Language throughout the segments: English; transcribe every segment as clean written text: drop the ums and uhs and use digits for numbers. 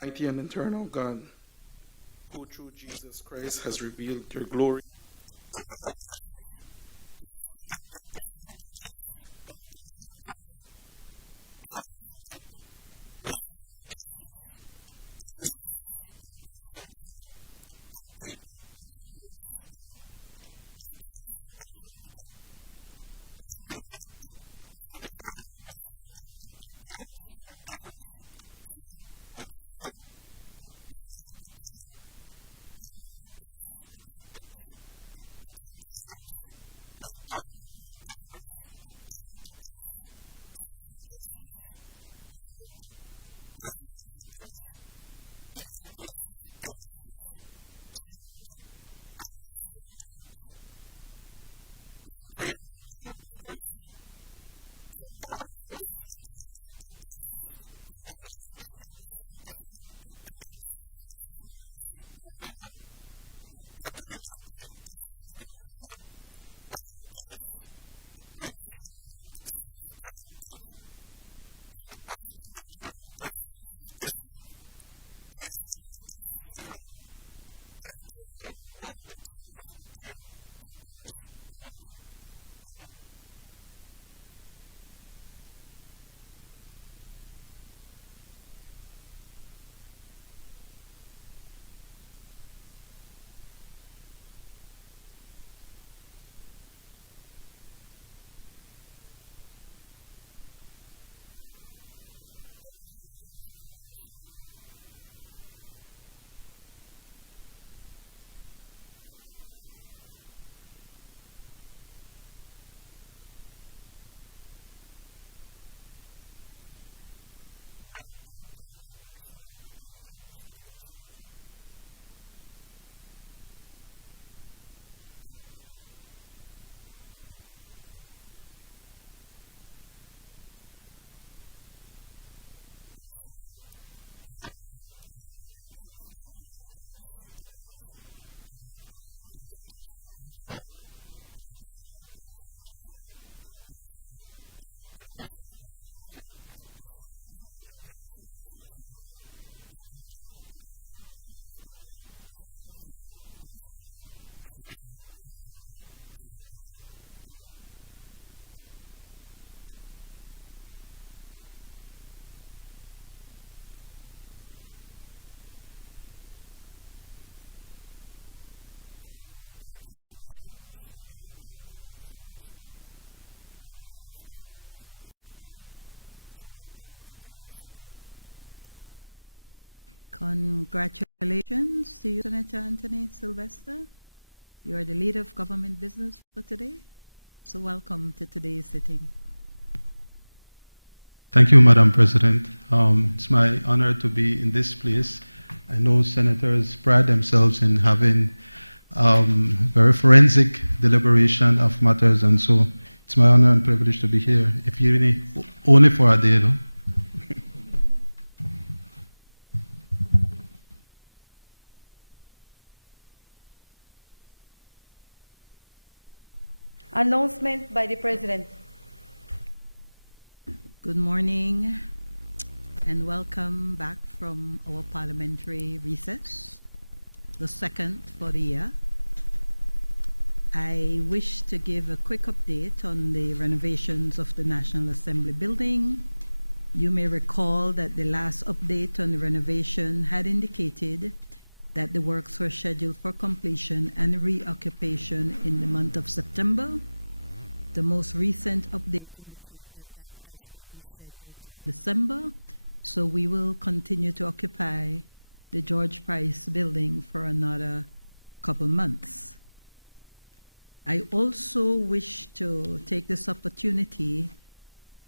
Mighty and eternal God, who through Jesus Christ has revealed your glory. Congratulations to you, Senator Anthony Sylvester. You are the leader of government business for today. So welcome to today's sitting. Thank you, Madam President. It's my honor to be in this place. I know senators pride themselves in having very forensic deliberation of matters, and so it's my honor and privilege to be here, if you only for a day, though. Announcement by the President. Good morning and welcome back from our parliamentary recess, the second for the year. I wish to give a quick update on the renovations of the National Assembly building. You may recall that the last update on the renovation had indicated that the works were scheduled for completion and reoccupation in the month of September. The most recent update December, so we will continue to occupy the George Price building for another couple months. I also wish to take this opportunity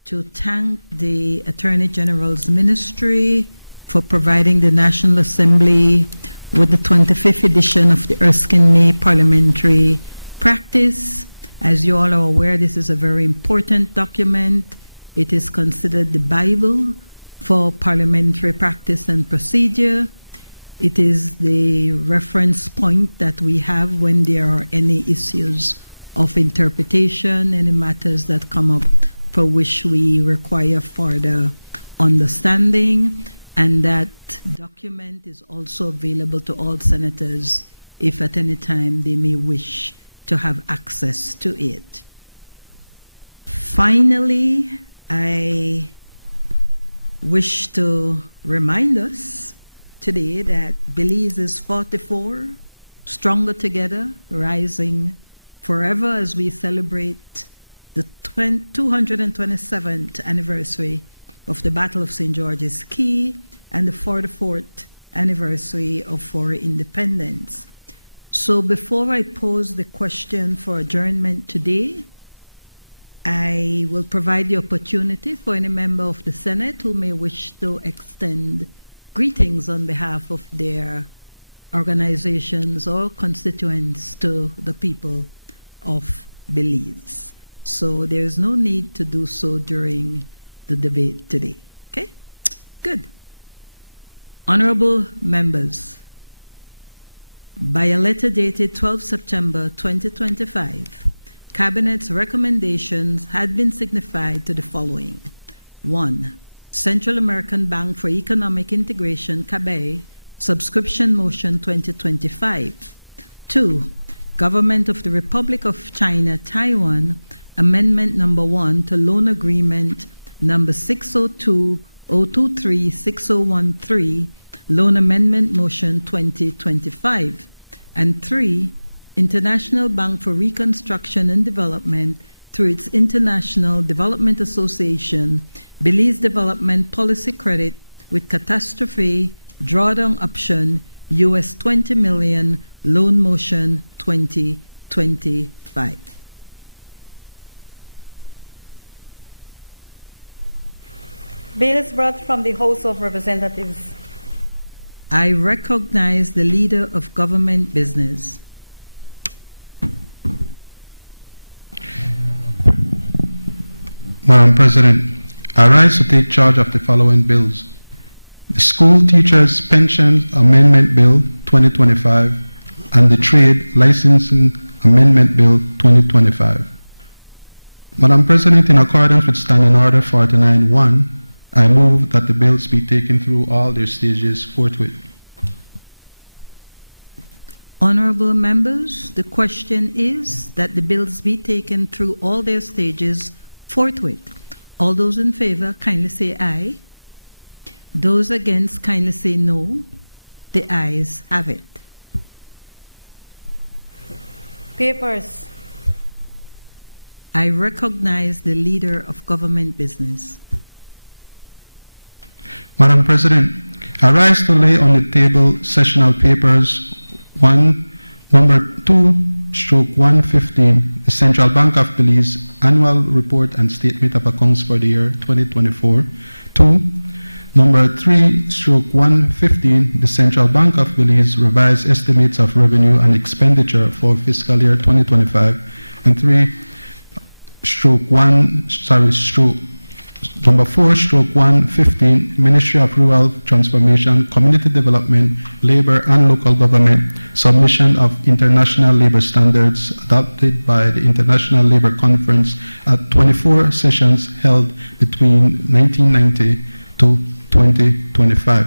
to thank the Attorney General's Ministry for providing the National Assembly with the 25th edition of the Erskine May Parliamentary Practice. As you all are aware, this is a very important document. It is considered the Bible for parliamentary practice and procedure. It is the reference point that we have when there are any issues of interpretation, any matters that come up for which we require further understanding. And that document is also available to all senators if at any time they may wish to have access to it. Finally, I wish to remind us today that Belize is 44, stronger together, rising forever as we celebrate the 227th anniversary of the Battle of St. George's Key and the 44th anniversary of our independence. So before I pose the question for adjournment today, I will provide the opportunity for any member of the Senate who may wish to extend greetings on behalf of their organizations or constituents to the people of Belize. So there's no need to do so during the debate today. Okay? Good. Honorable members, by a letter dated 12 September 2025, Cabinet's recommendations had been signified to the following. 1. Central American Bank for Economic Integration, CABE, Subscription Motion 2025. 2. Government of the Republic of China, Taiwan, Amendment Number 1 to Loan Agreement Number 602-023-6013, Loan Amendment Motion 2025. And 3. International Bank for Reconstruction and Development through its International Development Association, Belize Development Policy Credit with Catastrophe Drawdown Option, US $20 million, Loan Motion 2025. Bill is brought from the House of Representatives. I recognize the Leader of Government Business. Madam President, I rise to take charge of the following bills. The School Teachers Pension Amendment Bill 2025 and the Trade Licensing Amendment Bill 2025. Madam President, in accordance with Standing Order 49-1, I move that the bills be taken through all their stages forthwith. Honorable members, the question is that the bills be taken through all their stages forthwith. All those in favor, kindly say aye. Those against, kindly say no. The ayes have it. Papers. I recognize the Leader of Government Business. Madam President, I rise to lay on the table sessional papers number 2/115, the Central Bank of Belize Annual Report and Statement of Accounts for the year 2024. 2. Number 3/115, the Central Bank of Belize Revised Estimates of Revenue and Expenditure for Fiscal Year 2025. And 4/115, Ministry of Rural Transformation, Community Development, Labor and Local Government, submission of international labor standards adopted by the International Labor Conference at 24 sessions held between 1990 to 2025.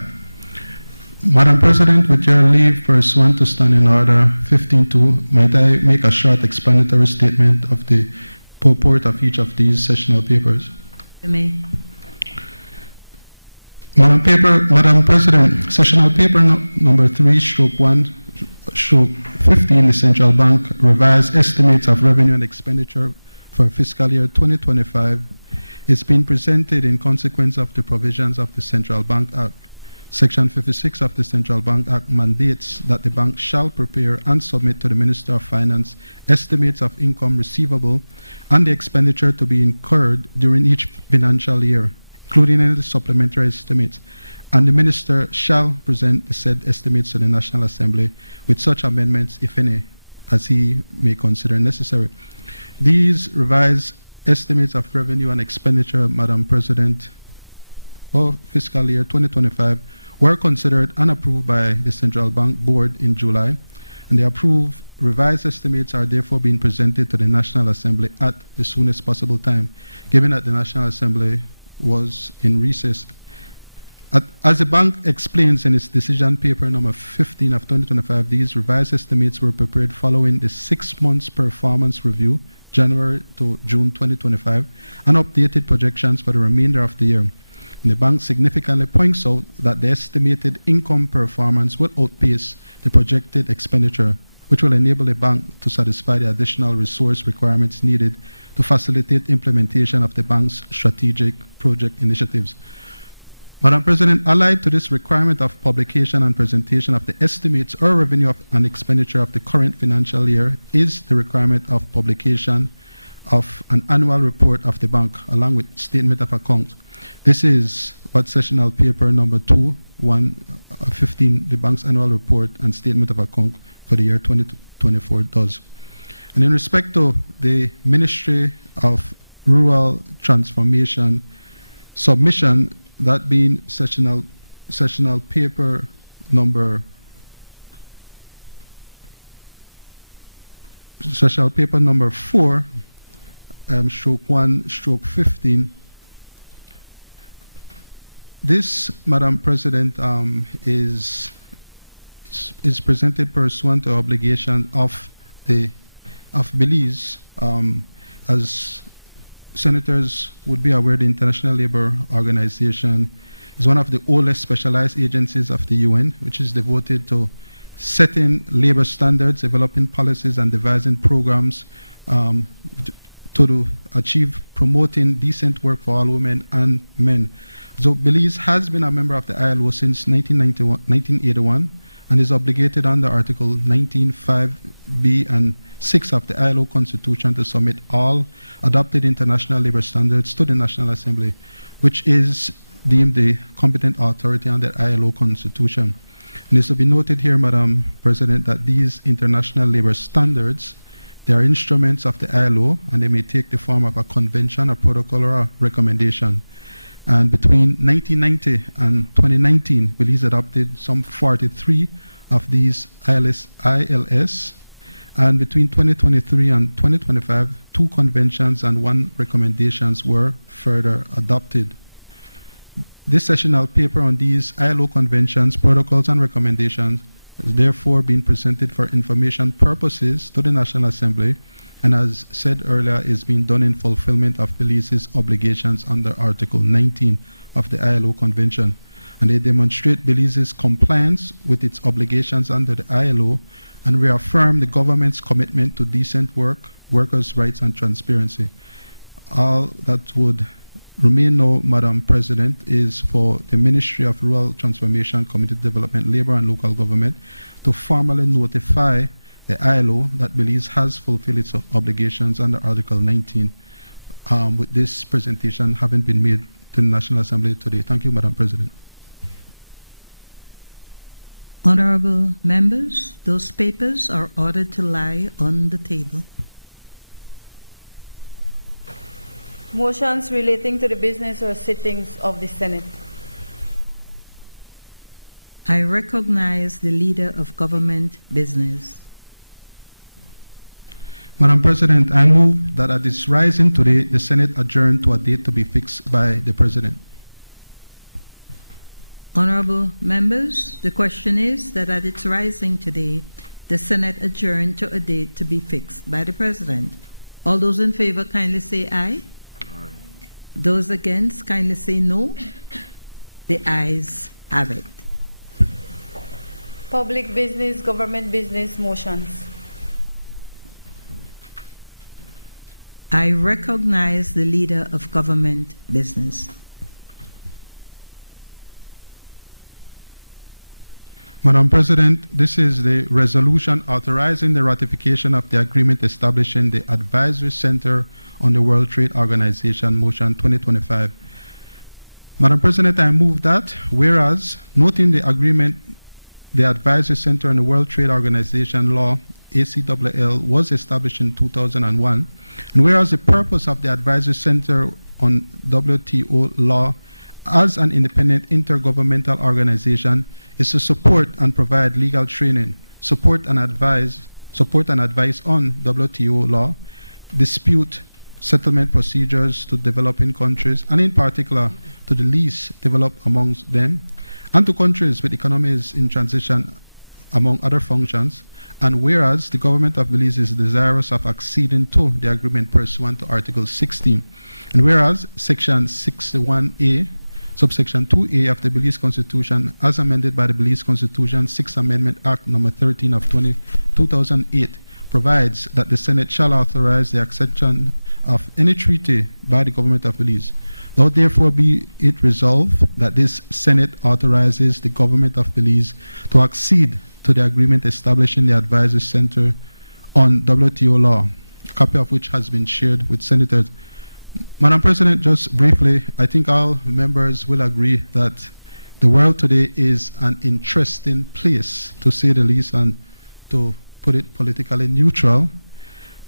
Madam President, with your leave, pursuant to Standing Order 15.2, might I make a short explanatory statement of the purport of each of these sessional papers? You may. Madam President, sessional paper number 3/1/15, the Central Bank Revised Estimates of Revenue and Expenditure for Fiscal Year 2025, is being presented in consequence of the provisions of the Central Bank Act. Section 56 of the Central Bank Act mandates that the bank shall prepare and submit to the Minister of Finance estimates of income receivable and the expenditure to be incurred during each financial year, including any supplementary estimates, and the Minister shall present the said estimates to the National Assembly with such amendments, if any, as he may consider necessary. These revised estimates of revenue and expenditure, Madam President, for fiscal year 2025 were considered and approved by the Central Bank Board in July, and the approved revised estimates are therefore being presented to the National Assembly at the soonest possible time, given that the National Assembly was in recess As the bank explains in its decision paper number 15 of 2025, these revised estimates were prepared following the 6 months performance review, January to June 2025, and updated projections for the remainder of the year. And the bank significantly points out that the estimated income performance will outpace the projected expenditure, which will enable the bank to satisfy the additional resource requirements needed to facilitate implementation of the bank's strategic project initiatives. Madam President, allied to this requirement of publication and presentation of the estimates or revenue and expenditure of the current financial year is the requirement of publication of an annual report of the bank along with statement of accounts. This is what sessional paper number 2/1/15, the bank's annual report and statement of account for the year 2024 does. And in respect to the Ministry of Rural Transformation submission, that being sessional paper number 4, /1/15. This, Madam President, is presented pursuant to obligation of Belize. As senators would be aware, the International Labour Organization is one of the oldest specialized agencies of the UN, which is devoted to setting labor standards, developing policies, and devising programs to achieve promoting decent work for all women and men. So Belize has been a member of the ILO since 1981 and is obligated under Article 19(5)(b) and 6 of the ILO Constitution to submit all adopted international labor standards to the National Assembly, which is deemed the competent authority under the ILO Constitution. And it's to be noted here, Madam President, that these international labor standards, they are instruments of the ILO, and they may take the form of a convention, a protocol, or a recommendation. And between 1990 and 2019, Belize adopted some 43 of these ILS, and between 2023 and 2025, 2 conventions and 1 recommendations were further adopted. This sessional paper on these ILO conventions, protocols, and recommendations is therefore being presented for information purposes to the National Assembly, and as said earlier, is being done in fulfillment of Belize's obligations under Article 19 of the ILO Convention. And they demonstrate Belize's compliance with its obligations under the ILO and reaffirm the government's commitment to decent work, workers' rights, and transparency. All that would remain now, Madam President, is for the Ministry of Rural Transformation, Community Development, Labour and Local Government to formally notify the ILO that Belize has fulfilled its obligations under Article 19, with this presentation having been made to the National Assembly today. Thank you, Madam President. Honorable members, those papers are ordered to lie on the table. Motions relating to the business or sittings of the Senate. I recognize the Leader of Government Business. Madam President, I move that at its rising today, the Senate adjourn to a date to be fixed by the President. Honorable members, the question is that at its rising today, the Senate adjourn to a date to be fixed by the President. All those in favor kindly say aye. Aye. Those against kindly say no. The ayes have it. Public business, government business motions. I recognize the Leader of Government Business. Madam President, this is the resolution authorizing the ratification of the agreement establishing the Advisory Center on the World Trade Organization, Motion 2025. Madam President, I move that, whereas, noting the agreement, the Advisory Center on the World Trade Organization law, ACWL, was established in 2001, and whereas the purpose of the Advisory Center on WTO law as an independent intergovernmental organization is to support and provide legal training, support and advice on WTO law, dispute settlement procedures to developing countries, and in particular to the least developed amongst them, and to countries with economies in transition, among other functions. And whereas the government of Belize is desirous of acceding to the agreement pursuant to Article 16, and whereas Section 61A, subsection 2A of the Belize Constitution, as amended by the Belize Constitution 6th Amendment Act number 13 of 2008, provides that the Senate shall authorize the accession of any treaty by the government of Belize. Now therefore be it resolved that this Senate authorizes the government of Belize to accede to the agreement establishing the Advisory Center on WTO law, a copy of which has been shared with senators. Madam President, just briefly, I think all members will agree that the world today is an interesting place, to say the least, and to put it politically neutral.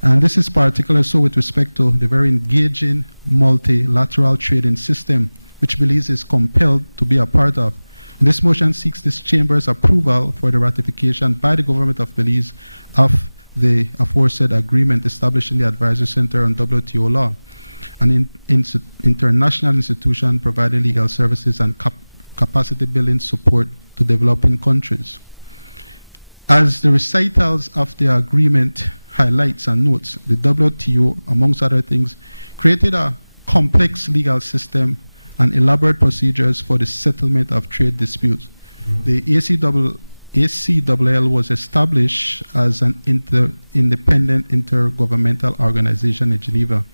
And this is particularly so with respect to the very engaging multilateral trading system, which Belize is compelled to be a part of. And this motion seeks this Chamber's approval for the ratification by the government of Belize of the aforesaid agreement establishing the Advisory Center on WTO law, an international institution providing legal services and capacity building support to developing countries. As the recitals of the agreement highlights and notes, the WTO, amongst other things, created a complex legal system and elaborate procedures for the settlement of trade disputes. The ACLL was established as an independent intergovernmental organization in Geneva,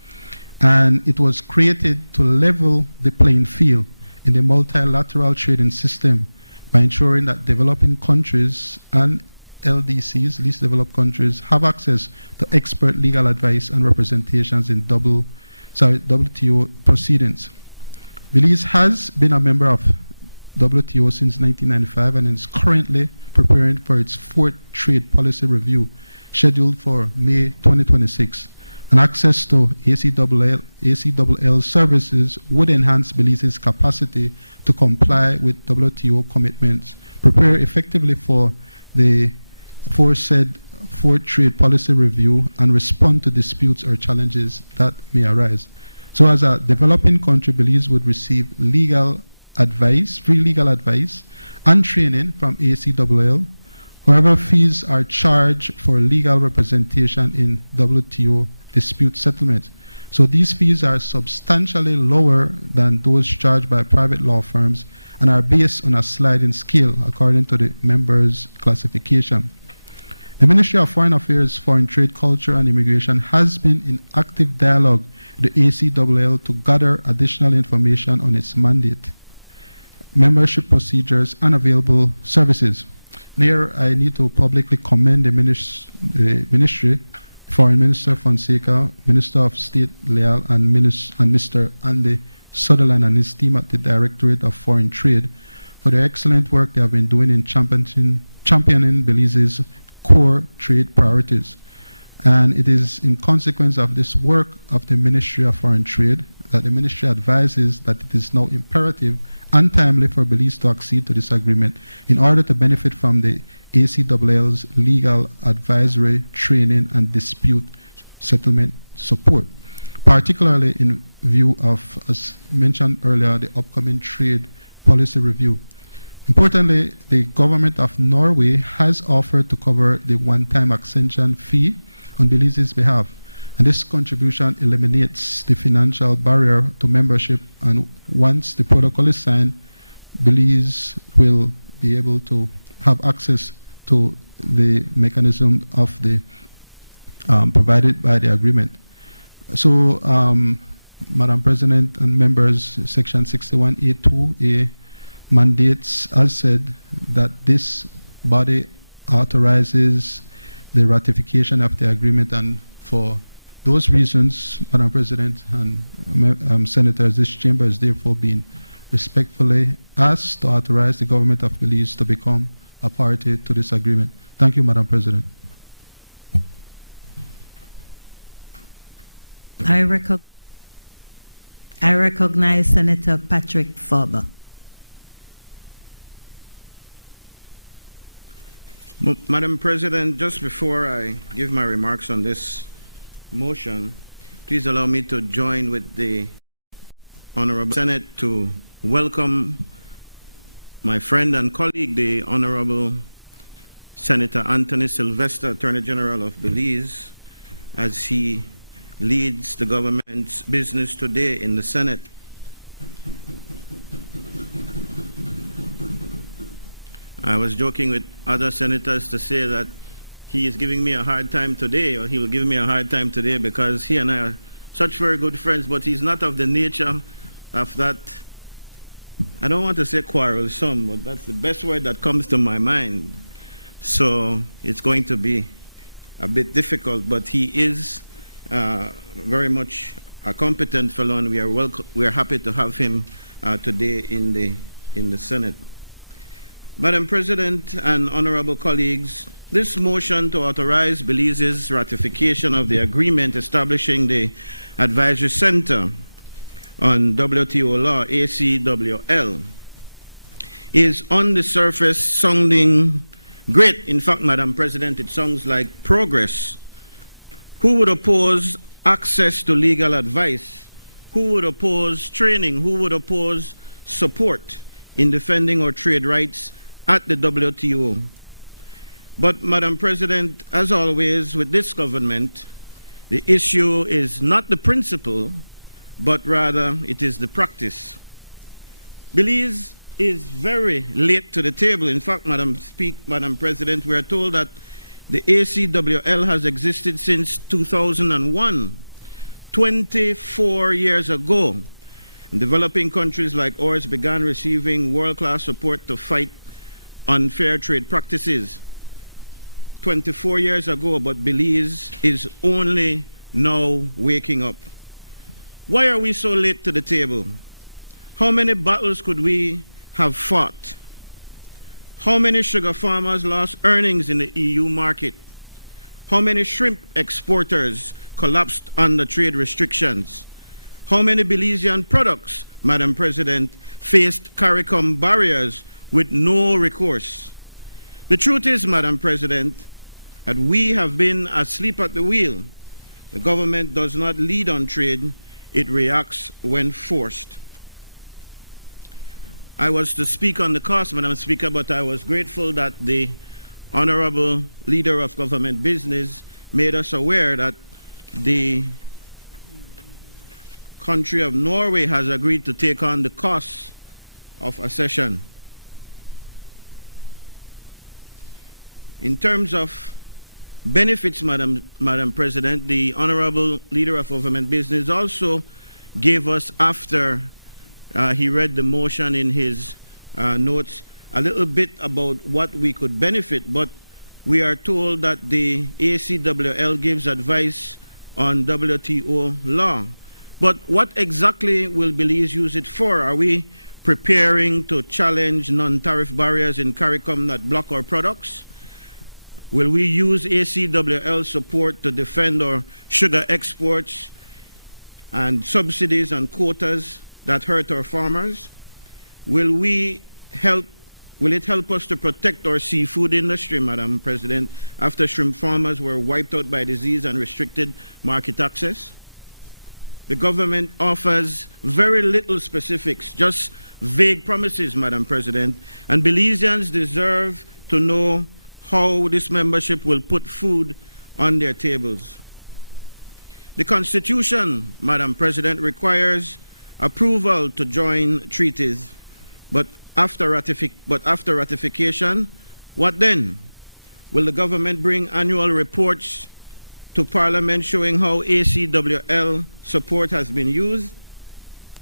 and it was created to level the playing field in the multilateral trading system by ensuring that developing countries and LDCs, least developed countries, have access to expert legal advice and representations in WTO proceedings. Belize has been a member of WTO since 1995 and is currently preparing for its 4th trade policy review scheduled for May 2026. And access to ACLL services would enhance Belize's capacity to comply with WTO commitments, prepare effectively for the aforesaid 4th trade policy review, and respond to disputes or challenges that may arise. So as a developing country, Belize would receive legal advice, free legal advice, and training from ACLL. However, fees are charged for legal representation in WTO dispute settlement. So these fees are substantially lower than those charged by private law firms and are based on a sliding scale according to the members' classification. The Ministry of Foreign Affairs, Foreign Trade, Culture and Immigration has been in active dialogue with the ACLL to gather additional information on its mandate, membership procedures, and available services. Here, I need to publicly commend the Ministry, Foreign Minister Fonseca, Minister of State Leal, and Mr. Andy Sutherland and his team at the Directorate of Foreign Trade for the excellent work they have been doing in championing Belize's core trade priorities. And it is in consequence of this work of the Ministry of Foreign Trade that the Ministry advises that it is now imperative and timely for Belize to accede to this agreement in order to benefit from the ACLL's legal advisory, training, and dispute settlement support, particularly in view of, as mentioned earlier, the upcoming trade policy review. Importantly, the government of Norway has offered to cover the one-time accession fee on Belize's behalf, and this contribution eliminates the financial barrier to membership, and once the protocol is signed, Belize will be able to have access to the mechanism of the provided by the agreement. So, Madam President and members, Section 61A2A mandates, as said, that this body authorizes the ratification of the agreement, and for those reasons, Madam President and Senators, this chamber is therefore being respectfully asked to authorize the government of Belize to become a party to this agreement. Thank you, Madam President. I recognize Senator Patrick Farber. Madam President, just before I give my remarks on this motion, Please allow me to join with the Honorable Senate to welcome my friend and colleague, the Honorable Senator Anthony Sylvester, Attorney General of Belize, as he leads the government's business today in the Senate. I was joking with other senators to say that he is giving me a hard time today, or he will give me a hard time today, because he and I are such very good friends, but he's not of the nature of that, I don't want to say quarrelsome, but that's the best word that comes to my mind. So it's going to be a bit difficult, but he is very much a competent fellow, and we are happy to have him today in the Senate. Madam President and honorable colleagues, this motion to authorize Belize's ratification of the agreement establishing the Advisory Center on WTO law, ACWL, is on the surface sounding great. In fact, Madam President, it sounds like progress. Who would oppose access to legal advice? Who would oppose training? Who would oppose support in defending our trade rights at the WTO? But, Madam President, as always with this government, the issue is not the principle, but rather it is the practice. Belize is very late to the table. In fact, Madam President, we are told that the ACWL has existed since 2001, 24 years ago. And developing countries like ours began receiving world-class support to fight unfair trade practices 24 years ago, but Belize is only now waking up. Why are we so late to the table? How many battles could we have fought? How many sugar farmers lost earnings in the EU market? How many shrimp exporters collapsed under trade restrictions? How many Belizean products, Madam President, faced CARICOM barriers with no recourse? The truth is, Madam President, that we have been asleep at the wheel. The government does not lead on trade, it reacts when forced. I was to speak on the cost, Madam Speaker, but I was grateful that the Honorable Leader of Government Business made us aware that the country of Norway has agreed to take on the costs of accession. In terms of benefits, Madam President, the Honorable Leader of Government Business also gave us, after he read the motion in his notes, a little bit about what we could benefit, but we are told that the ACWL gives advice on WTO law. But what exactly will Belize use it for? Are we preparing to challenge non-tariff barriers in CARICOM that block our products? Will we use ACWL support to defend our sugar exports and subsidies and quotas that hurt our farmers? Will it help us to protect our seafood industry, Madam President, after shrimp farmers were wiped out by disease and restricted market access? The government offers very little specifics, just vague promises, Madam President, and Belizeans deserve to know how this membership will put food on their tables. The Constitution, Madam President, requires approval to join treaties, but after ratification, what then? Will the government bring annual reports to Parliament showing how ACWL support has been used?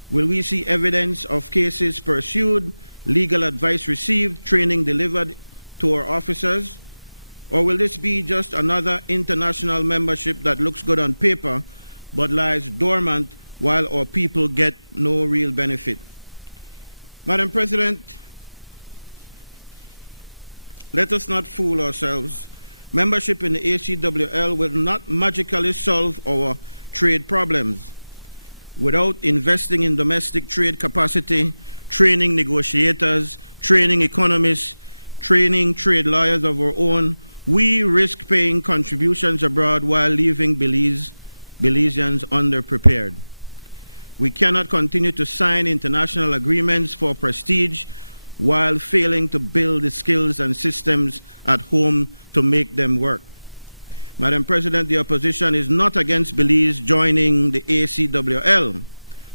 Will we see evidence of cases pursued, legal advice received, training delivered to our officers? Or will this be just another international membership that looks good on paper but lies dormant while our people get no real benefit? Madam President, let us not fool ourselves. Membership in the ACWL will not magically solve our trade problems. Without investing in domestic trade capacity, training negotiators, training economists, training trade lawyers of our own, we risk paying contributions abroad while leaving Belize Belizeans underprepared. We cannot continue to sign international agreements for prestige while failing to build the skills and systems at home to make them work. Madam President, the opposition is not against Belize joining the ACWL.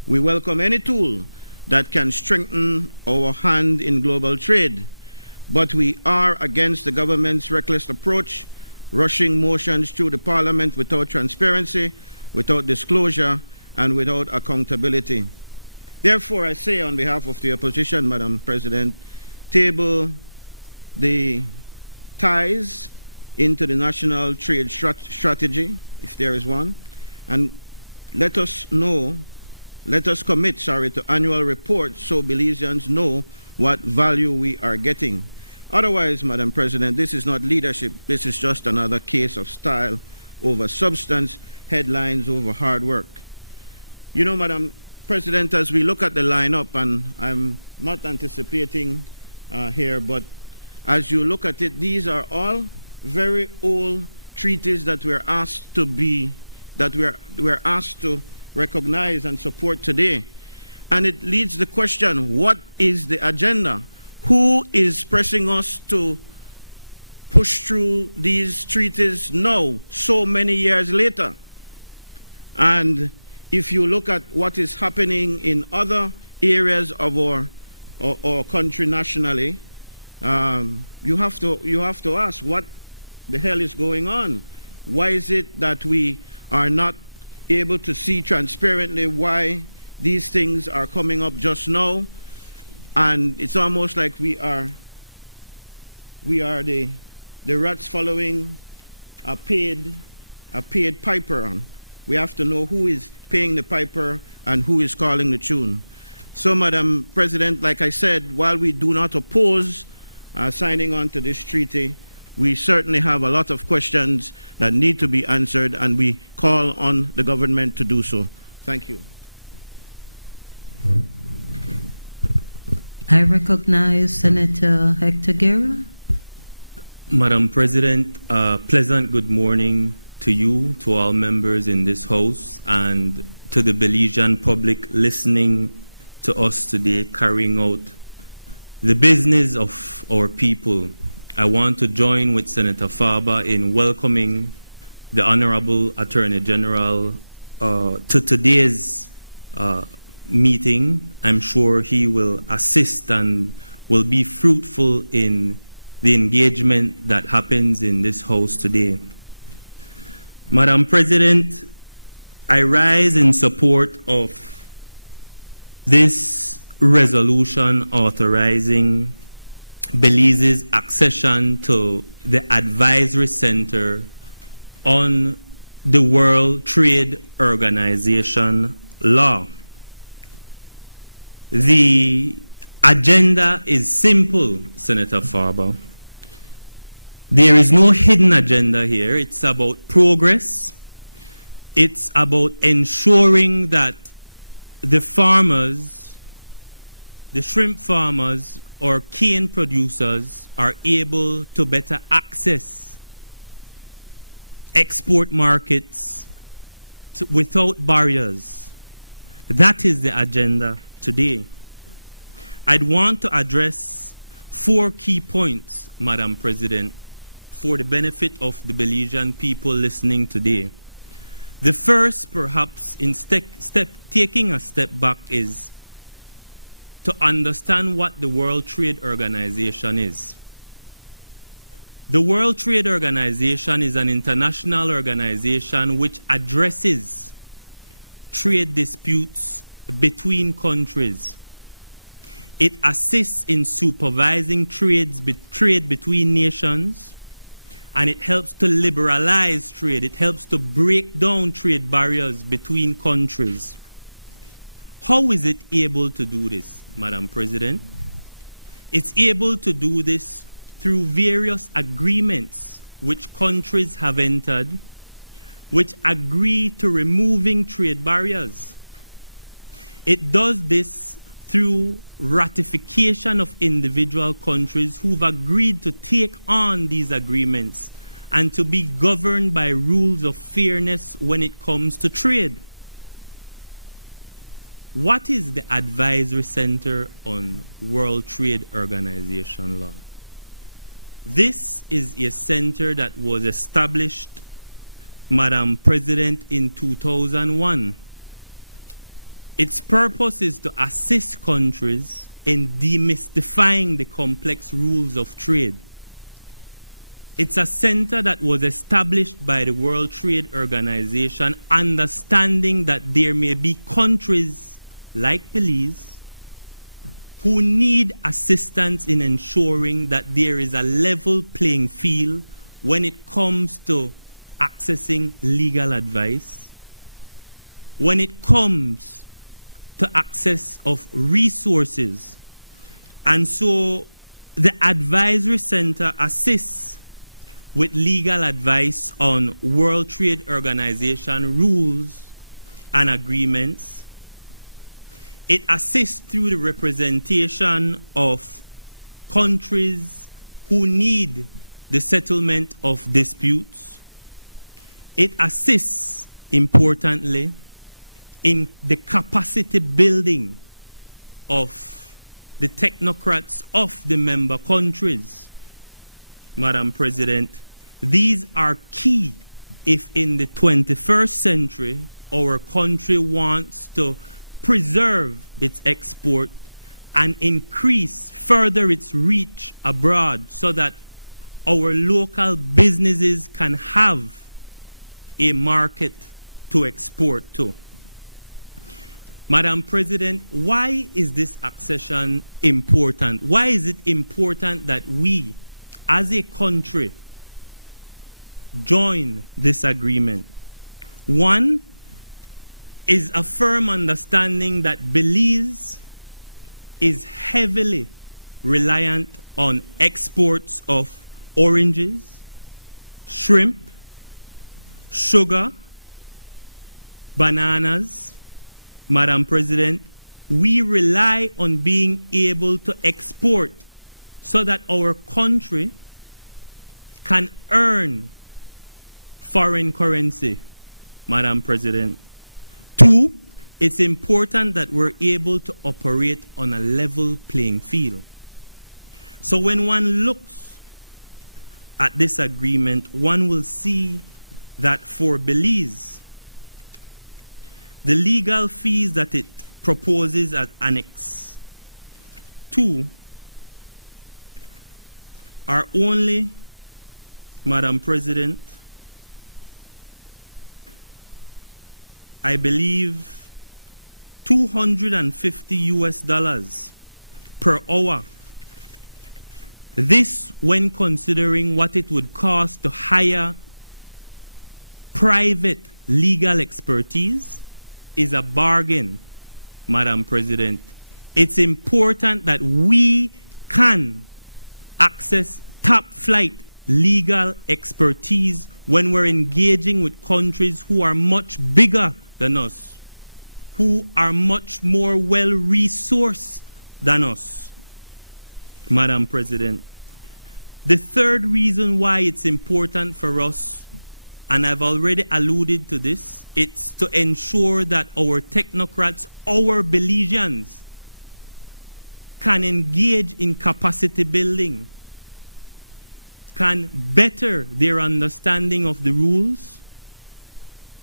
We welcome any tool that can strengthen our hand in global trade, but we are against the government's reckless approach, rushing motions through the Parliament without transparency, without disclosure, and without accountability. Therefore, I say on behalf of the opposition, Madam President, table the ties into the national trade strategy, if there is one, and let us commit, to annual reports so Belizeans know what value we are getting. Otherwise, Madam President, this is not leadership. This is just another case of style over substance, headlines over hard work. You know, Madam President, as we look at the lineup, and I'm not anticipating here, but as you look at it, these are all very old treaties that we're asked to recognize and support today. And it leads the question, what is the agenda? Who is pressing us to push through these treaties now, so many years later? And if you look at what is happening in other areas of our country nationally, you have to ask, what the hell is going on? Why is it that we are not able to see transparently why these things are coming up just now? And it's almost like we are the rats following a paid piper. We have to know who is paying the piper and who is calling the tune. So, Madam President, like I said, while we do not oppose signing on to this treaty, we certainly have a lot of questions that need to be answered, and we call on the government to do so. Thank you. I recognize Senator Hector Guerra. Madam President, pleasant good morning to you, to all members in this House, and to the Belizean public listening to us today, carrying out the business of our people. I want to join with Senator Farber in welcoming the Honorable Attorney General to today's meeting. I'm sure he will assist and will be fruitful in the engagement that happens in this House today. Madam President, I rise in support of this resolution authorizing Belize's accession to the Advisory Center on the World Trade Organization law. The agenda is simple, Senator Farber. There is no hidden agenda here. It's about progress. It's about ensuring that the farmers, the shrimp farmers or cane producers are able to better access export markets without barriers. That is the agenda today. I'd want to address 4 key points, Madam President, for the benefit of the Belizean people listening today. The first, perhaps, in taking a step back, is to understand what the World Trade Organization is. The World Trade Organization is an international organization which addresses trade disputes between countries. It assists in supervising trade between nations, and it helps to liberalize trade. It helps to break down trade barriers between countries. How is it able to do this, Madam President? It's able to do this through various agreements which countries have entered, which agree to removing trade barriers. It does this through ratification of individual countries who've agreed to take on these agreements and to be governed by rules of fairness when it comes to trade. What is the Advisory Center on World Trade Organization law? This is a center that was established, Madam President, in 2001. Its purpose is to assist countries in demystifying the complex rules of trade. It's a center that was established by the World Trade Organization, understanding that there may be countries like Belize who need assistance in ensuring that there is a level playing field when it comes to accessing legal advice, when it comes to access of resources. And so the Advisory Center assists with legal advice on World Trade Organization rules and agreements. It assists through the representation of countries who need the settlement of disputes. It assists, importantly, in the capacity building of the technocrats of the member countries. Madam President, these are key if in the 21st century our country wants to preserve its export and increase further its reach abroad so that our local businesses can have a market to export to. Madam President, why is this accession important? Why is it important that we, as a country, join this agreement? One is a firm understanding that Belize is heavily reliant on exports of oranges, shrimp, sugar, bananas. Madam President, we rely on being able to export so that our country can earn foreign currency. Madam President. Two, it's important that we're able to operate on a level playing field. So when one looks at this agreement, one will see that for Belize, the legal fees that it proposes at Annex 2 are only, Madam President, I believe $250 per hour. This when considering what it would cost to hire private legal expertise is a bargain, Madam President. It's important that we can access top flight legal expertise when we're engaging with countries who are much bigger than us, who are much more well-resourced than us, Madam President. The third reason why it's important for us, and I've already alluded to this, it's to ensure that our technocrats, our Belizeans, can engage in capacity building, can better their understanding of the rules,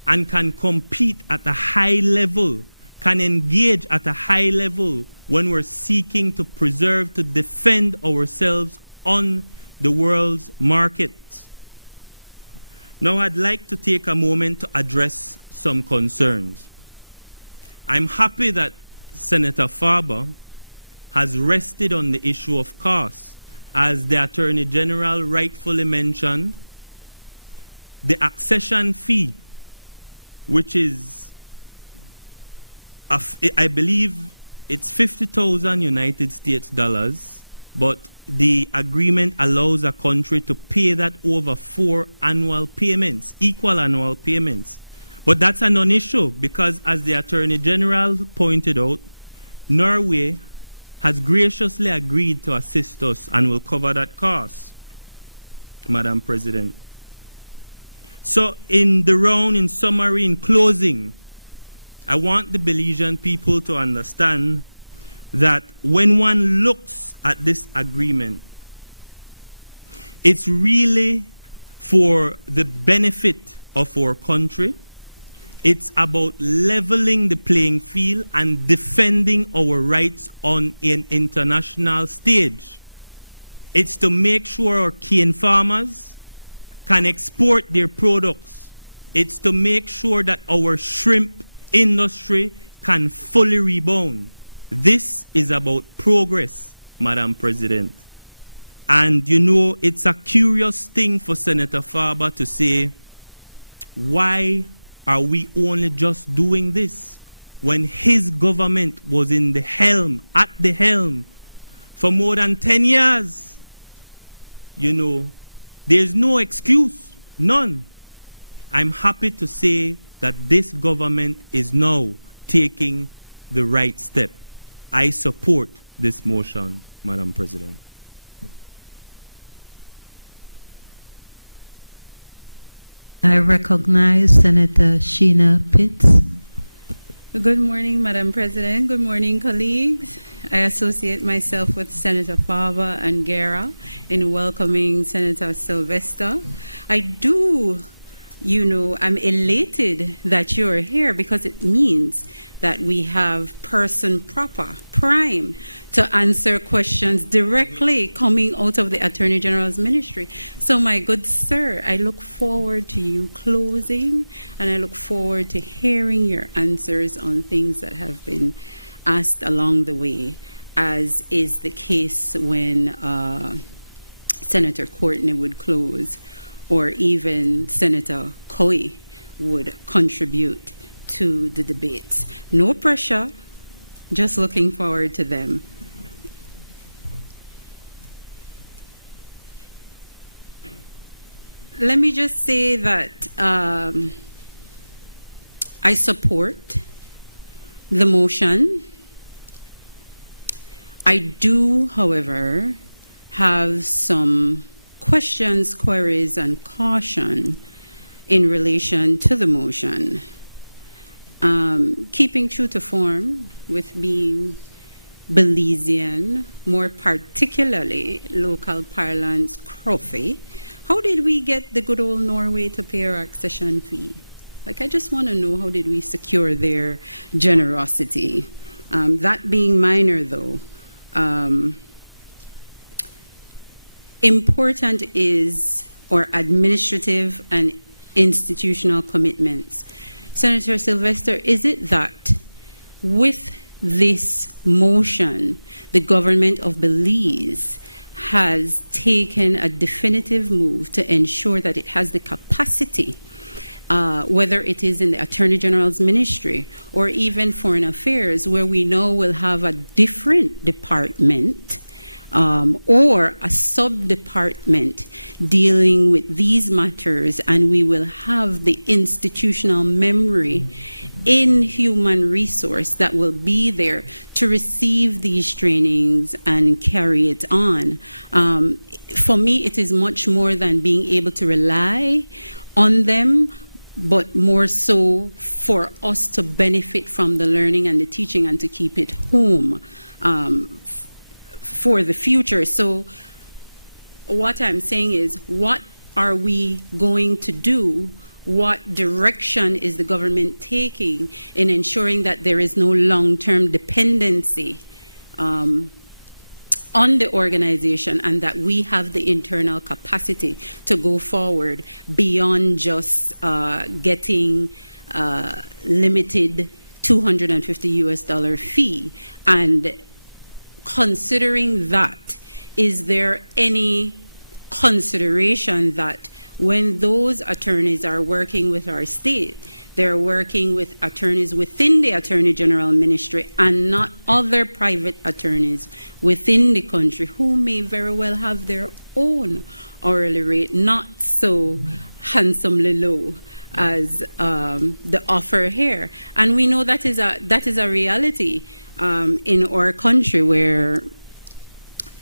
and can compete at a high level, can engage at a high level when we're seeking to preserve, to defend ourselves on the world's market. Now I'd like to take a moment to address some concerns. I'm happy that Senator Farber has rested on the issue of costs. As the Attorney General rightfully mentioned, the accession fee, which is, I believe it's 50,000 United States dollars, but the agreement allows a country to pay that over 4 annual payments, equal annual payments. But that's a non-issue because, as the Attorney General pointed out, Norway has graciously agreed to assist us and will cover that cost, Madam President. So in the round, in summary, in closing, I want the Belizean people to understand that when one looks at this agreement, it's really for the benefit of our country. It's about leveling the playing field and defending our rights on an international stage. It's to make sure our cane farmers can export their products. It's to make sure that our shrimp industry can fully rebound. This is about progress, Madam President. And you know, it's a curious thing for Senator Farber to say, why are we only just doing this when his government was in the helm, at the helm, for more than 10 years? You know, there's no excuse, none. I'm happy to say that this government is now taking the right step. I support this motion, Madam President. I recognize Senator Sheena Pitts. Good morning, Madam President. Good morning, colleagues. I associate myself with Senator Farber and Guerra in welcoming Senator Sylvester. I'm elated that you're here because it means that we have person proper, prime, to answer questions directly coming out of the Attorney General's ministry. So my good sir, I look forward to you closing, and I look forward to hearing your answers on things that have been asked along the way, as is the case when Senator Courtney would close, or even Senator Coy would contribute to the debates. No pressure, just looking forward to them. Let me just say that I support the motion. I do, however, have some questions, queries, and caution in relation to the motion. Keeping true to form with being Belizean, more particularly local parlance Crofty, how did we get the good old Norway to pay our accession fee? Like, I just want to know, how did we secure their generosity? That being minor, though, important is our administrative and institutional commitments. Senator Sylvester, is it that with this motion, the government of Belize has taken a definitive move to ensure that it has the capacity, whether it is in the Attorney General's ministry or even Foreign Affairs, where we know we'll have a different department or a sub-department dealing with these matters, and we will have the institutional memory in human resource that will be there to receive these trainings and carry it on. For me, it is much more than being able to rely on them, but more so for us to benefit from the learning and the teaching and to keep it home for the future. So what I'm saying is, what are we going to do? What direction is the government taking in ensuring that there is no long-term dependency on the organization, and that we have the internal capacity to go forward beyond just getting limited $250 fee? And considering that, is there any consideration that when those attorneys are working with our state, they're working with attorneys within the Attorney General Ministry and not other private attorneys within the country who may very well have their own hourly rate, not so handsomely low as the offer here? And we know that is a reality in our country, where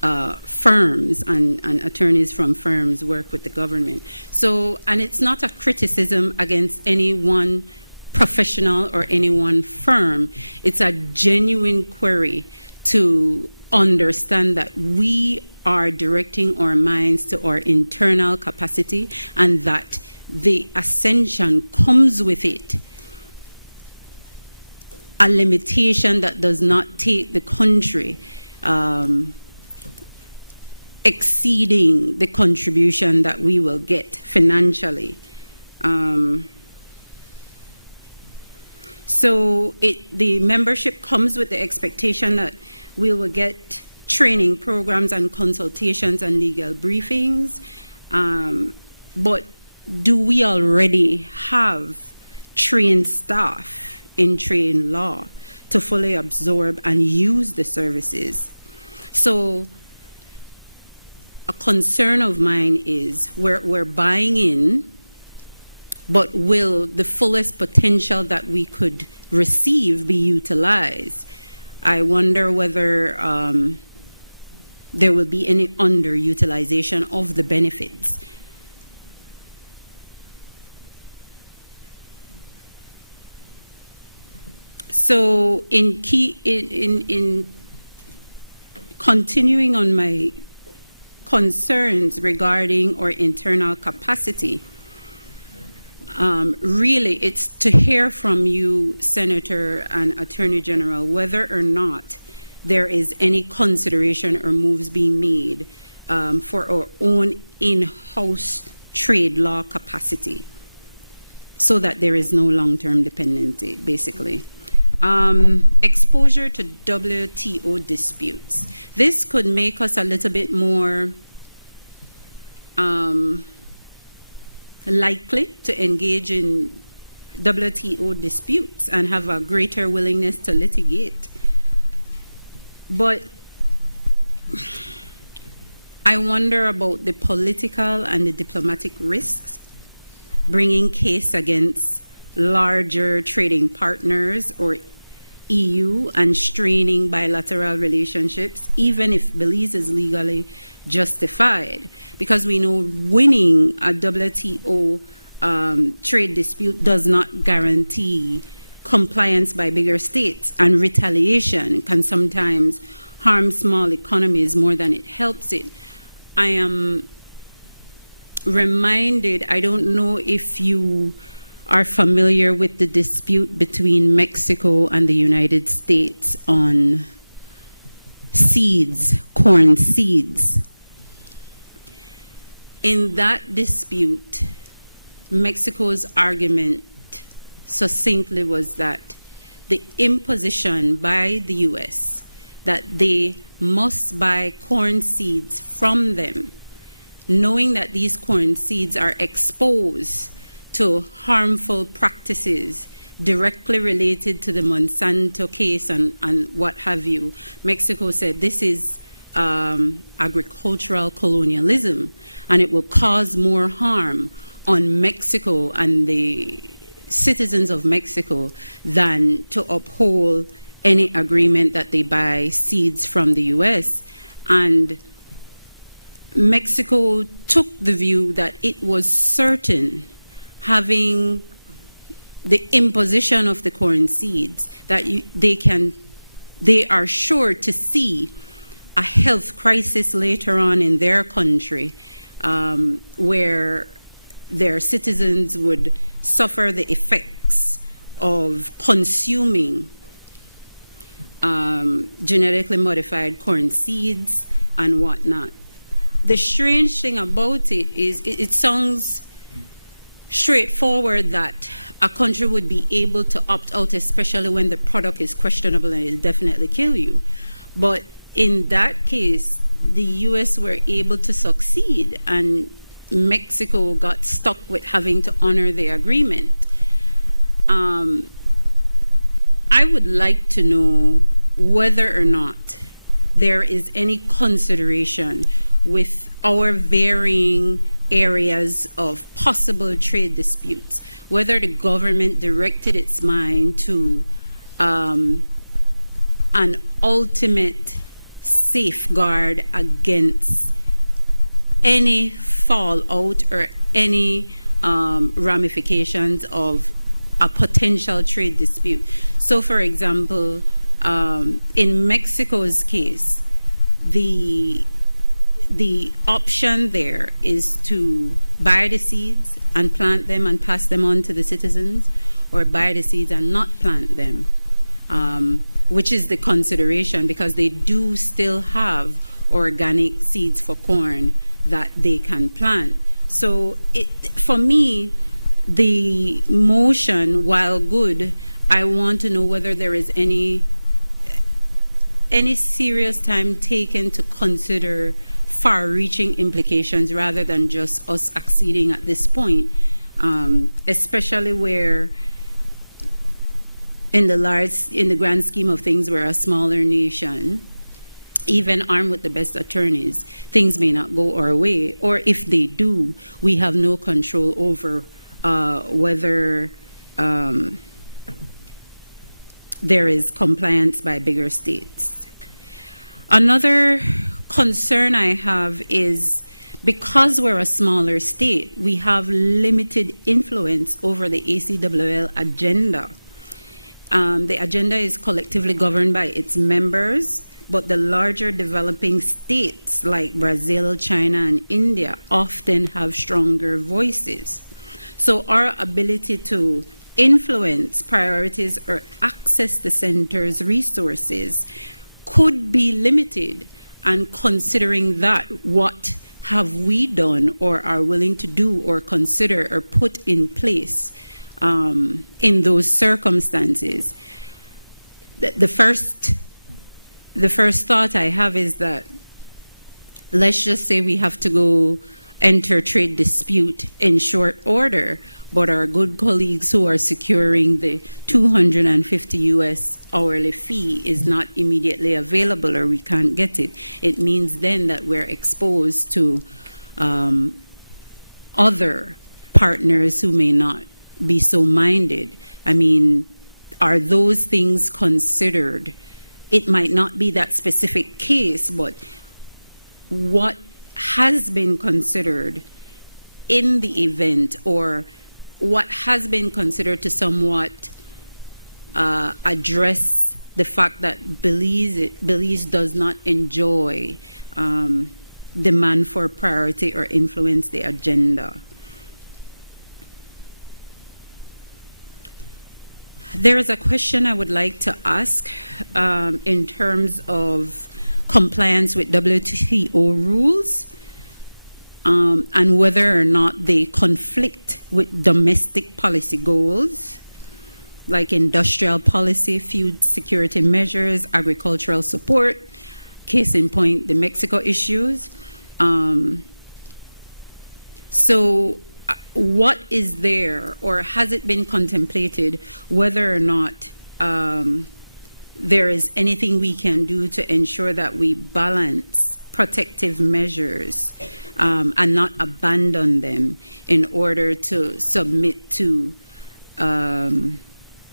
firms and attorneys from firms work with the government. So, and it's not a criticism against any one professional or any one firm. It's a genuine query to understand that we are directing our minds to our internal capacity, and that the ascension comes with it a limitation that does not take the country exceeding the contribution that we will get financially. So the membership comes with the expectation that we will get training programs and consultations and legal briefings, but do we already have trained staff in trade law to fully absorb and use the services? So a concern of mine is we're buying in, but will the fullest potential that we could receive be utilized? I wonder whether there will be any underutilization of the benefits. So in continuing on my concerns regarding our internal capacity, really it's to hear from you, Senator and Attorney General, whether or not there is any consideration or moves being made for our own in-house trade law capacity so that there is no long-term dependency, basically. Exposure to WTO disputes. This could make us a little bit more likely to engage in WTO disputes and have a greater willingness to litigate. But I wonder about the political and the diplomatic risks bringing case against larger trading partners or EU and straining bilateral relationships, even if Belize is legally justified. Because we know winning a WTO trade dispute does not guarantee compliance by bigger states, and retaliation can sometimes harm small economies more than it helps it. I am reminded, I don't know if you are familiar with the dispute between Mexico and the United States on seeds, corn seeds. In that dispute, Mexico's argument succinctly was that the imposition by the US that they must buy corn seeds from them, knowing that these corn seeds are exposed to harmful practices directly related to the Monsanto case and what have you. Mexico said this is agricultural colonialism, and it will cause more harm on Mexico and the citizens of Mexico than to uphold any agreement that they buy seeds from the US. And Mexico took the view that it was certain, having the imposition of the corn seeds, that they are sure to see a health crisis later on in their country, where their citizens would suffer the effects of consuming genetically modified corn seeds and whatnot. The strange thing about it is it sounds straightforward that a country would be able to opt out, especially when the product is questionable and it'll definitely kill you. But in that case, the US were able to succeed, and Mexico got stuck with having to honor the agreement. I would like to know whether or not there is any consideration with our varying areas of possible trade disputes, whether the government directed its mind to an ultimate safeguard against any fallout or any ramifications of a potential trade dispute. So, for example, in Mexico's case, the option there is to buy the seeds and plant them and pass them on to the citizens, or buy the seeds and not plant them, which is the consideration, because they do still have organic seeds for corn that they can plant. So for me, the motion, while good, I want to know whether there is any serious time taken to consider far-reaching implications rather than just us acceding at this point, especially where in the grand scheme of things, we're a smaller nation. Even armed with the best attorneys, things may not go our way, or if they do, we have no control over whether there is compliance by bigger states. Another concern I have is, because we're a smaller state, we have limited influence over the ACWL agenda. The agenda is collectively governed by its members, but the larger developing states like Brazil, China, and India often have stronger voices. So our ability to influence priorities or access the center's resources could be limited, and considering that, what have we done or are willing to do or consider or put in place in those circumstances? The first thought I have is that, let's just say we have to go enter trade dispute in short order, but our good colleagues who are securing the $250 US hourly fee is not immediately available, or we can't get it. It means then that we're exposed to other partners who may not be so minded. I mean, are those things considered? It might not be that specific case, but what has been considered in the event, or what has been considered to somewhat address the fact that Belize does not enjoy demand for priority or influence the agenda. There is a question I would like to ask in terms of compliance with WTO rules, and whether or not they conflict with domestic policy goals, like industrial policy, food security measures, agricultural support, case in point, the Mexico issues. So what is there, or has it been contemplated whether or not there is anything we can do to ensure that we balance protective measures and not abandon them in order to submit to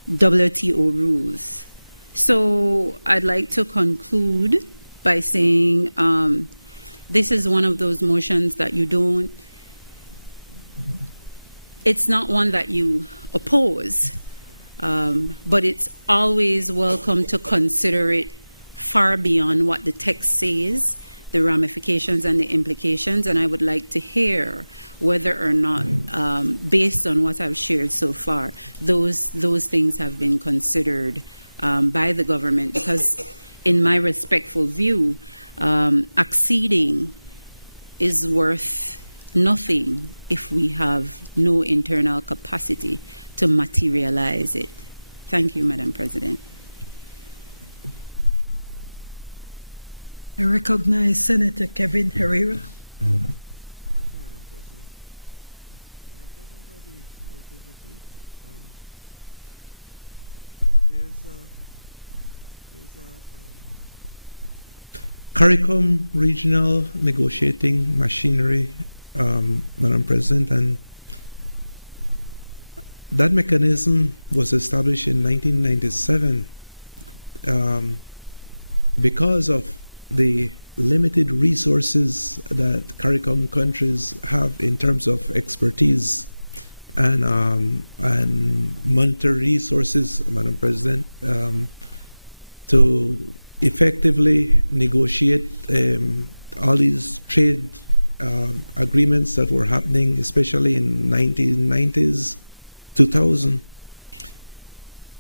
WTO rules? So I'd like to conclude by saying this is one of those motions that it's not one that you oppose, but it's always welcome to consider it far beyond what the text says, the ramifications and the implications, and I would like to hear whether or not, based on what I've shared so far, those things have been considered by the government, because in my respectful view, acceding is worth nothing if we have no internal capacity to materialize it. Thank you, Madam President. I recognize Senator Kevin Herrera. Thank you, Madam President. Madam President, I'll be relatively brief. There's CARICOM regional negotiating machinery, Madam President, and that mechanism was established in 1997 because of the limited resources that CARICOM countries have in terms of expertise and monetary resources, Madam President, to effectively negotiate all these trade agreements that were happening, especially in 1990s, 2000.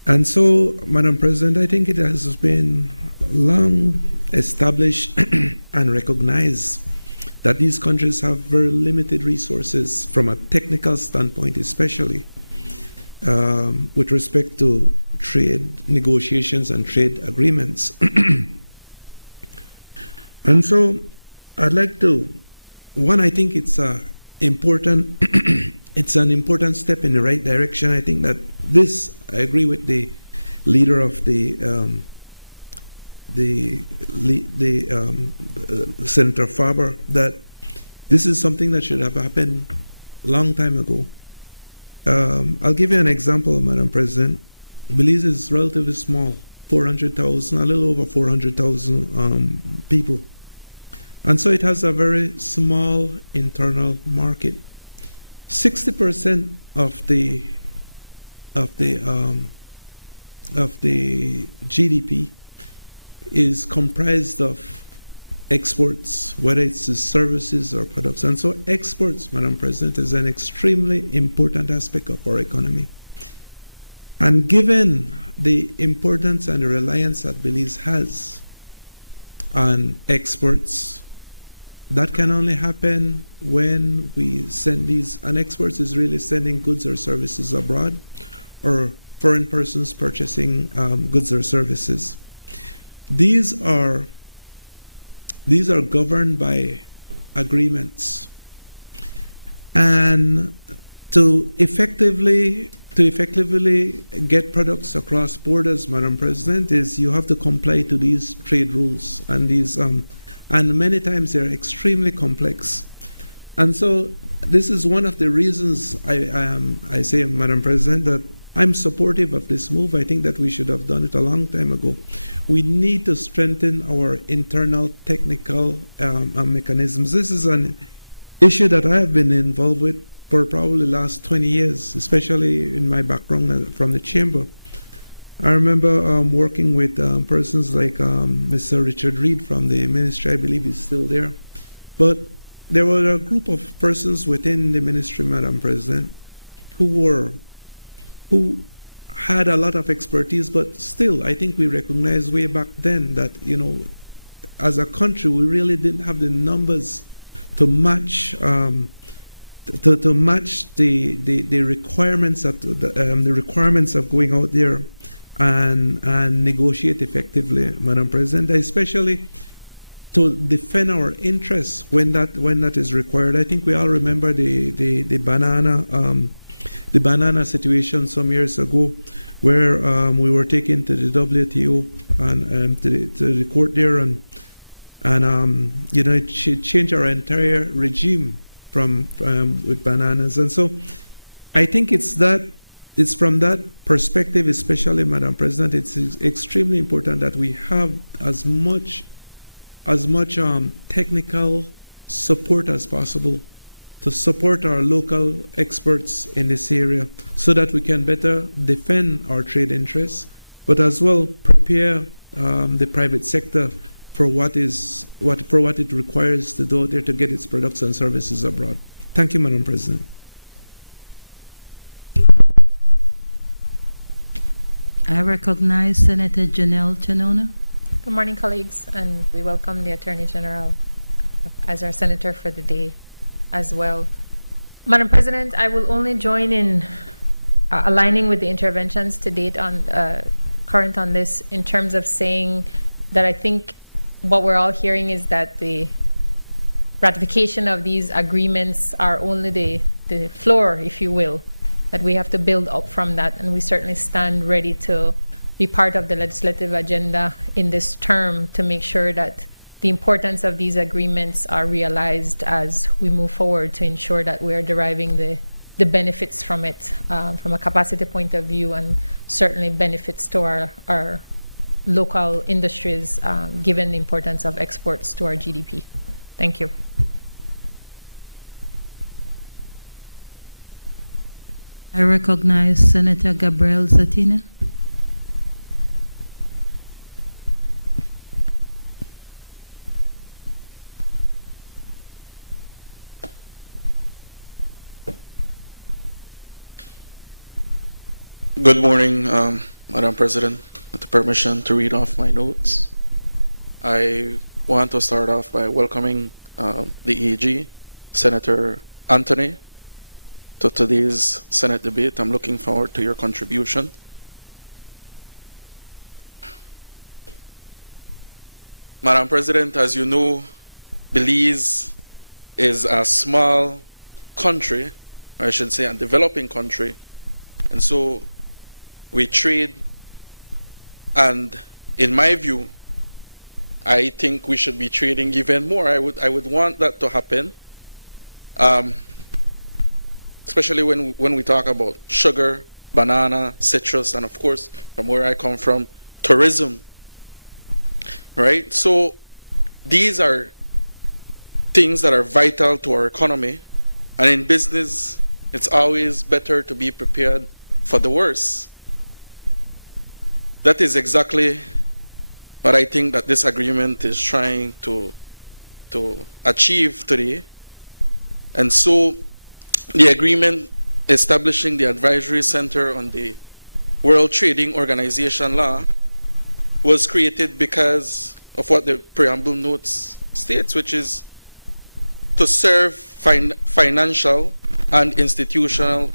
And so, Madam President, I think it has been long established and recognized that these countries have very limited resources from a technical standpoint, especially with respect to trade negotiations and trade agreements. And so, I'd like to, one, I think it's important. It's an important step in the right direction. I think that this, I agree with the leader of Senator Faber, that this is something that should have happened a long time ago. I'll give you an example, Madam President. Belize is relatively small, 400,000, a little over 400,000 people. And so it has a very small internal market. 60% of the GDP is comprised of exports, whether it's services or products. And so exports, Madam President, is an extremely important aspect of our economy. And given the importance and the reliance that Belize has on exports, that can only happen when we send these, and exports is really sending goods or services abroad, or foreign persons purchasing goods or services. These are governed by agreements. And to effectively get products across borders, Madam President, is you have to comply to these trade rules, and these and many times they're extremely complex. And so this is one of the reasons I say, Madam President, that I'm supportive of this move. I think that we should have done it a long time ago. We need to strengthen our internal technical mechanisms. This is an issue that I have been involved with for probably the last 20 years, especially in my background from the chamber. I remember working with persons like Mr. Richard Reed from the ministry. I believe he's still there. But there were a group of persons within the ministry, Madam President, who had a lot of expertise, but still, I think we recognized way back then that, you know, as a country, we really didn't have the numbers to match to match the requirements of the requirements of going out there and negotiate effectively, Madam President, especially to defend our interests when that is required. I think we all remember the banana situation some years ago, where we were taken to the WTO and to the court there, and you know, it changed our entire regime from with bananas. And so I think it's from that perspective, especially, Madam President, it's extremely important that we have as much technical support as possible to support our local experts in this area, so that we can better defend our trade interests, but as well prepare the private sector for what it requires to do out there to get its products and services abroad. Thank you, Madam President. I recognize Senator Janelle Chanona. Good morning, colleagues, and we welcome the Attorney General as our Senator for the day as well. Madam President, I will only join in aligning with the interventions to date on current on this, in terms of saying that I think what we're all hearing is that the ratification of these agreements are only the floor, if you will, that we have to build up from that, and we certainly stand ready to be part of the legislative agenda in this term to make sure that the importance of these agreements are realized as we move forward, to ensure that we are deriving the benefits from it from a capacity point of view, and certainly benefits to our local industries, given the importance of exports to our GDP. Thank you. I recognize Senator Gabriel Zatina. Good morning, Madam President. With the permission to read off my notes, I want to start off by welcoming the EG, Senator Anthony, to today's Senate debate. I'm looking forward to your contribution. Madam President, as you know, Belize is a small country, or I should say a developing country, and so we trade, and in my view, I think we should be trading even more. I would want that to happen, especially when we talk about sugar, banana, citrus, and of course, from where I come from, tourism. Right? So these are things that are vital to our economy, and in business, it's always better to be prepared for the worst. That is exactly what I think that this agreement is trying to achieve today. And so the agreement establishing the Advisory Center on the World Trading Organization law was created because of what the preamble notes states, which is to serve financial and institutional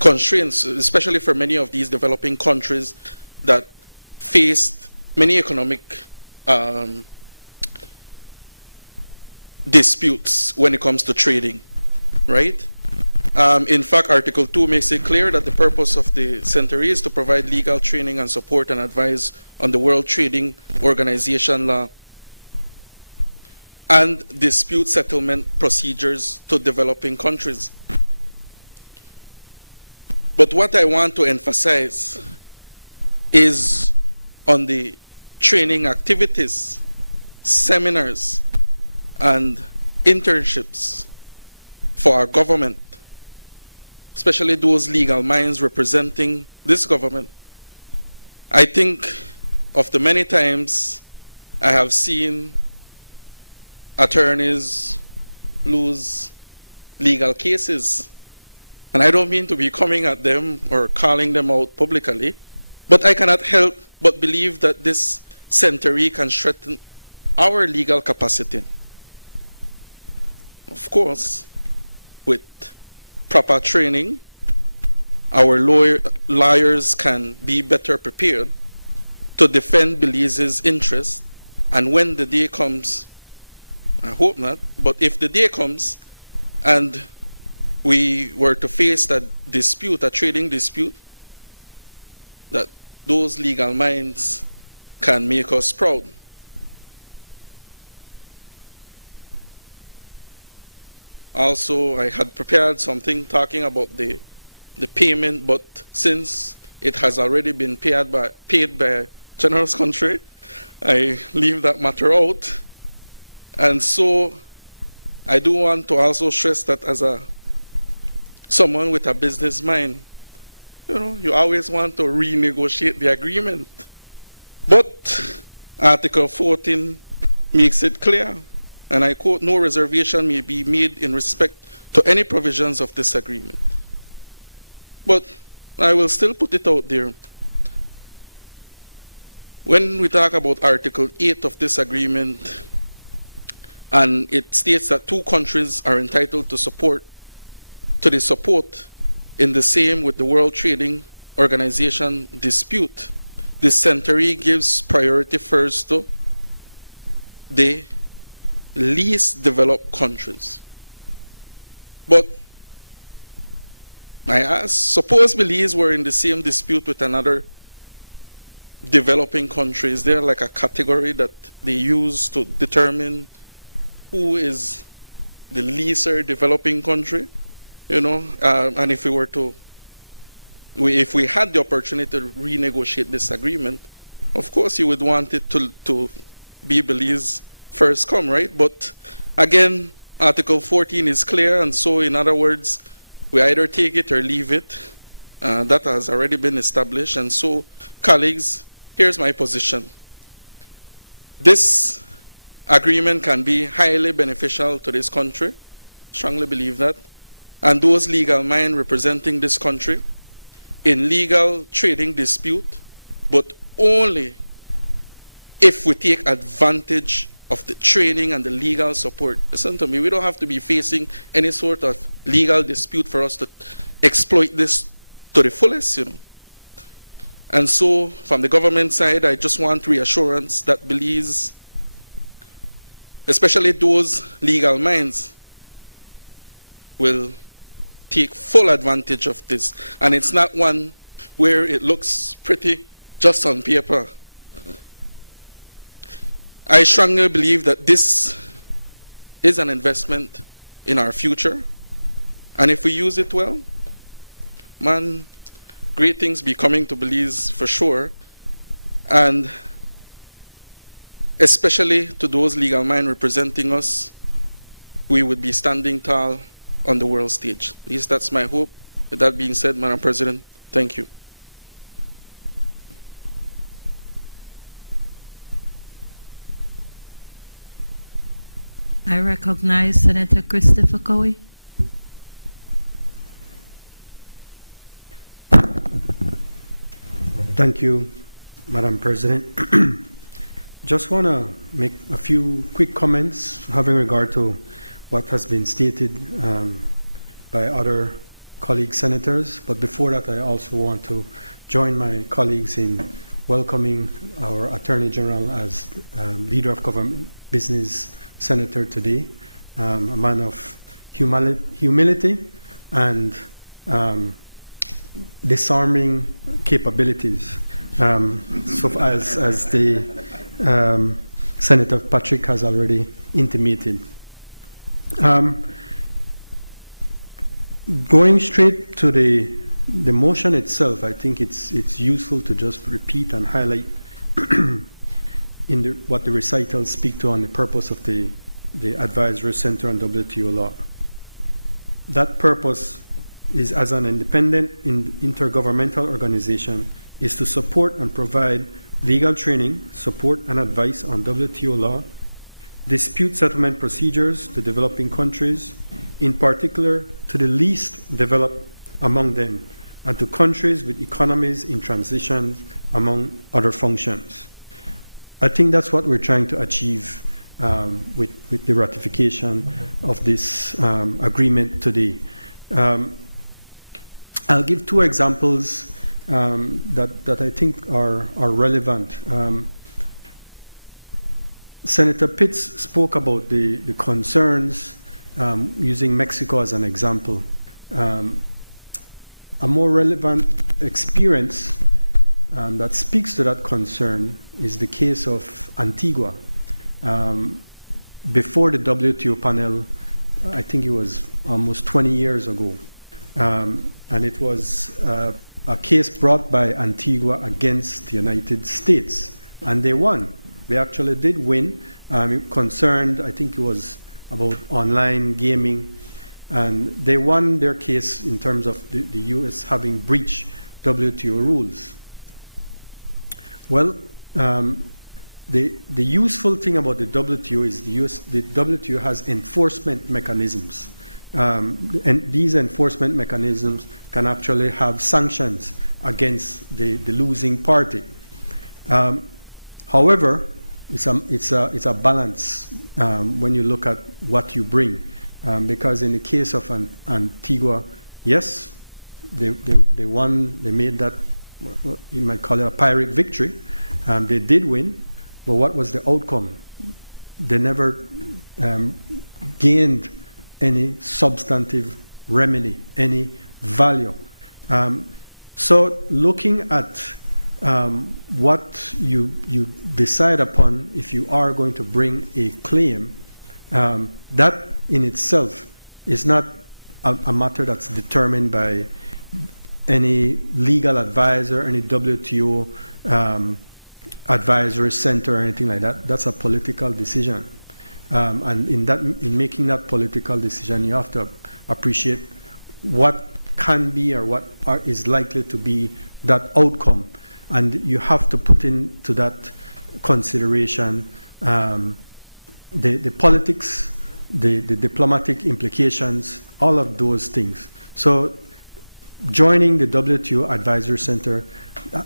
constraints, especially for many of these developing countries that faced many economic disputes when it comes to trading, right? In fact, Article 2 makes it clear that the purpose of the center is to provide legal training and support and advice on the World Trading Organization law and dispute settlement procedures to developing countries. But what I want to emphasize is on the training activities, seminars, and internships for our government, especially those legal minds representing this government. I think of the many times I have seen attorneys lose legal cases. And I don't mean to be coming at them or calling them out publicly, but I cannot help but believe that this century can strengthen our legal capacity. Of course, with proper training, our lawyers can be better prepared to defend Belize's interests. And when the day comes, I hope not, but if the day comes and we were to face that dispute, a trading dispute, that those legal minds can make us proud. Also, I had prepared something talking about the payment, but since it has already been paid by generous country, I leave that matter out. And so I do want to also stress that as someone with a business mind, you always want to renegotiate the agreement. But Article 14 makes it clear, and I quote, "No reservation may be made in respect to any provisions of this agreement." But I will still put it out there. When we talk about Article 8 of this agreement, and it states that two countries are entitled to the support in the same with the World Trading Organization dispute, this century gives priority first to the least developed countries. But I ask, suppose Belize were in the same dispute with another developing country. Is there like a category that they use to determine who is the lesser developing country? And if we were to if we had the opportunity to renegotiate this agreement, of course you would want it to be Belize first come, right? But again, Article 14 is clear, and so in other words, we either take it or leave it. That has already been established, and so, colleagues, here's my position. This agreement can be highly beneficial to this country. Strongly believe that. And those legal minds representing this country in legal trading dispute, but only if we take advantage of the training and the legal support. Listen to me, we don't have to be facing any sort of legal dispute for us to exploit this to the fullest, you know. And so, from the government side, I just want reassurance that Belize, especially those legal minds, will take full advantage of this. And it's not one where it looks pretty just on paper. I strongly believe that this is an investment in our future. And if we use it well, man, great things be coming to Belize for sure. And especially to those legal minds representing us, we would be standing tall on the world stage. At least that's my hope. With that being said, Madam President, thank you. I recognize Senator Christopher Cowie. Thank you, Madam President. Just want to make a few quick comments having regard to what has been stated by other colleague senators. But before that, I also want to join my colleagues in welcoming our Attorney General as Leader of Government Business Senator today, a man of humility and disarming capabilities, so as the Senator Patrick has already intimated. Going straight to the motion itself, I think it's useful to just repeat and highlight what the recitals speak to on the purpose of the Advisory Center on WTO law. That purpose is, as an independent intergovernmental organization, is to support and provide legal training, support and advice on WTO law, dispute settlement procedures to developing countries, in particular to the least developed among them, and to countries with economies in transition, among other functions. I think that's what we're trying to achieve with the ratification of this agreement today. I'll give two examples that I think are relevant. Senator Pitts spoke about the concerns, using Mexico as an example. A more relevant experience that speaks to that concern is the case of Antigua. Before the WTO panel, I think it was almost 20 years ago, and it was a case brought by Antigua against the United States, and they won. They actually did win. It concerned, I think it was about online gaming, and they won their case in terms of the U.S. having breached WTO rules. Well, the useful thing about the WTO is the WTO has enforcement mechanisms. And these enforcement mechanisms can actually have sanctions against the losing party. However, it's a balance when you look at what you bring, because in the case of Antigua, yes, they won. They made that, you might call it a Pyrrhic victory. They did win, but what was the outcome? They never gained any substantive remedy, any value. So looking at what you decide upon if you are going to bring a claim, that in itself is not a matter that's determined by any legal advisor, any WTO advisory center or anything like that. That's a political decision. And in making that political decision, you have to appreciate what can be or what is likely to be that outcome. And you have to put into that consideration the politics, the diplomatic implications, all of those things. So joining the WTO Advisory Center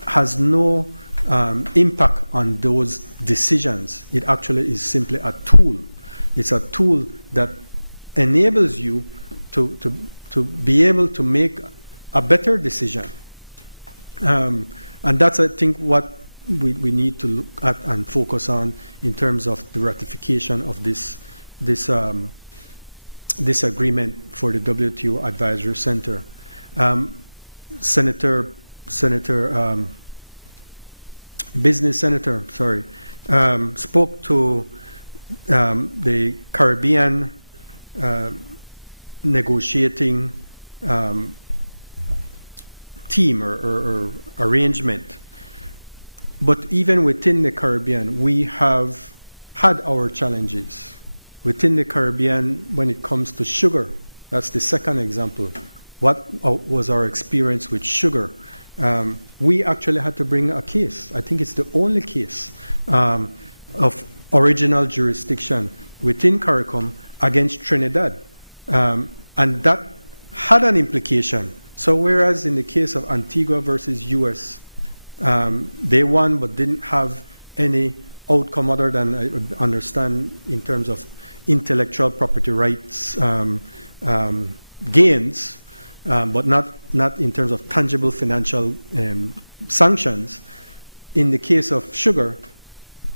has no impact on those decisions. It actually is simply a tool. It's a tool that enables you to be able to make a better decision. And that's, I think, what we need to look at and focus on in terms of the ratification of this agreement for the WTO Advisory Center. Business Senator, spoke to the Caribbean negotiating team or arrangement. But even within the Caribbean, we have had our challenges. Within the Caribbean, when it comes to sugar, that's the second example. What was our experience with sugar? We actually had to bring a case. I think it's the only case of original jurisdiction within CARICOM against Trinidad. And that had an implication. So whereas in the case of Antigua versus US, they won but didn't have any outcome other than, I understand, in terms of intellectual property rights gains, but not in terms of tangible financial sanctions. In the case of sugar,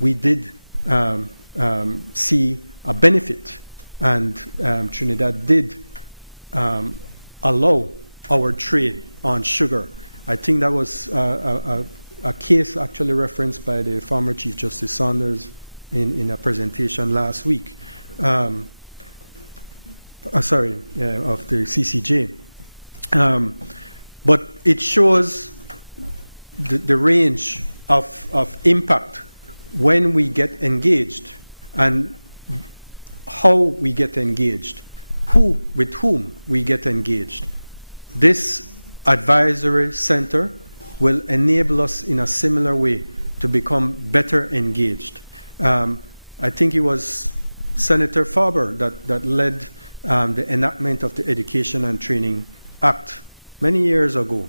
we did see a benefit, and Trinidad did allow our trade on sugar. I think that was a case actually referenced by the former Chief Justice Saunders in a presentation last week. Of the CCJ. But it shows the range of impact when we get engaged and how we get engaged, with whom we get engaged. This advisory center will enable us in a similar way to become better engaged. I think it was Senator Faber that led the enactment of the Education and Training Act many years ago.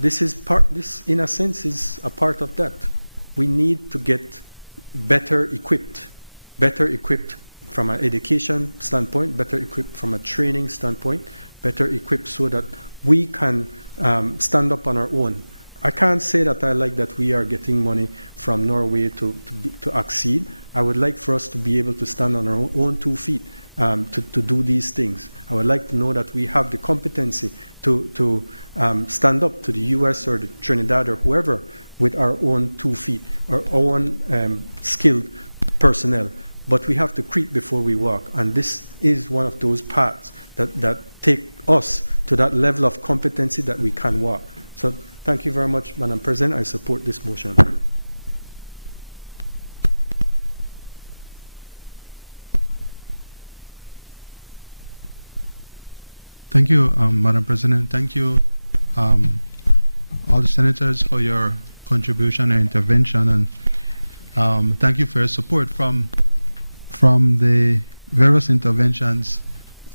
This, in a sense, is a part of that. We need to get better equipped from an education standpoint, better equipped from a training standpoint, better equipped so that we can stand up on our own. I can't say that I like that we are getting money from Norway to accede. I would like for us to be able to stand on our own 2 feet to do these things. I would like to know that we have the competency to stand up to the US or the Trinidad or whoever with our own 2 feet, our own skilled personnel. But we have to creep before we walk. And this is one of those paths that take us to that level of competency that we can walk. So thank you very much, Madam President. I support this motion. Thank you, Madam President. Thank you, all the senators, for your contribution and intervention, and thank you for your support. From the various interventions,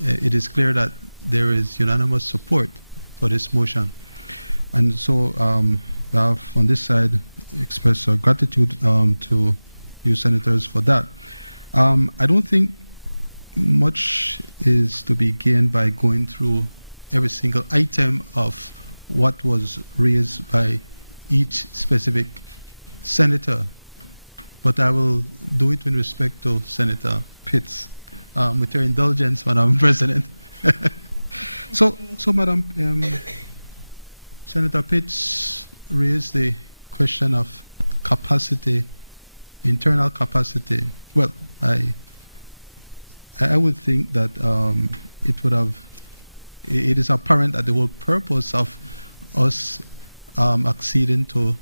it is clear that there is unanimous support for this motion. And so we have on this side expressed our gratitude to you senators for that. I don't think much is to be gained by going through every single item of what was raised by each specific senator, but I will do it with respect to Senator Pitts, with your indulgence, Madam President. So Madam, Senator Pitts raised the question of capacity, internal capacity. Well, I would think that it is apparent that the whole purpose of us acceding to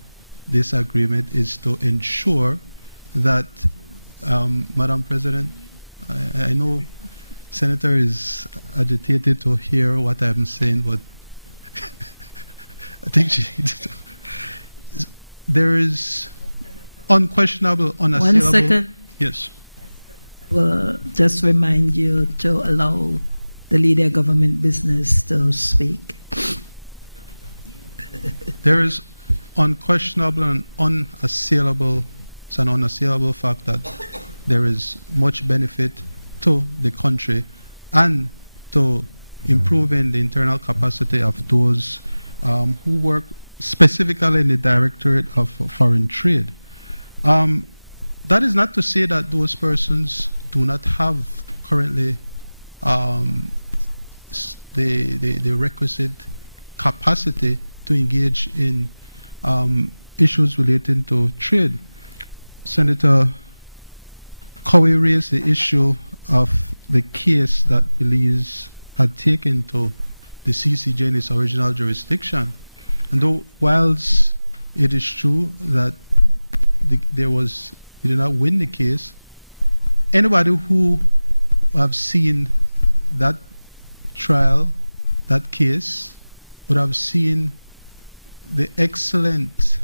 this agreement is to ensure that, Madam President, I know Senator is agitated to hear what I'm saying, but I think she needs to. There is unquestionable, unassailable. 1 second. Yes. Well, just remind you to allow the leader of government business to speak. There is unquestionable and unassailable, it's an unassailable fact that there is much benefit to the country and to improving the internal capacity of those who work specifically in the Directorate of Foreign Trade. That is not to say that those persons do not have currently the requisite capacity to engage in issues relating to trade. Senator Cowie raised the issue of the case that Belize had taken to the CCJ in its original jurisdiction. And though whilst it is true that we did not win the case, anybody who have seen that trial, that case, would have seen the excellent,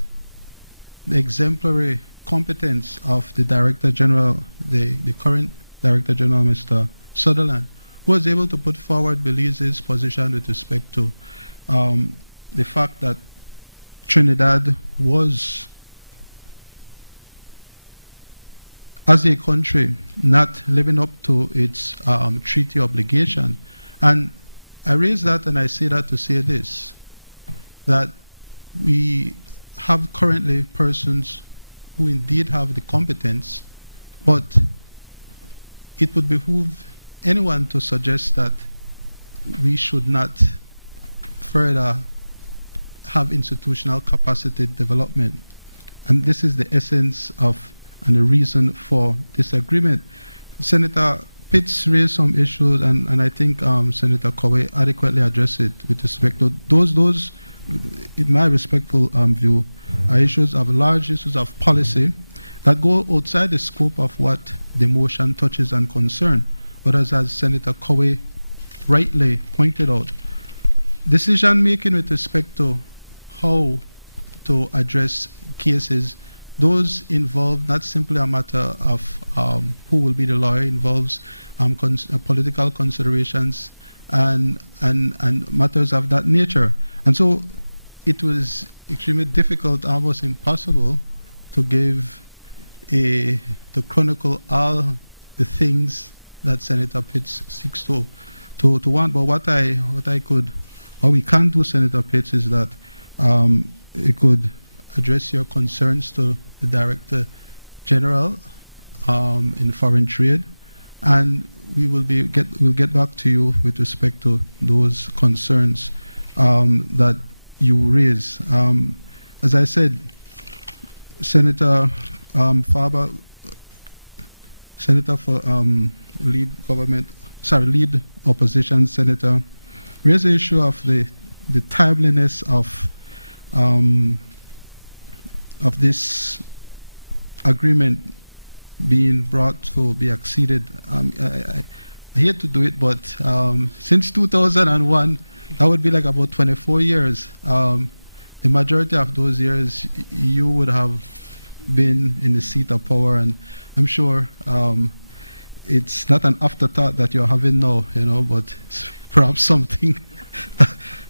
the exemplary competence of the Director General, the current Director General, Mr. Sutherland, who was able to put forward Belize's position with respect to the fact that Trinidad was, as a country, not living up to its treaty obligation. And I raise that and I say that to say this, that we have currently persons who indeed have the competence, but it would behoove anyone to suggest that we should not further have institutional capacity development. And this is the essence of and the reason for this agreement. Senator Pitts raised some issues, and I think Senator Cowie adequately addressed it with respect to those, in my respectful view, are large issues of policy that go outside the scope of what the motion touches and concern. But as Senator Cowie rightly pointed out, decision making with respect to how to address cases, those involve not simply a matter of who will be the lawyer, involves political considerations and matters of that nature. And so it was extremely difficult, almost impossible, to chronicle all the things that Senator Pitts seeks to want. But what we can do, Senator Pitts, is that it could address your concerns to the Director General in Foreign Trade, and we'll get back to you with respect to those concerns that you raise. As I said, Senator Farber, Senator for lead opposition senator, raised the issue of the timeliness of this agreement being brought to be acceded. I hate to do it, but since 2001, that would be like about 24 years. The majority of those years, you would have been in the seat of power, and I'm sure it's not an afterthought that you're having now, but it's perhaps something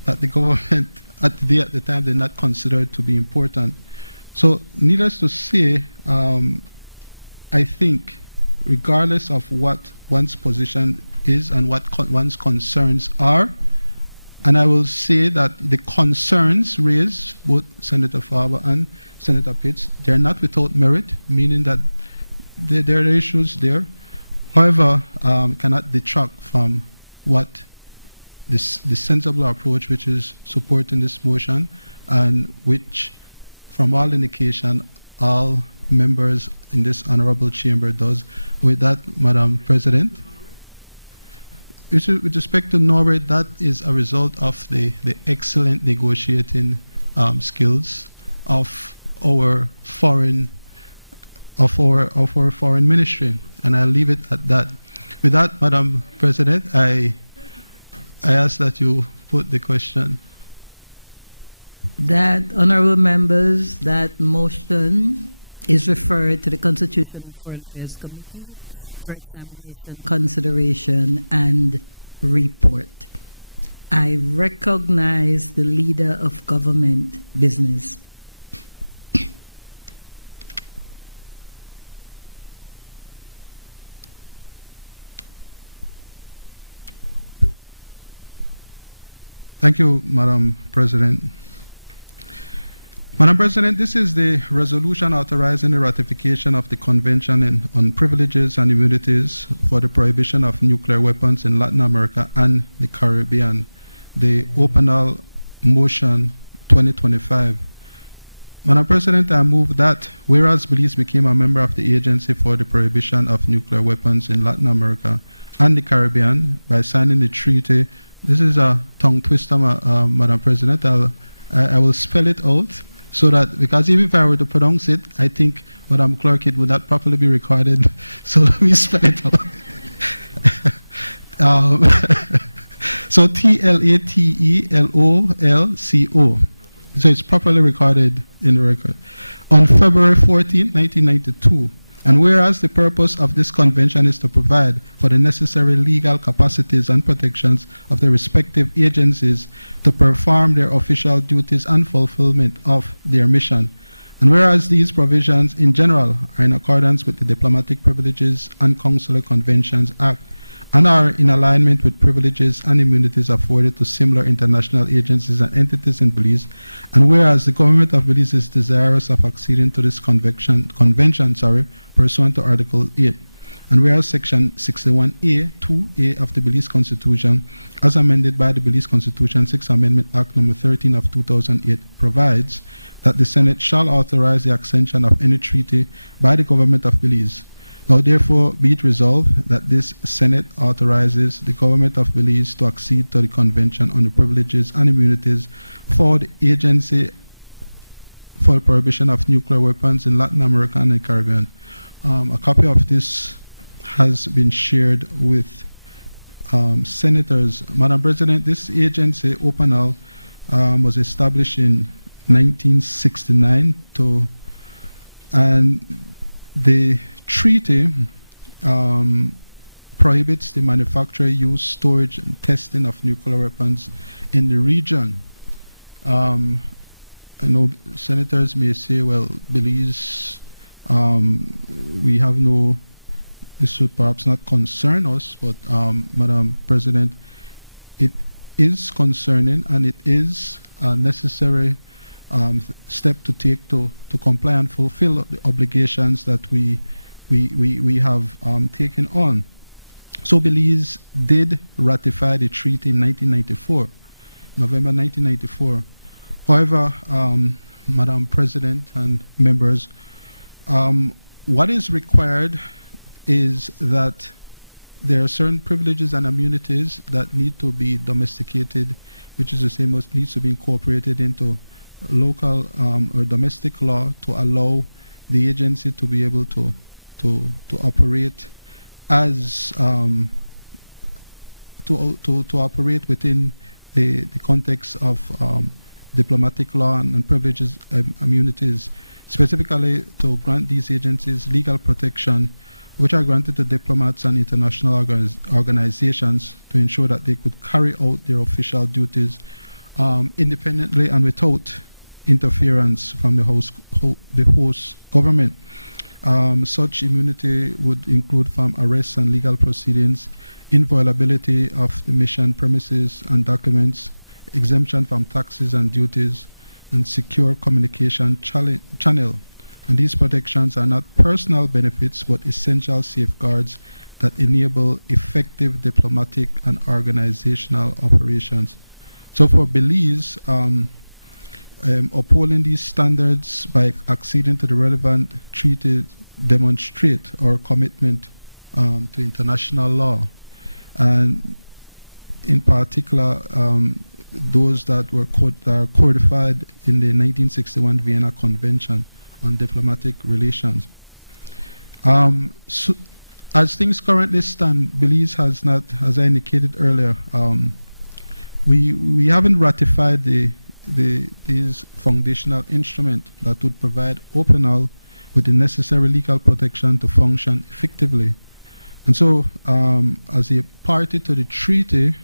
that the government at the time did not consider to be important. So, needless to say, I think, regardless of what one's position is and what one's concerns are, and I will say that the concerns raised, both Senator Farber and Senator Pitts, they're not without merit, meaning that there are issues there. However, cannot detract from what the sensible approach, which is supporting this motion, and which, from all indication, all members in this honorable chamber does. With that, Madam President, with respect to Norway, that is a result of the excellent negotiating skills of our foreign ministry, and I'll leave it at that. With that, Madam President, I ask that you put the question. That, honorable members, that motion is referred to the Constitution and Foreign Affairs Committee for examination, consideration, and report. I recognize the leader of government business. Thank you, Madam President. Madam President, this is the resolution authorizing the ratification of the Convention on Privileges and Immunities for the Prohibition of Nuclear Weapons in Latin America and the Caribbean, the Openal Motion 2025. Madam President, I move that whereas Belize became a member of the Agency for the Prohibition of Nuclear Weapons in Latin America and the Caribbean by signing the treaty. This is a tongue twister, Madam President. I will spell it out so that, because even if I were to pronounce it, I think, Madam Clerk, it would not properly be recorded. So let me spell it out. So TLATELOLCO. So it's properly recorded in the record. On February 14, 1992. And whereas the purpose of this convention is to provide for the necessary legal capacities and protections of the respective agencies to perform their official duties and fulfillment of their mission. And whereas these provisions in general are in accordance with the Diplomatic Privileges and Consular Conventions Act and are in alignment with privileges and immunities afforded to similar international agencies and entities in Belize, and whereas the government of Belize is desirous of acceding to this convention, pursuant to Article 8, and whereas Section 61A, 2A of the Belize Constitution, as amended by the Belize Constitution 6th Amendment Act No. 13 of 2008, provides that the Senate shall authorize the accession of any treaty by the government of Belize. Now therefore be it resolved that this Senate authorizes the government of Belize to accede to the Convention on the Privileges and Immunities for the Agency for the Prohibition of Nuclear Weapons in Latin America and the Caribbean. A copy of this has been shared with senators. Madam President, this agency, Openal, was established in 1969 and the treaty prohibits the manufacture, use, storage, and testing of nuclear weapons in the region. I know senators may say, well, Belize, we have no, this should perhaps not concern us, but Madam President, it is concerning and it is a necessary step to take to comply and fulfill the obligations that we have taken on. So Belize did ratify the treaty in 1994, November 1994. However, Madam President and members, what is required is that there are certain privileges and immunities that need to be domesticated, which is the same as needs to be incorporated into local or domestic law to allow the agency to be able to operate as to operate within the context of diplomatic law and privileges immunities, specifically to grant these agencies legal protection which are granted to diplomats and international organizations to ensure that they could carry out their official duties independently and without interference from the host government. Such immunity would include from arrests and legal proceedings, inviolability of the mission premises and documents, exemption from taxes and duties, and secure communication channel. And these protections are not personal benefits but essential safeguards that enable effective diplomatic and organizational operations. So for Belize, upholding these standards by acceding to the relevant treaty demonstrate our commitment to international law. And in particular those that are codified in the 1961 Vienna Convention on Diplomatic Relations. So as things currently stand, Belize has not, as I indicated earlier, we haven't ratified these foundational instruments that would provide OPNL with the necessary legal protection to function effectively. And so, as a party to the treaty,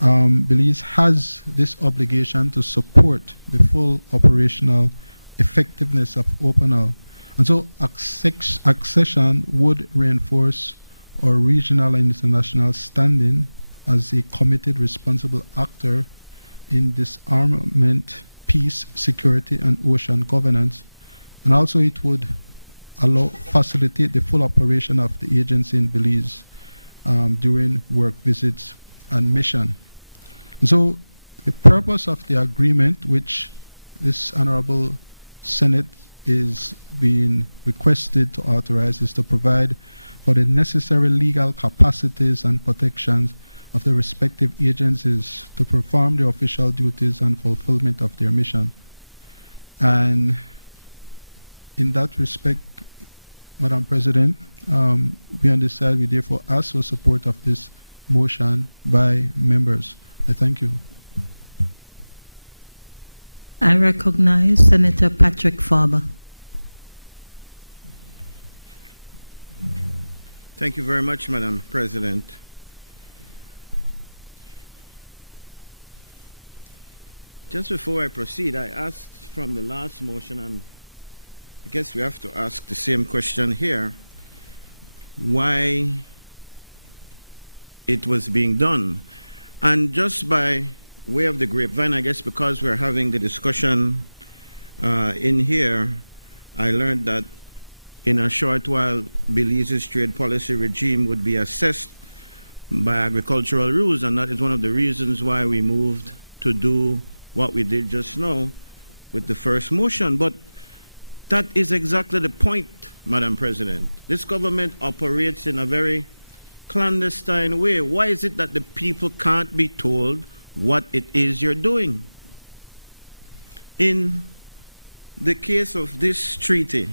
Belize has this obligation to support the full operational effectiveness of OPNL. And so accession would reinforce our regional and international standing as a committed, responsible actor in disarmament, peace, security, and ocean governance. And also it would facilitate the full operation of the agency in Belize during work visits and mission. And so the purpose of the agreement, which this Honorable Senate is being requested to authorize, is to provide for the necessary legal capacities and protections of the respective agencies to perform their official duties and fulfillment of their mission. And in that respect, Madam President, we on this side, we therefore ask for support of this motion by members. I thank you. I recognize Senator Patrick Farber. Thank you very much, Madam President. Just before I proceed, I asked from the last motion, and I guess we have to ask the same question here, why it was being done. And just by way of the grapevine, I guess because we're having the discussion in here, I learned that in a short while, Belize's trade policy regime would be assessed by agricultural rules, and that is one of the reasons why we moved to do what we did just now with the first motion. But that is exactly the point, Madam President. This government operates in a very clandestine way. Why is it that the people can't be told what it is you're doing? In the case of this treaty,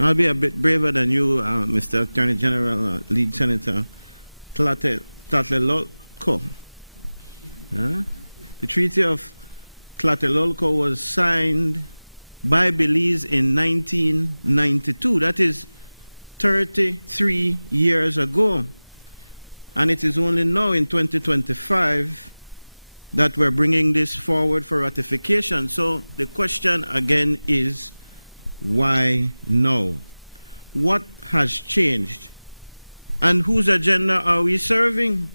I'll be a bit braver than you, Mr. Attorney General, Lead Senator Tlatelolco. The Treaty of Tlatelolco was signed by Belize in 1992. That is 33 years ago. And it is only now in 2025 that we're bringing this forward for ratification. So the question again is, why now? What has changed? And whose agenda are we serving?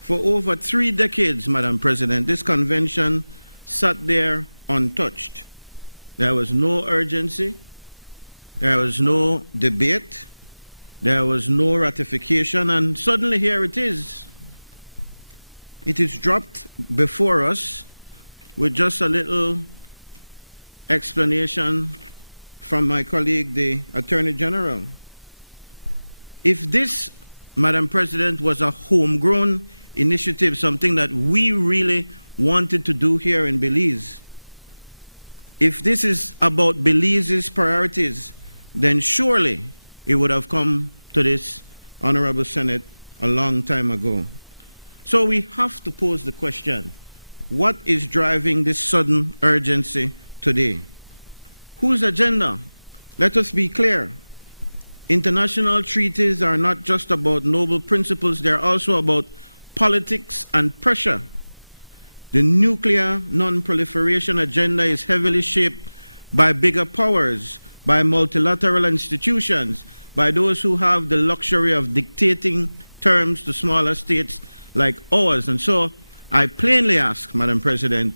For over 3 decades, Madam President, this convention sat there untouched. There was no urgency. There was no debate. There was no ratification. And suddenly here it is. It is dropped before us with just a little explanation from my colleague, the Attorney General. If this, Madam President, was a homegrown initiative, something that we really wanted to do here in Belize, if this is about Belize's priorities, then surely it would have come to this Honorable Senate a long time ago. So we have to pose the question, what is driving this sudden urgency today? Whose agenda? Let us be clear. International treaties are not just about noble principles, they're also about politics and pressure. The nuclear non-proliferation agenda is heavily shaped by bigger powers, by multilateral institutions, by those who have the luxury of dictating terms to smaller states like ours. And so I plainly ask, Madam President,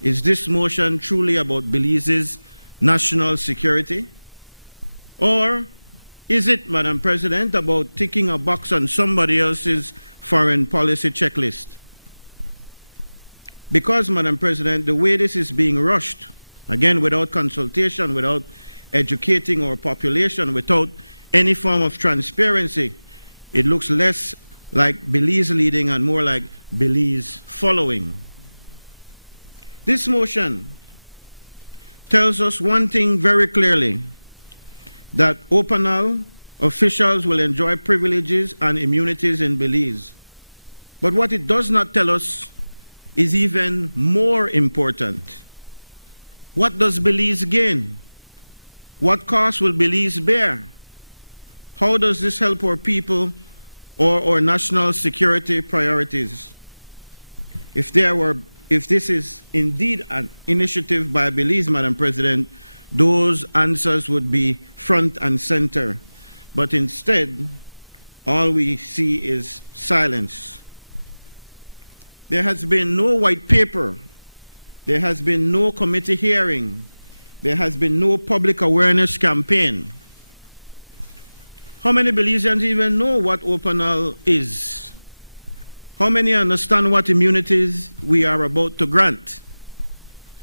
is this motion truly about Belize's national security? Or is it, Madam President, about ticking a box on somebody else's foreign policy checklist? Because, Madam President, the way this is being rushed, again, without consultation, without educating our population, without any form of transparency, it looks less like Belize leading and more like Belize following. This motion tells us one thing very clearly, that OPANAL officials will enjoy privileges and immunities in Belize. But what it does not tell us is even more important. What does Belize gain? What cost will Belize bear? How does this help our people or our national security priorities? If this is indeed an initiative by Belize, Madam President, those answers would be front and center. But instead, all we see is silence. There has been no white paper. There has been no committee hearing. There has been no public awareness campaign. How many Belizeans even know what OPANAL is? How many understand what immunities we are about to grant?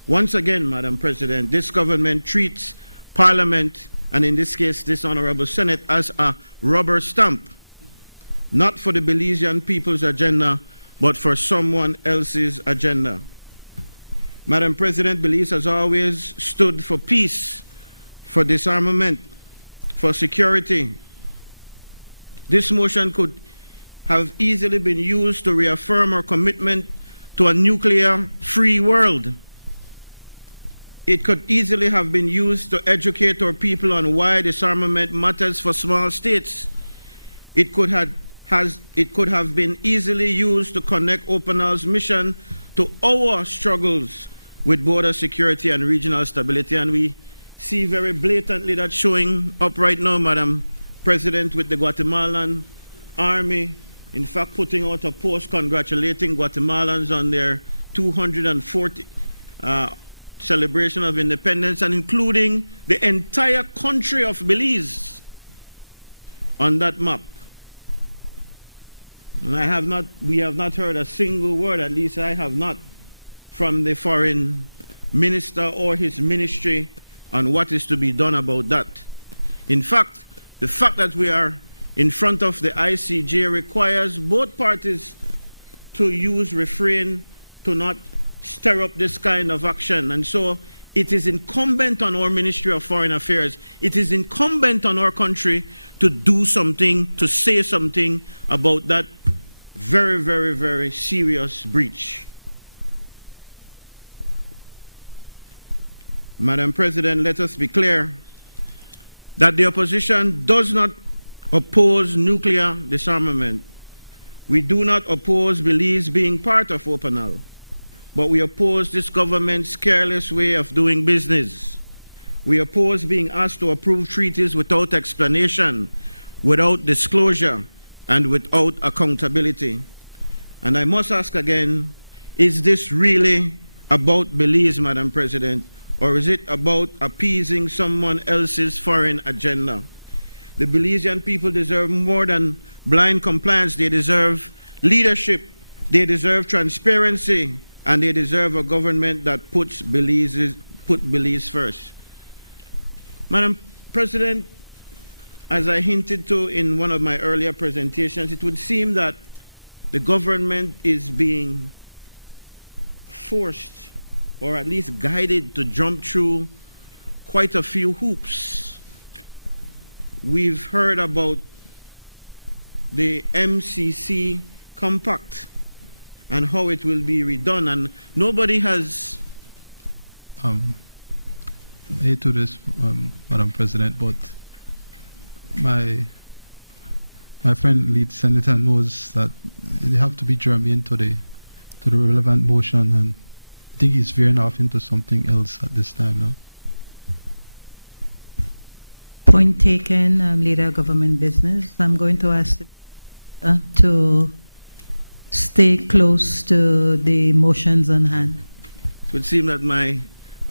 Once again, Madam President, this government treats Parliament, and in this case, this Honorable Senate, as a rubber stamp, not for the Belizean people's agenda, but for someone else's agenda. Madam President, Belize has always stood for peace, for disarmament, for security. This motion could have easily been used to reaffirm our commitment to a nuclear-free world. It could easily have been used to educate our people on why disarmament matters for small states. It could have been easily used to connect OPANAL's mission to our struggles with border security and regional stability. And we see very blatantly that showing up right now, Madam President, with the Guatemalan army, in fact, putting out a post congratulating Guatemalans on their 240 celebration of independence, and including the entire country of Belize on that map. And we have not heard a single word, at least I have not, from the foreign minister or his ministry on what is to be done about that. In fact, the fact that we are in front of the ICJ requires both parties to refrain to not stir up this kind of action. And so it is incumbent on our Ministry of Foreign Affairs, it is incumbent on our country to do something, to say something about that very, very, very serious breach. Madam President, let us be clear that the opposition does not oppose nuclear disarmament. We do not oppose Belize being part of OPANAL, but we oppose this government's careless way of doing business. We oppose being asked to approve treaties without explanation, without disclosure, and without accountability. And I must ask again, is this really about Belize, Madam President, or is it about appeasing someone else's foreign agenda? The Belizean people deserve more than blind compliance. They deserve leadership, they deserve transparency, and they deserve a government that put Belize first. Madam President, as I hinted to in one of my earlier presentations, it would seem that the government is being forced, or at least guided, to jump through quite a few hoops. We've heard about the MCC compact and how it will be redone, and nobody has... I hate to this, Madam President, but my friend lead senator knows that they have to be germane to the relevant motion, and I think he's veering off into something else at this time now. Point taken, Leader of Government Business. I'm going to ask to stay close to the motions on hand. It would seem that my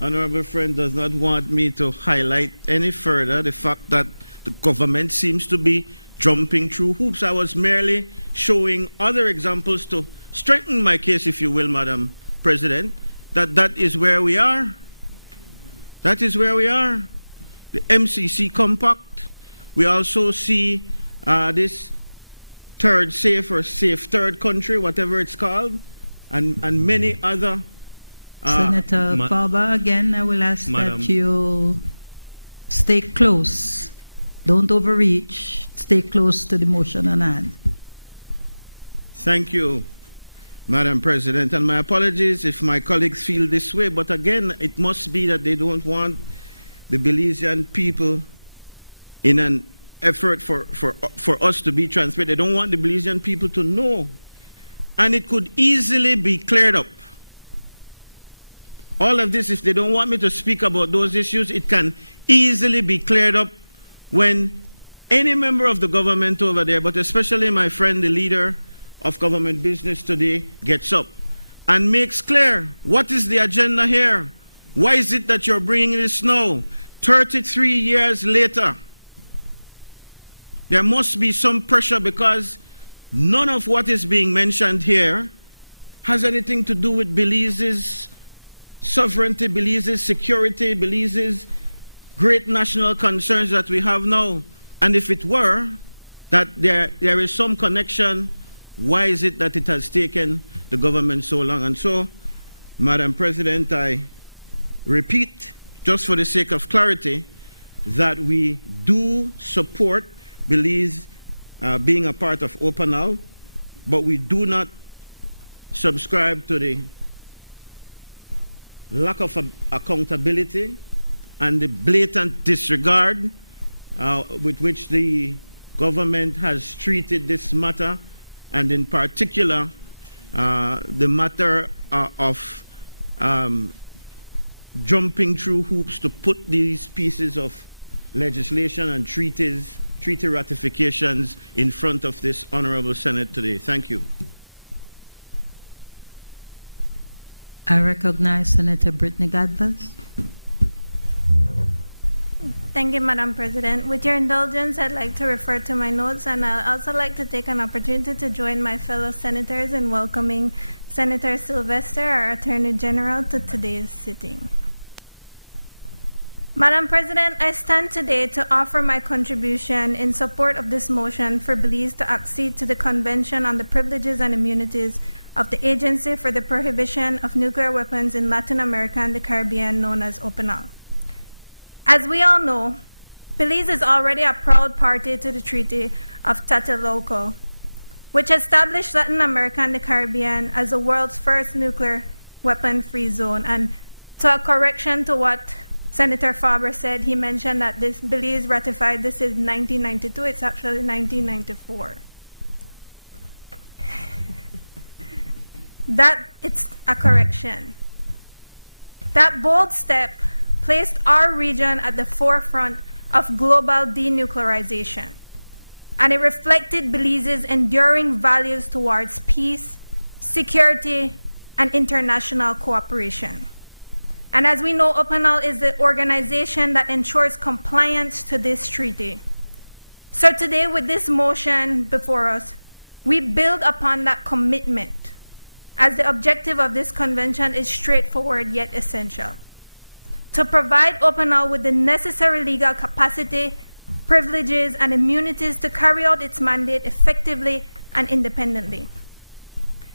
honorable friend does not want me to highlight any further the fact that the government seems to be jumping through hoops. I was merely showing other examples to strengthen my case, if you will, Madam President, that is where we are. That is where we are. The MCC compact. We also see this third safe or safe third country, whatever it's called, and many other. Senator Farber, again, I will ask Madam. that you stay close. Don't overreach. Stay close to the motion on hand. Thank you, Madam President, and my apologies if my colleagues feel this way, but again, it must be that they don't want the Belizean people, in an effort for us to be transparent, they don't want the Belizean people to know. And it could easily be cleared up. All of this, if they don't want me to speak about those issues, it can easily be cleared up when any member of the government over there, but especially my friend, the leader of government business today, gets up and makes clear what is the agenda here. Why is it that you're bringing this now, 33 years later? There must be some pressure, because none of what is being mentioned here has anything to do with Belize's sovereignty, Belize's security, Belize's great national concerns that we have now. And if it were that there is some connection, why is it that it has taken the government so long? And so, Madam President, I repeat, just for the sake of clarity, that we do support Belize being a part of OPANAL, but we do not subscribe to the lack of accountability and the blatant disregard with which the government has treated this matter, and in particular the matter of jumping through hoops to put these pieces of legislation and treaty ratifications in front of this honorable Senate today. Thank you. I recognize Senator Brittany Gadvas. Thank you, Madam President. With your indulgence, I'd like to refer to my notes, and I'd also like to take an opportunity to join my fellow senators in welcoming Senator Sylvester, our Attorney General, to today's sitting. Madam President, I stand today to offer my contribution in support of this motion for Belize to accede to the Convention on the Privileges and Immunities of the Agency for the Prohibition of Nuclear Weapons in Latin America and the Caribbean, known as OPANAL. As we all know, Belize is already a proud party to the Treaty of Tlatelolco, which established Latin America and the Caribbean as the world's first nuclear weapon-free zone. And to a correction to what Senator Farber said, he mentioned that Belize ratified this in 1992. It's actually 1994. That it's a correction. That bold step placed our region at the forefront of global denuclearization, and it reflected Belize's enduring values towards peace, security, and international cooperation. And as we know, OPANAL is the organization that ensures compliance to this treaty. So today, with this motion before us, we build upon that commitment, as the objective of this convention is straightforward yet essential: to provide OPANAL with the necessary legal capacity, privileges, and immunities to carry out its mandate effectively and independently.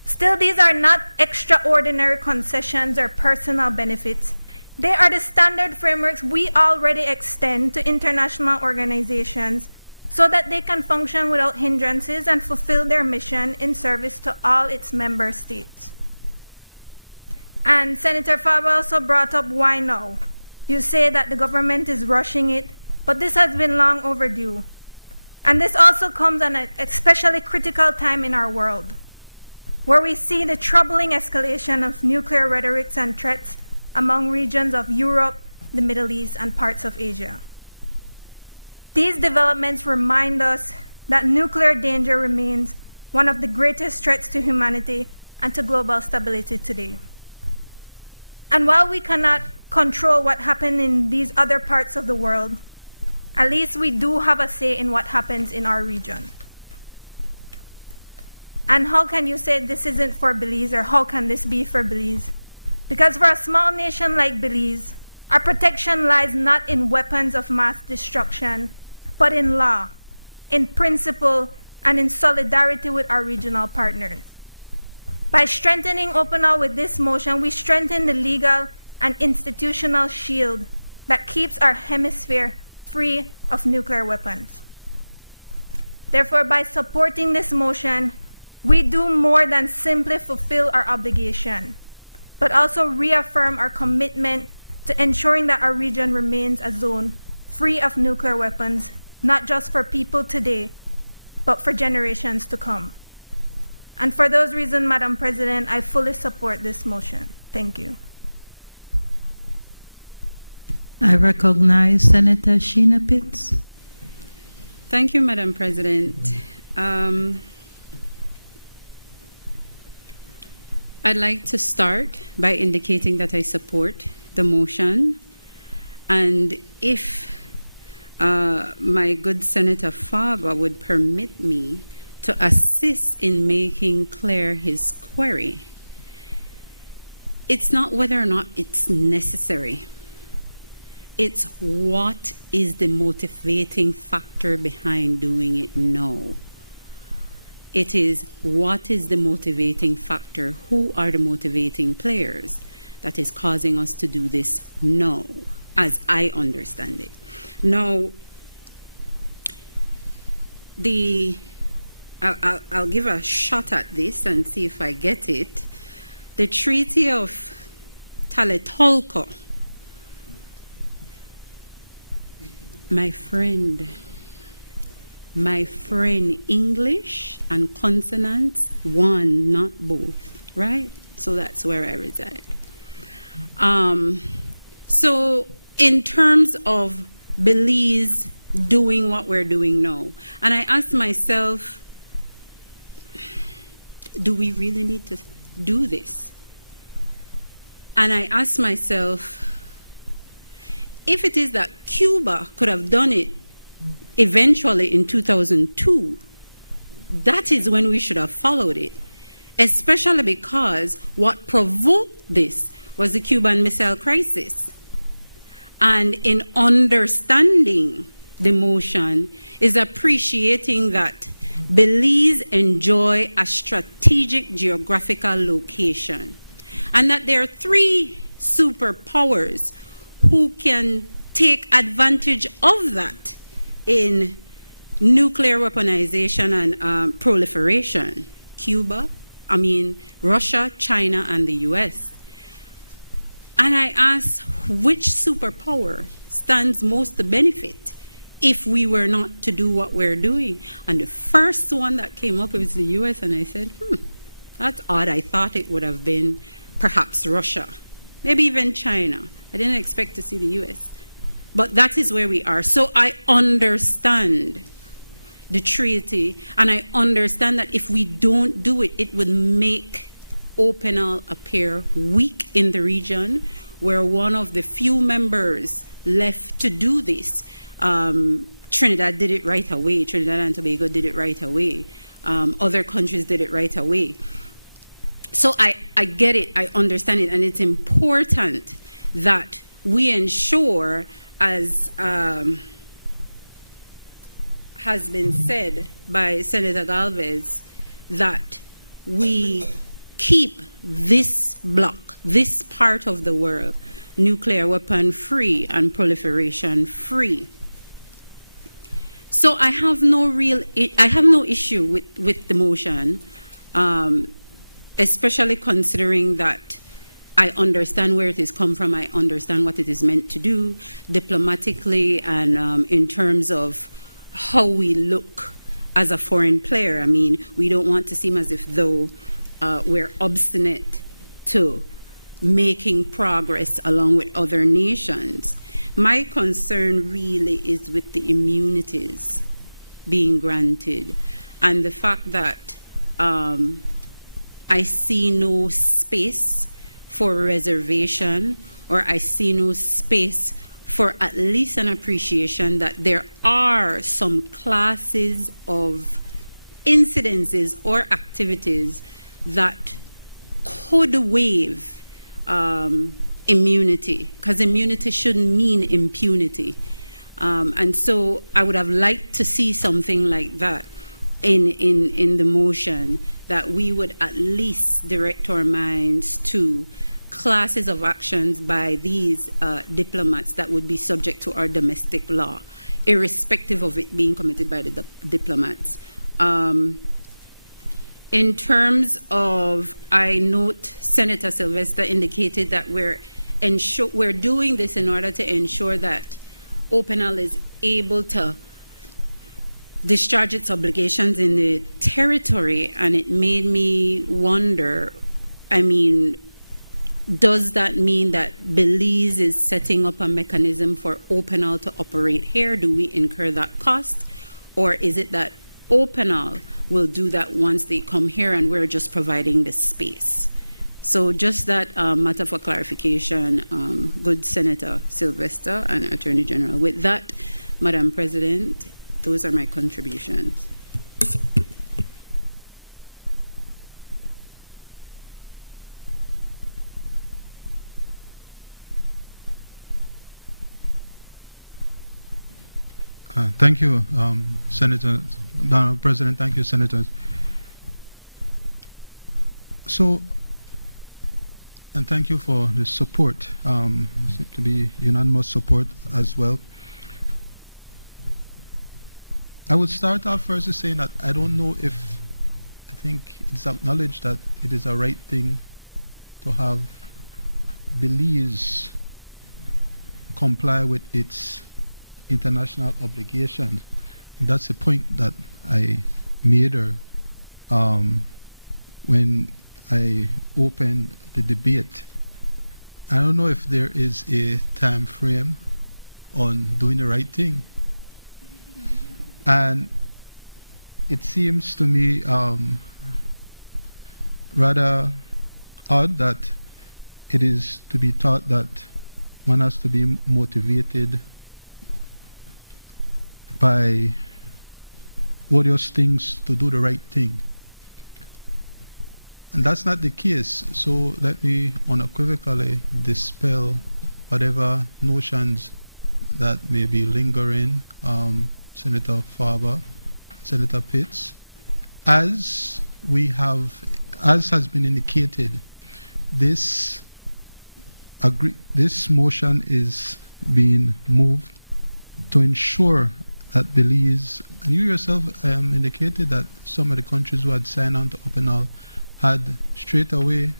Still, these are not extraordinary concessions or personal benefits. They are the standard frameworks we already extend to international organizations so that they can function without hindrances and fulfill their mission in service to all its member states. And Senator Farber also brought up why now. You say that the government is rushing it, but this has been long overdue. And this also comes at an especially critical time in our world, where we see the troubling escalation of nuclear rhetorics and threats among regions of Europe, the Middle East, and parts of Asia. These developments remind us that nuclear danger remains one of the greatest threats to humanity and to global stability today. And while we cannot control what happens in these other parts of the world, at least we do have a say in what happens in our region. And how can you say this isn't for Belize, or how can this be for Belize? Because for a small nation like Belize, our protection lies not in weapons of mass destruction, but in law, in principle, and in solidarity with our regional partners. By strengthening OPNAL with this motion, we strengthen the legal and institutional shield that keeps our hemisphere free of nuclear weapons. Therefore, by supporting this motion, we do more than simply fulfill our obligation, but also reaffirm our commitment to ensuring that our region remains a zone free of nuclear weapons, not just for people today, but for generations to come. And for those reasons, Madam President, I fully support this motion. Thank you. I recognize Senator Sheena Pitts. Thank you, Madam President. I'd like to start by indicating that I support the motion. And if my good Senator Faber would permit me to assist in making clear his query, it's not whether or not it's necessary. It's what is the motivating factor behind doing it now. It is what is the motivating factor, who are the motivating players that is causing us to do this now, as I understand it. Now, I'll give a shot at this and see if I get it. The Treaty of Tlatelolco, my friend, English and consonants, one, not both, right? So that's where I reside. So in terms of Belize doing what we're doing now, and I asked myself, do we really need to do this? And I asked myself, if it is that Cuba could have done it eventually in 2002, that is when we should have followed it, especially because what provoked this was the Cuban Missile Crisis. And in understanding the motion is appreciating that Belize enjoy a strategic geographical location, and that there are three superpowers who can take advantage of that in nuclear weaponization and proliferation. Russia, China, and the US. And I asked, which superpower stands most to benefit if we were not to do what we're doing? And the first one that came up was the US, and I said, that's odd. I thought it would have been perhaps Russia, maybe even China. I didn't expect to see the US. But that is where we are. So I understand the treaty, and I understand that if we don't do it, it would make OPNAL appear weak in the region. We're one of the few members left to do this. Trinidad did it right away. Trinidad and Tobago did it right away. Other countries did it right away. So I get it, I understand it, and it's important that we ensure, as has been said by Senator Galvez, that we keep this block, this part of the world, nuclear weapon free and proliferation free. So I have no issue with the motion, especially considering that I understand where it has come from. I understand what it is meant to do diplomatically and in terms of how we look as a foreign player. I mean, we don't want to seem as if though we're obstinate to making progress along with other nations. My concern really is with the immunities being granted and the fact that I see no space for reservation, or I see no space for at least an appreciation that there are some classes of incidences or activities that could waive immunity, because immunity shouldn't mean impunity. And so I would have liked to see something like that. in the motion that we would at least direct our minds to classes of actions by these diplomats that would be subject to our domestic law, irrespective of it being committed by the diplomats. In terms of, I note Senator Sylvester indicated that we're doing this in order to ensure that OpenAL is able to discharge its obligations in the territory, and it made me wonder, I mean, does that mean that Belize is setting up a mechanism for OpenAL to operate here? Do we incur that cost? Or is it that OpenAL will do that once they come here and we're just providing the space? So just that matter for clarification, good Senator Sylvester and Attorney General. With that, Madam President, those are my contributions. Thank you, Senator, President. Thank you, Senators. So, and thank you for the support, seems to be unanimous support as well. I would start off first by saying that I don't know if, I think it's acknowledged that it is a right thing to have Belize comply with its international obligations. That's the point that I made when I opened the debate. I don't know if there is a time frame on doing the right thing. And it seems to me rather odd that it is to be taught that one has to be motivated by odious things to do the right thing. And that's not the case. So let me unequivocally dispel whatever notions that may be lingering, Senator Farber, Senator Pitts. As has been indicated, this motion is being moved to ensure that Belize, and you yourself indicated that some of the countries who had signed on to OpenAL had straight away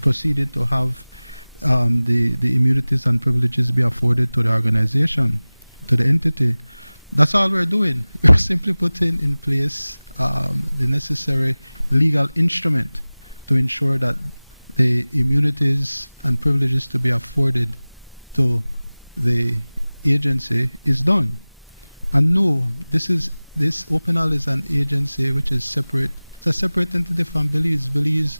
proceeded to have the immunities and privileges be afforded to the organization, to the entity. That's all we're doing. We're simply putting in place the necessary legal instrument to ensure that the immunities and privileges to be afforded to the agency is done. And no, this OpenAL is an agency which is separate. It's a separate entity from Belize. Belize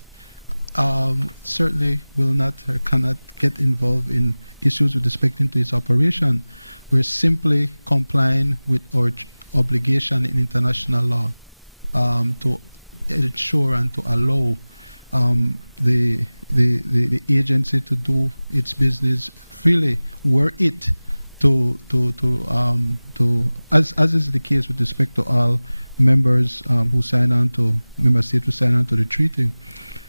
certainly will not or cannot get involved in issues with respect to its operation. We're simply complying with our obligation in international law to ensure and to allow the agency to do its business freely, were it as is the case with respect to all members who sign on to member states who sign on to the treaty.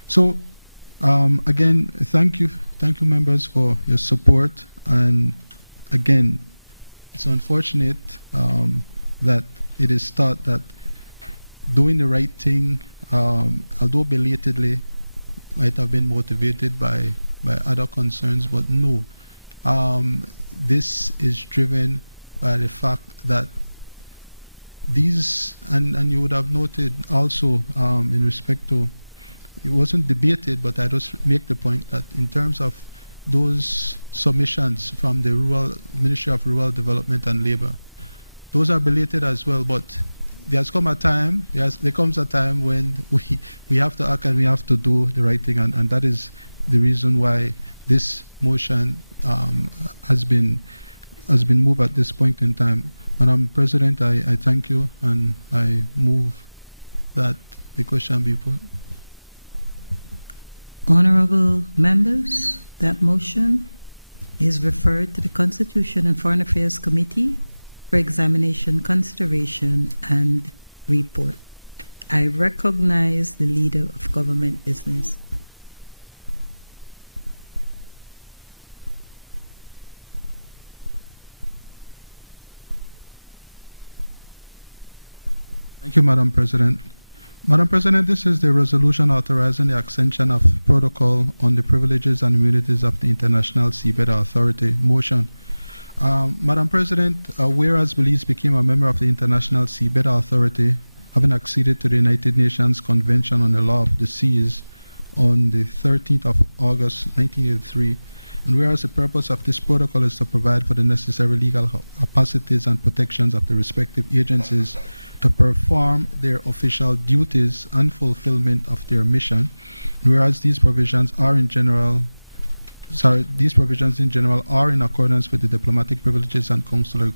So again, thank you members for your support. And again, it's unfortunate that it is thought that doing the right thing, although belatedly, might have been motivated by other concerns, but no. This is driven by the fact that these, and you would have noted also in respect to, it wasn't debated, but I just make the point that in terms of those submissions from the Ministry of Rural Development and Labor, those are belated as well, but there comes a time when we have to act and we have to do the right thing, and that is the reason why this motion has been moved at this point in time. Madam President, I thank you, and I move that the question be put. Honorable members, that motion is referred to the Constitution and Foreign Affairs Committee for examination, consideration, and report. I recognize the leader of government business. Thank you, Madam President. Madam President, this is the resolution authorizing the extension of protocol on the privileges and immunities of the International Seabed Authority. Motion. Madam President, whereas Belize became a member of the International Seabed Authority, having acceded to the United Nations Convention on the Law of the Seas on the 13th of August 1983, and whereas the purpose of this protocol is to provide for the necessary legal capacities and protections of the respective agencies to perform their official duties and fulfillment of their mission, and whereas these provisions in general are in accordance with the Diplomatic Privileges and Consular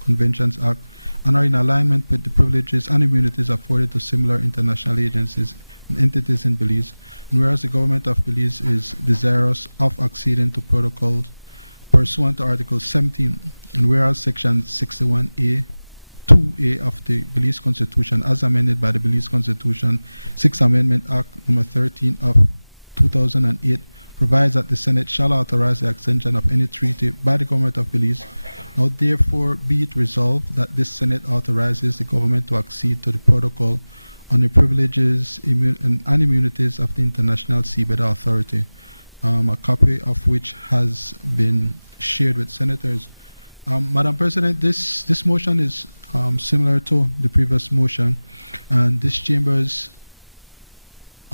Conventions Act and are in alignment with the privileges and immunities afforded to similar international agencies and entities in Belize, and whereas the government of Belize is desirous of acceding to protocols pursuant to Article 17, and whereas Section 61A 2A of the Belize Constitution, as amended by the Belize Constitution 6th Amendment Act No. 13 of 2008, provides that the Senate shall authorize the extension of any treaty by the government of Belize. Now therefore be it resolved that this Senate authorizes the government to accede to the protocol on the privileges and immunities of the International Seabed Authority, a copy of which has been shared with senators. Madam President, this motion is similar to the previous motion, and this chamber's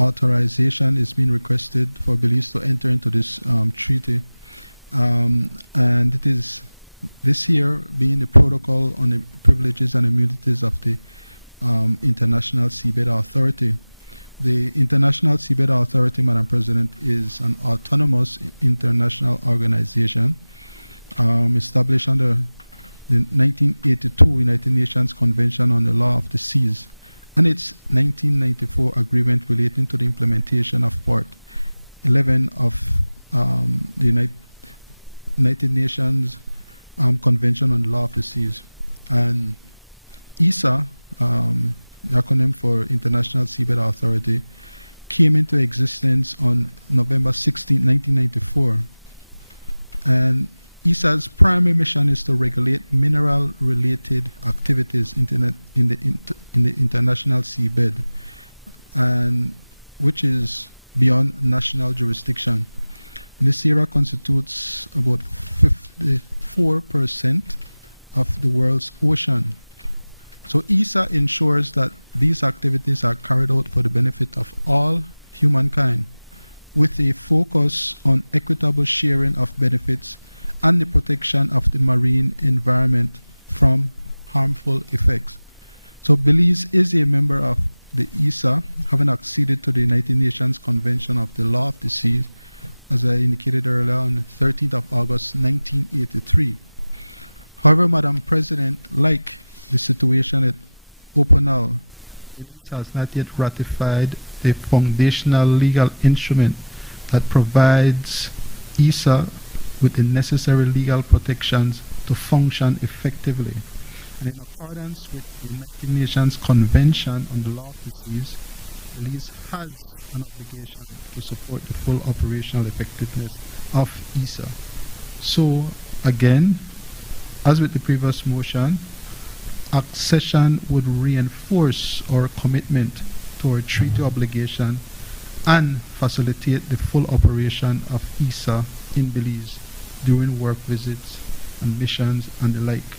authorization is being requested for Belize to enter into this treaty, and it is this here being the protocol on the privileges and immunities of the International Seabed Authority. The International Seabed Authority, Madam President, is an autonomous international organization established under the 1982 United Nations Convention on the Law of the Seas and its 1994 agreement relating to the implementation of Part 11 of the United Nations Convention on the Law of the Seas. And ISA, the acronym for International Seabed Authority, came into existence on November 16, 1994. And ISA's primary mission is to regulate mineral-related activities in the international seabed, and which is beyond national jurisdiction. This area constitutes about 54% of the world's ocean. So ISA ensures that these activities are carried out for the benefit of all humankind, with a focus on equitable sharing of benefits and the protection of the marine environment from harmful effects. So Belize is a member of the ISA, having acceded to the United Nations Convention of the Law of the Sea, as I indicated earlier, on the 13th of August 1983. However, Madam President, like the situation at Opernal, it has not yet ratified a foundational legal instrument that provides ISA with the necessary legal protections to function effectively. And in accordance with the United Nations Convention on the Law of the Seas, Belize has an obligation to support the full operational effectiveness of ISA. So, again, as with the previous motion, accession would reinforce our commitment to our treaty obligation and facilitate the full operation of ISA in Belize during work visits and missions and the like.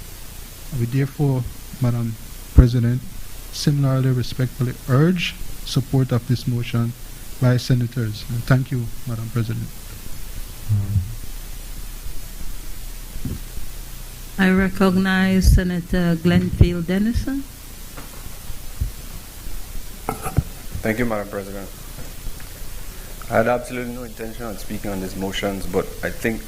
We therefore, Madam President, similarly respectfully urge support of this motion by senators. And thank you, Madam President. I recognize Senator Glenfield Dennison. Thank you, Madam President. I had absolutely no intention of speaking on these motions, but I think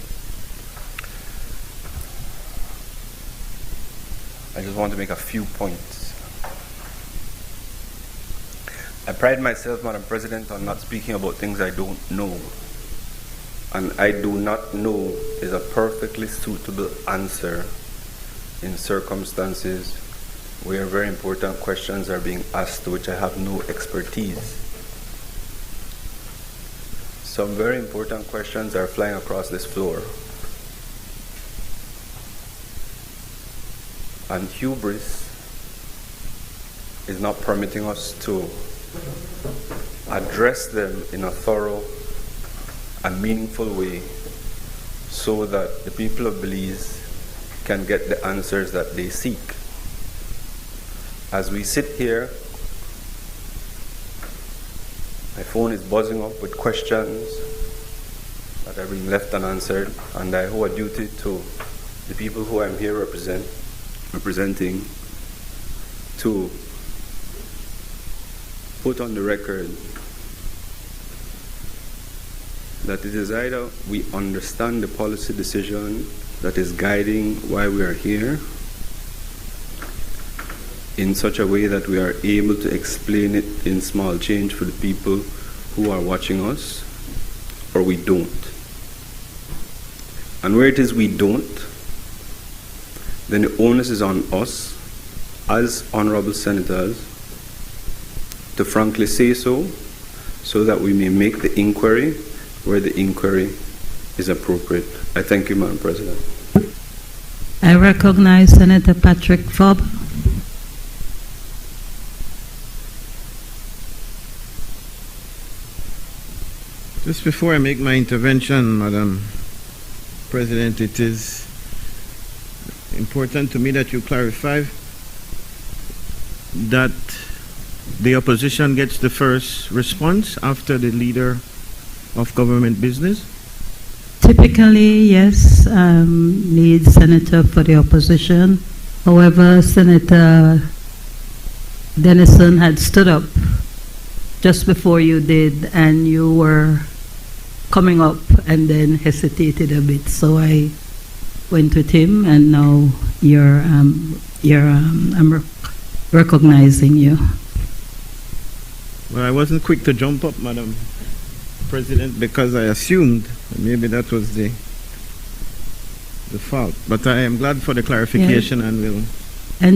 I just want to make a few points. I pride myself, Madam President, on not speaking about things I don't know. And I do not know is a perfectly suitable answer in circumstances where very important questions are being asked to which I have no expertise. Some very important questions are flying across this floor. And hubris is not permitting us to address them in a thorough and meaningful way so that the people of Belize can get the answers that they seek. As we sit here, my phone is buzzing up with questions that are being left unanswered, and I owe a duty to the people who I'm here representing to put on the record that it is either we understand the policy decision that is guiding why we are here in such a way that we are able to explain it in small change for the people who are watching us, or we don't. And where it is we don't, then the onus is on us as honorable senators to frankly say so that we may make the inquiry where the inquiry is appropriate. I thank you, Madam President. I recognize Senator Patrick Fobb. Just before I make my intervention, Madam President, it is important to me that you clarify that the opposition gets the first response after the leader of government business. Typically, yes, lead senator for the opposition. However, Senator Dennison had stood up just before you did, and you were coming up and then hesitated a bit. So I went with him, and now I'm recognizing you. Well, I wasn't quick to jump up, Madam President, because I assumed maybe that was the fault. But I am glad for the clarification, yeah, and will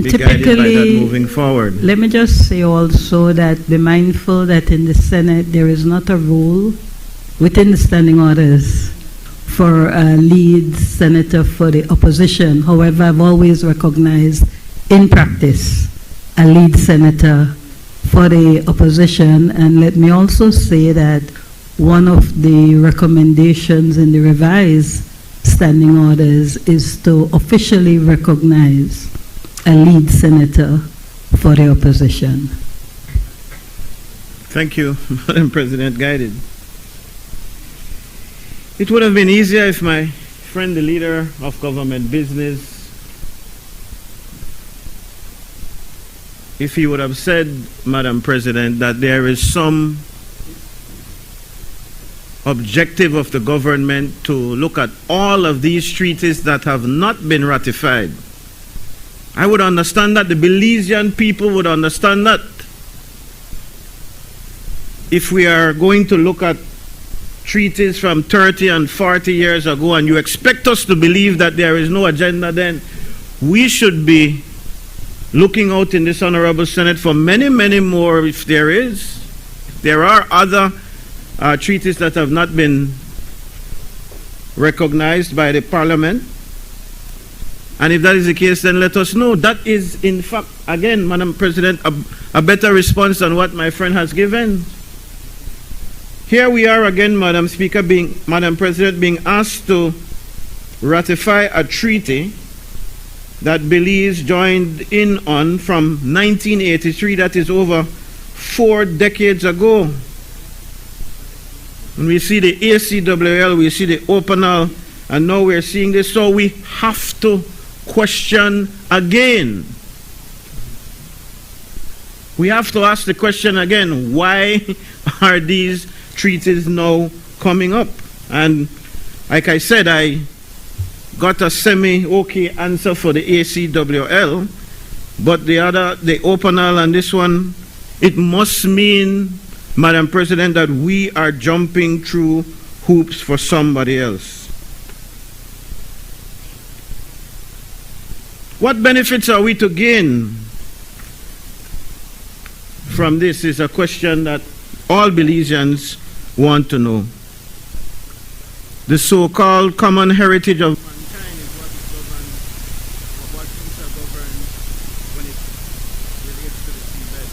be guided by that moving forward. Let me just say also that be mindful that in the Senate there is not a rule within the standing orders for a lead senator for the opposition. However, I've always recognized in practice a lead senator for the opposition. And let me also say that one of the recommendations in the revised standing orders is to officially recognize a lead senator for the opposition. Thank you, Madam President. Guided. It would have been easier if my friend, the leader of government business, if he would have said, Madam President, that there is some objective of the government to look at all of these treaties that have not been ratified. I would understand that. The Belizean people would understand that. If we are going to look at treaties from 30 and 40 years ago, and you expect us to believe that there is no agenda, then we should be looking out in this Honorable Senate for many, many more if there is. There are other treaties that have not been recognized by the Parliament. And if that is the case, then let us know. That is, in fact, again, Madam President, a better response than what my friend has given. Here we are again, Madam Speaker, Madam President, being asked to ratify a treaty that Belize joined in on from 1983, that is over 4 decades ago. And we see the ACWL, we see the OPNL, and now we're seeing this. So we have to question again. We have to ask the question again, why are these treaties now coming up? And like I said, I got a semi-okay answer for the ACWL, but the OPNL and this one, it must mean, Madam President, that we are jumping through hoops for somebody else. What benefits are we to gain from this is a question that all Belizeans want to know. The so-called common heritage of mankind is what is governed, or what intergoverns when it relates to the seabed.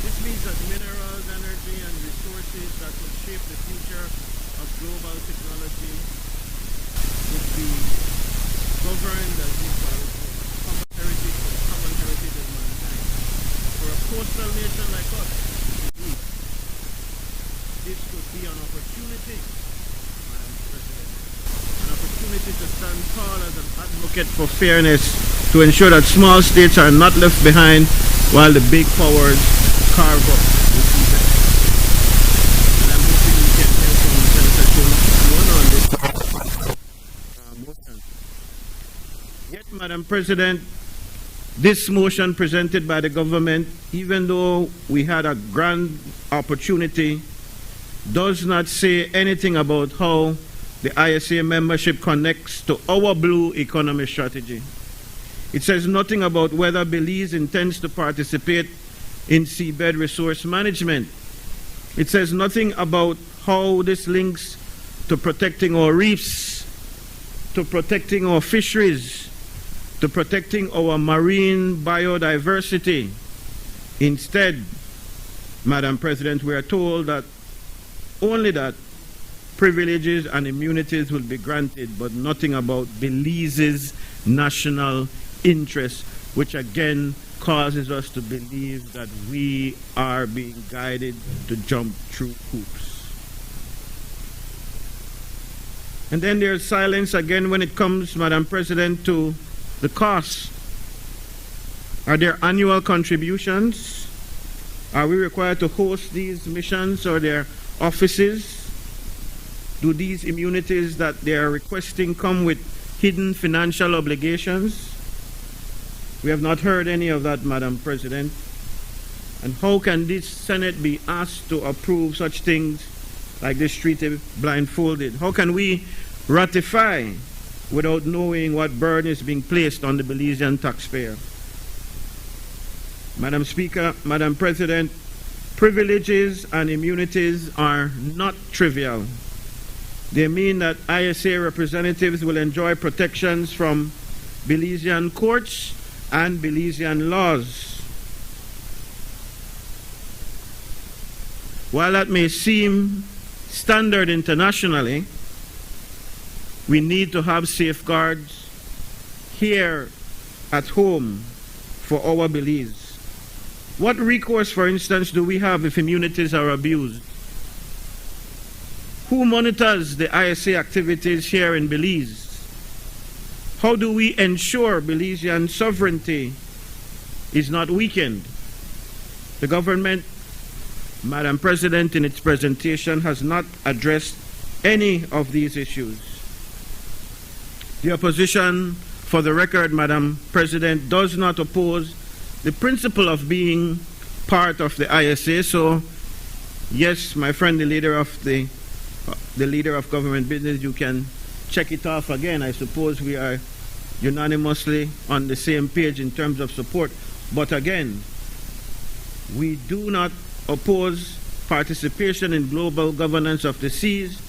This means that minerals, energy, and resources that will shape the future of global technology would be governed as we call it, common heritage of mankind. For a coastal nation like us, this could be an opportunity, Madam President, an opportunity to stand tall as an advocate for fairness, to ensure that small states are not left behind while the big powers carve up the seabed. And I'm hoping we can hear from Senator Shimon on this motion. Yet, Madam President, this motion presented by the government, even though we had a grand opportunity, does not say anything about how the ISA membership connects to our blue economy strategy. It says nothing about whether Belize intends to participate in seabed resource management. It says nothing about how this links to protecting our reefs, to protecting our fisheries, to protecting our marine biodiversity. Instead, Madam President, we are told that only that privileges and immunities will be granted, but nothing about Belize's national interest, which again causes us to believe that we are being guided to jump through hoops. And then there's silence again when it comes, Madam President, to the costs. Are there annual contributions? Are we required to host these missions or their offices? Do these immunities that they are requesting come with hidden financial obligations? We have not heard any of that, Madam President. And how can this Senate be asked to approve such things like this treaty blindfolded? How can we ratify without knowing what burden is being placed on the Belizean taxpayer? Madam Speaker, Madam President, privileges and immunities are not trivial. They mean that ISA representatives will enjoy protections from Belizean courts and Belizean laws. While that may seem standard internationally, we need to have safeguards here at home for our Belize. What recourse, for instance, do we have if immunities are abused? Who monitors the ISA activities here in Belize? How do we ensure Belizean sovereignty is not weakened? The government, Madam President, in its presentation has not addressed any of these issues. The opposition, for the record, Madam President, does not oppose the principle of being part of the ISA. So, yes, my friend, the leader of government business, you can check it off again. I suppose we are unanimously on the same page in terms of support. But again, we do not oppose participation in global governance of the seas,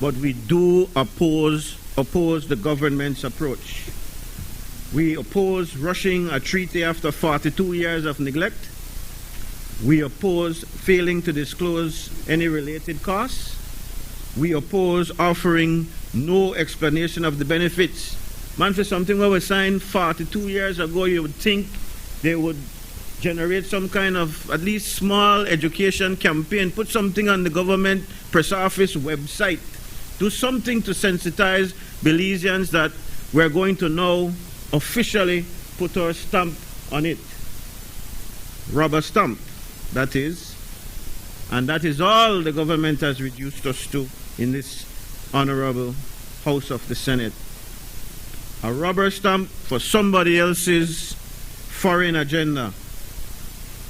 but we do oppose the government's approach. We oppose rushing a treaty after 42 years of neglect. We oppose failing to disclose any related costs. We oppose offering no explanation of the benefits. Man, for something that was signed 42 years ago, you would think they would generate some kind of at least small education campaign, put something on the government press office website, do something to sensitize Belizeans that we're going to now officially put our stamp on it. Rubber stamp, that is. And that is all the government has reduced us to in this honorable House of the Senate. A rubber stamp for somebody else's foreign agenda.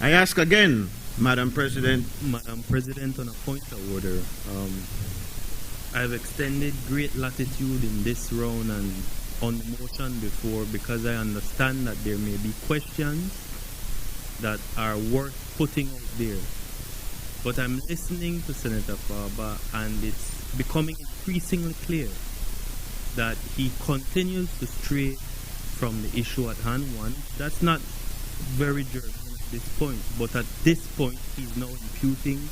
I ask again, Madam President. Madam President, on a point of order, I have extended great latitude in this round, and on the motion before, because I understand that there may be questions that are worth putting out there. But I'm listening to Senator Farber, and it's becoming increasingly clear that he continues to stray from the issue at hand. One, that's not very germane at this point, but at this point he's now imputing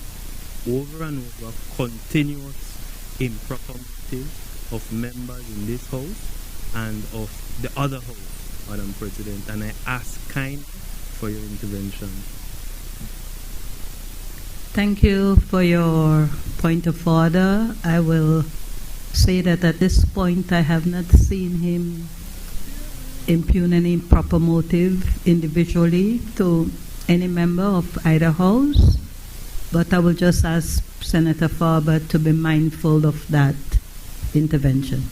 over and over continuous improper motive of members in this house and of the other house, Madam President, and I ask kindly for your intervention. Thank you for your point of order. I will say that at this point I have not seen him impugn any improper motive individually to any member of either house, but I will just ask Senator Farber to be mindful of that intervention.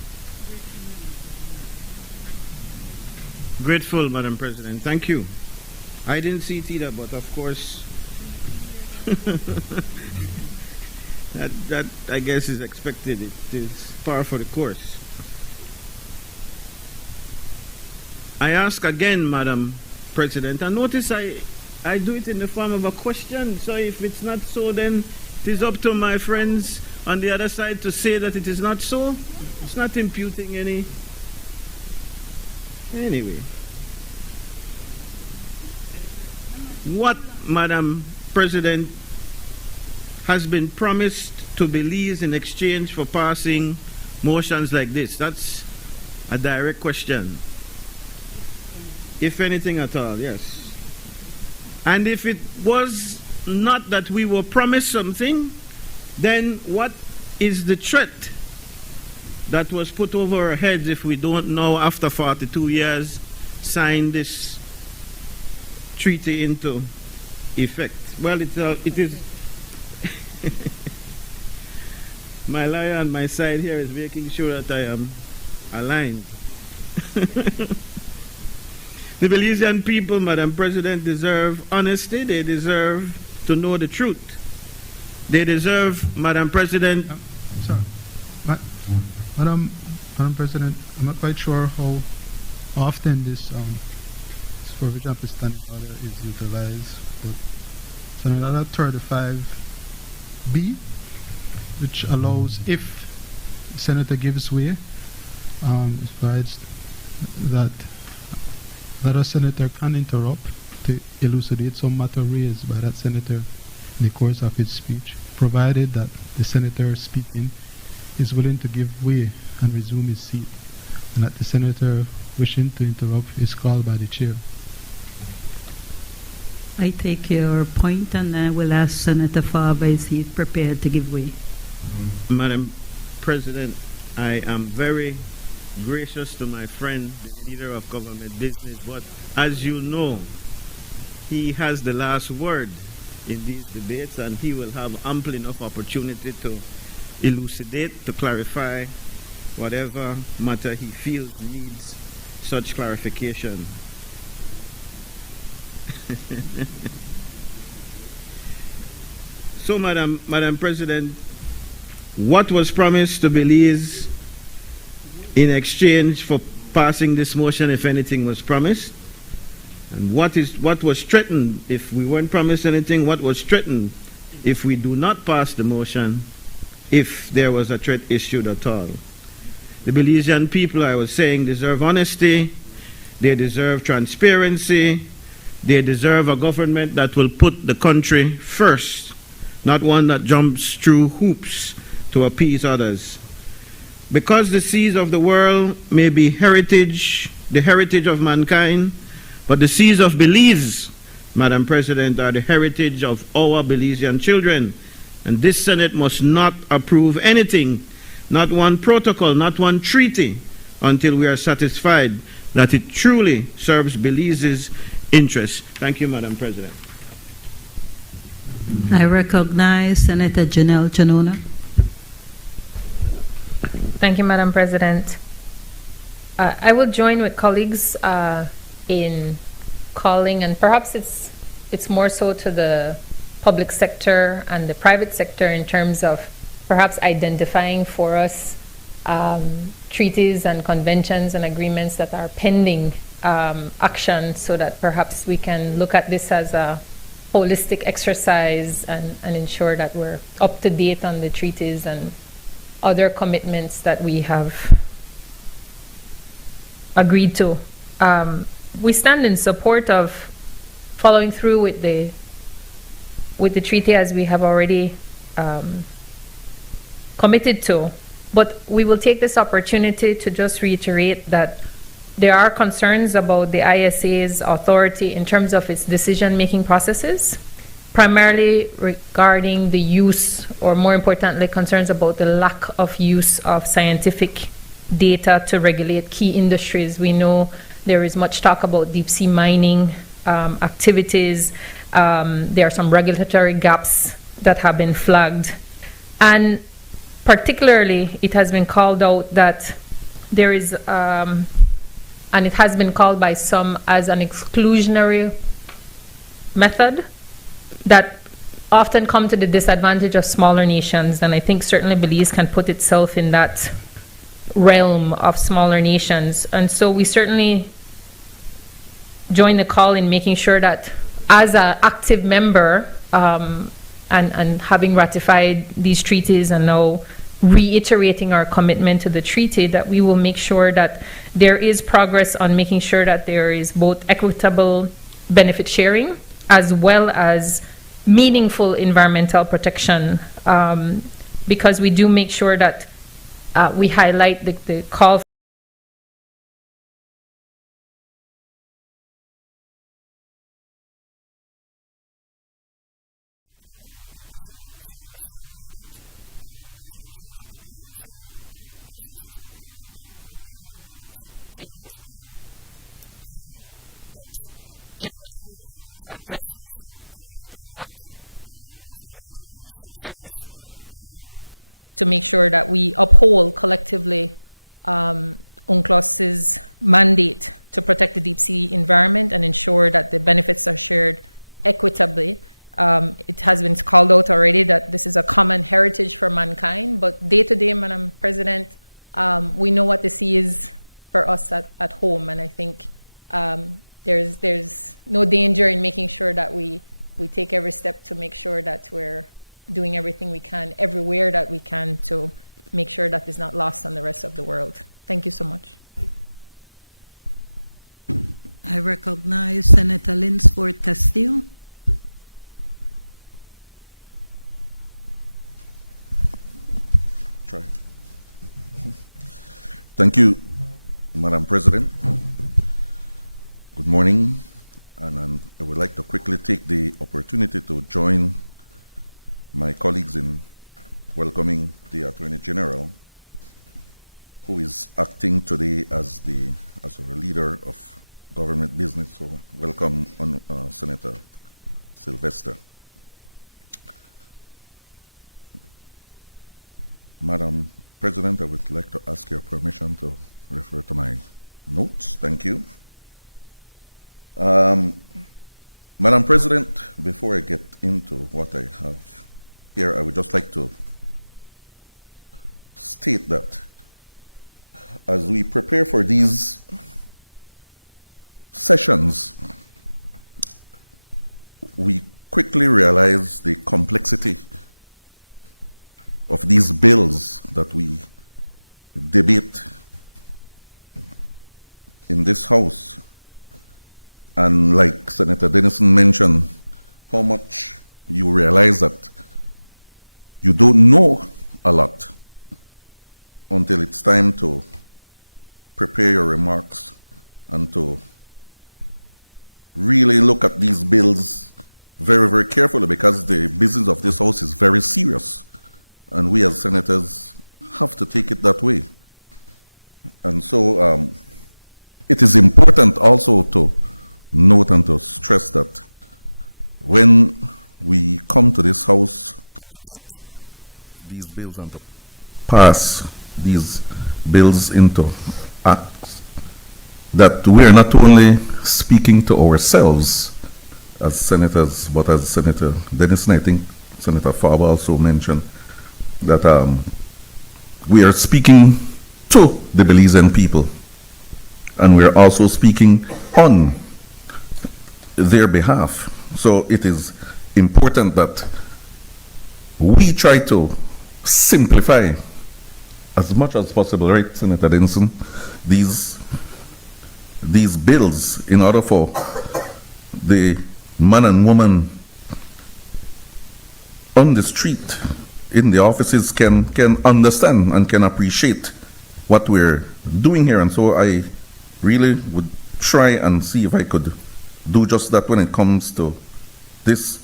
Grateful, Madam President. Thank you. I didn't see it either, but of course, that I guess is expected. It is par for the course. I ask again, Madam President, and notice I do it in the form of a question. So if it's not so, then it is up to my friends on the other side to say that it is not so. It's not imputing any. Anyway. What, Madam President, has been promised to Belize in exchange for passing motions like this? That's a direct question. If anything at all, yes. And if it was not that we were promised something, then what is the threat that was put over our heads if we don't now, after 42 years, sign this treaty into effect? Well, it is my lawyer on my side here is making sure that I am aligned. The Belizean people, Madam President, deserve honesty. They deserve to know the truth. They deserve, Madam President. Sorry. Madam President, I'm not quite sure how often this provision of the standing order is utilized, but Senator Order 35B, which allows, if the senator gives way, it provides that a senator can interrupt to elucidate some matter raised by that senator in the course of his speech, provided that the senator speaking is willing to give way and resume his seat, and that the senator wishing to interrupt is called by the chair. I take your point, and I will ask Senator Farber is he prepared to give way. Madam President, I am very gracious to my friend, the leader of government business, but as you know, he has the last word in these debates, and he will have ample enough opportunity to elucidate, to clarify whatever matter he feels needs such clarification. So, Madam President, what was promised to Belize in exchange for passing this motion, if anything was promised? And what was threatened if we weren't promised anything? What was threatened if we do not pass the motion, if there was a threat issued at all? The Belizean people, I was saying, deserve honesty, they deserve transparency, they deserve a government that will put the country first, not one that jumps through hoops to appease others. Because the seas of the world may be heritage, the heritage of mankind, but the seas of Belize, Madam President, are the heritage of our Belizean children. And this Senate must not approve anything, not one protocol, not one treaty, until we are satisfied that it truly serves Belize's interests. Thank you, Madam President. I recognize Senator Janelle Chanona. Thank you, Madam President. I will join with colleagues in calling, and perhaps it's more so to the public sector and the private sector in terms of perhaps identifying for us treaties and conventions and agreements that are pending action, so that perhaps we can look at this as a holistic exercise and ensure that we're up to date on the treaties and other commitments that we have agreed to. We stand in support of following through with the treaty as we have already committed to. But we will take this opportunity to just reiterate that there are concerns about the ISA's authority in terms of its decision-making processes, primarily regarding the use, or more importantly, concerns about the lack of use of scientific data to regulate key industries. We know there is much talk about deep-sea mining activities. There are some regulatory gaps that have been flagged. And particularly, it has been called out that there is, and it has been called by some as an exclusionary method that often come to the disadvantage of smaller nations. And I think certainly Belize can put itself in that realm of smaller nations. And so we certainly join the call in making sure that as an active member, and having ratified these treaties and now reiterating our commitment to the treaty, that we will make sure that there is progress on making sure that there is both equitable benefit sharing as well as meaningful environmental protection, because we do make sure that we highlight the call to make sure that we uphold collectively UNCLOS's mandate to protect the deep sea environment and ensure that the benefits are shared equitably. It has been called out already that this is a common heritage for mankind, but day to day, Madam President, we know what the sea is for us at home, and I think there's no danger in making sure that we take every step to make sure that we're doing everything we can, everywhere that we can, to make sure that is not lost on the rest of the world. Thank you so much. I recognize Senator Linsford Castillo. Try. Thank you, Madam President. Good morning, and I would like to quickly take the opportunity to join my colleagues in welcoming the Attorney General, who is acting today as our leader of government business. So welcome, Senator Sylvester. Madam President, I would like to ask your permission to refer to my notes. Thank you. Madam President, before I get into what I have here, I would just like to state that as we prepare for these sessions, we quickly realize the complexity of these bills that we debate in this House. And like Senator Denison mentioned, how much you realize that you don't know a lot until it's time to prepare your remarks and to really look at these bills very, very carefully, because the business of this House is very serious. And we as senators have to take it that way. And so it is important also to note and to stress that when we come to this House, these bills and to pass these bills into acts, that we are not only speaking to ourselves as senators, but as Senator Denison, I think Senator Farber also mentioned, that we are speaking to the Belizean people. And we're also speaking on their behalf. So it is important that we try to simplify as much as possible, right, Senator Denson, these bills in order for the man and woman on the street, in the offices can understand and can appreciate what we're doing here. And so I really would try and see if I could do just that when it comes to this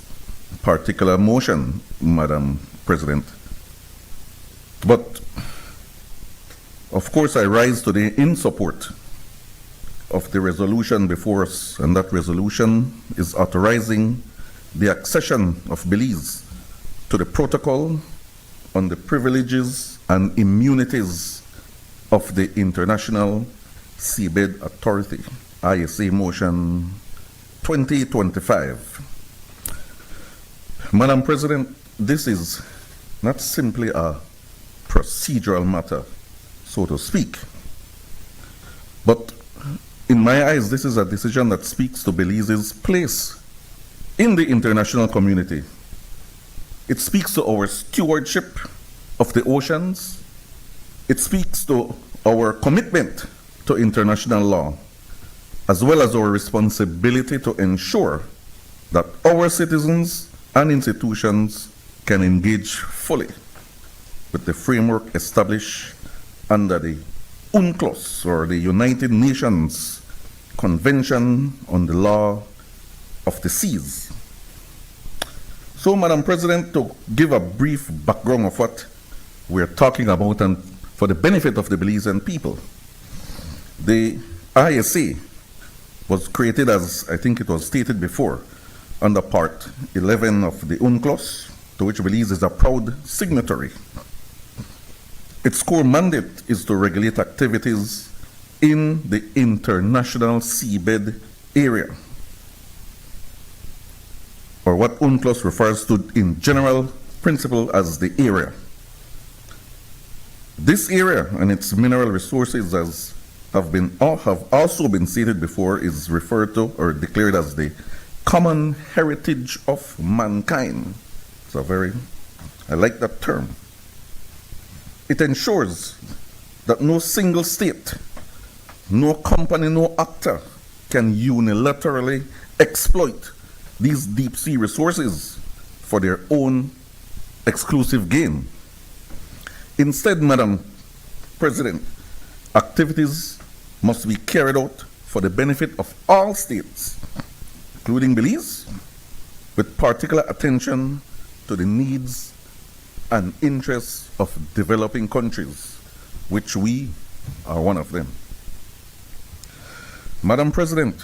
particular motion, Madam President. But of course I rise today in support of the resolution before us, and that resolution is authorizing the accession of Belize to the protocol on the privileges and immunities of the International Seabed Authority, ISA Motion 2025. Madam President, this is not simply a procedural matter, so to speak, but in my eyes, this is a decision that speaks to Belize's place in the international community. It speaks to our stewardship of the oceans. It speaks to our commitment to international law, as well as our responsibility to ensure that our citizens and institutions can engage fully with the framework established under the UNCLOS, or the United Nations Convention on the Law of the Seas. So, Madam President, to give a brief background of what we're talking about and for the benefit of the Belizean people, the ISA was created, as I think it was stated before, under Part 11 of the UNCLOS, to which Belize is a proud signatory. Its core mandate is to regulate activities in the international seabed area, or what UNCLOS refers to in general principle as the area. This area and its mineral resources, as have also been stated before, is referred to or declared as the common heritage of mankind. It's I like that term. It ensures that no single state, no company, no actor can unilaterally exploit these deep sea resources for their own exclusive gain. Instead, Madam President, activities must be carried out for the benefit of all states, including Belize, with particular attention to the needs and interests of developing countries, which we are one of them. Madam President,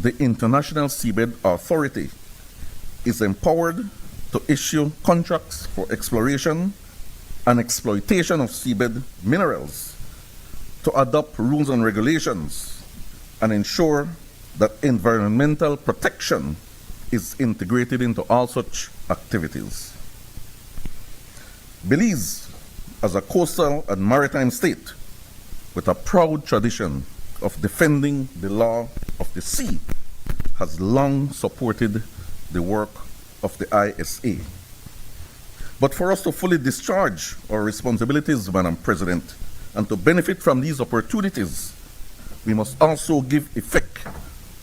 the International Seabed Authority is empowered to issue contracts for exploration and exploitation of seabed minerals, to adopt rules and regulations, and ensure that environmental protection is integrated into all such activities. Belize, as a coastal and maritime state with a proud tradition of defending the law of the sea, has long supported the work of the ISA. But for us to fully discharge our responsibilities, Madam President, and to benefit from these opportunities, we must also give effect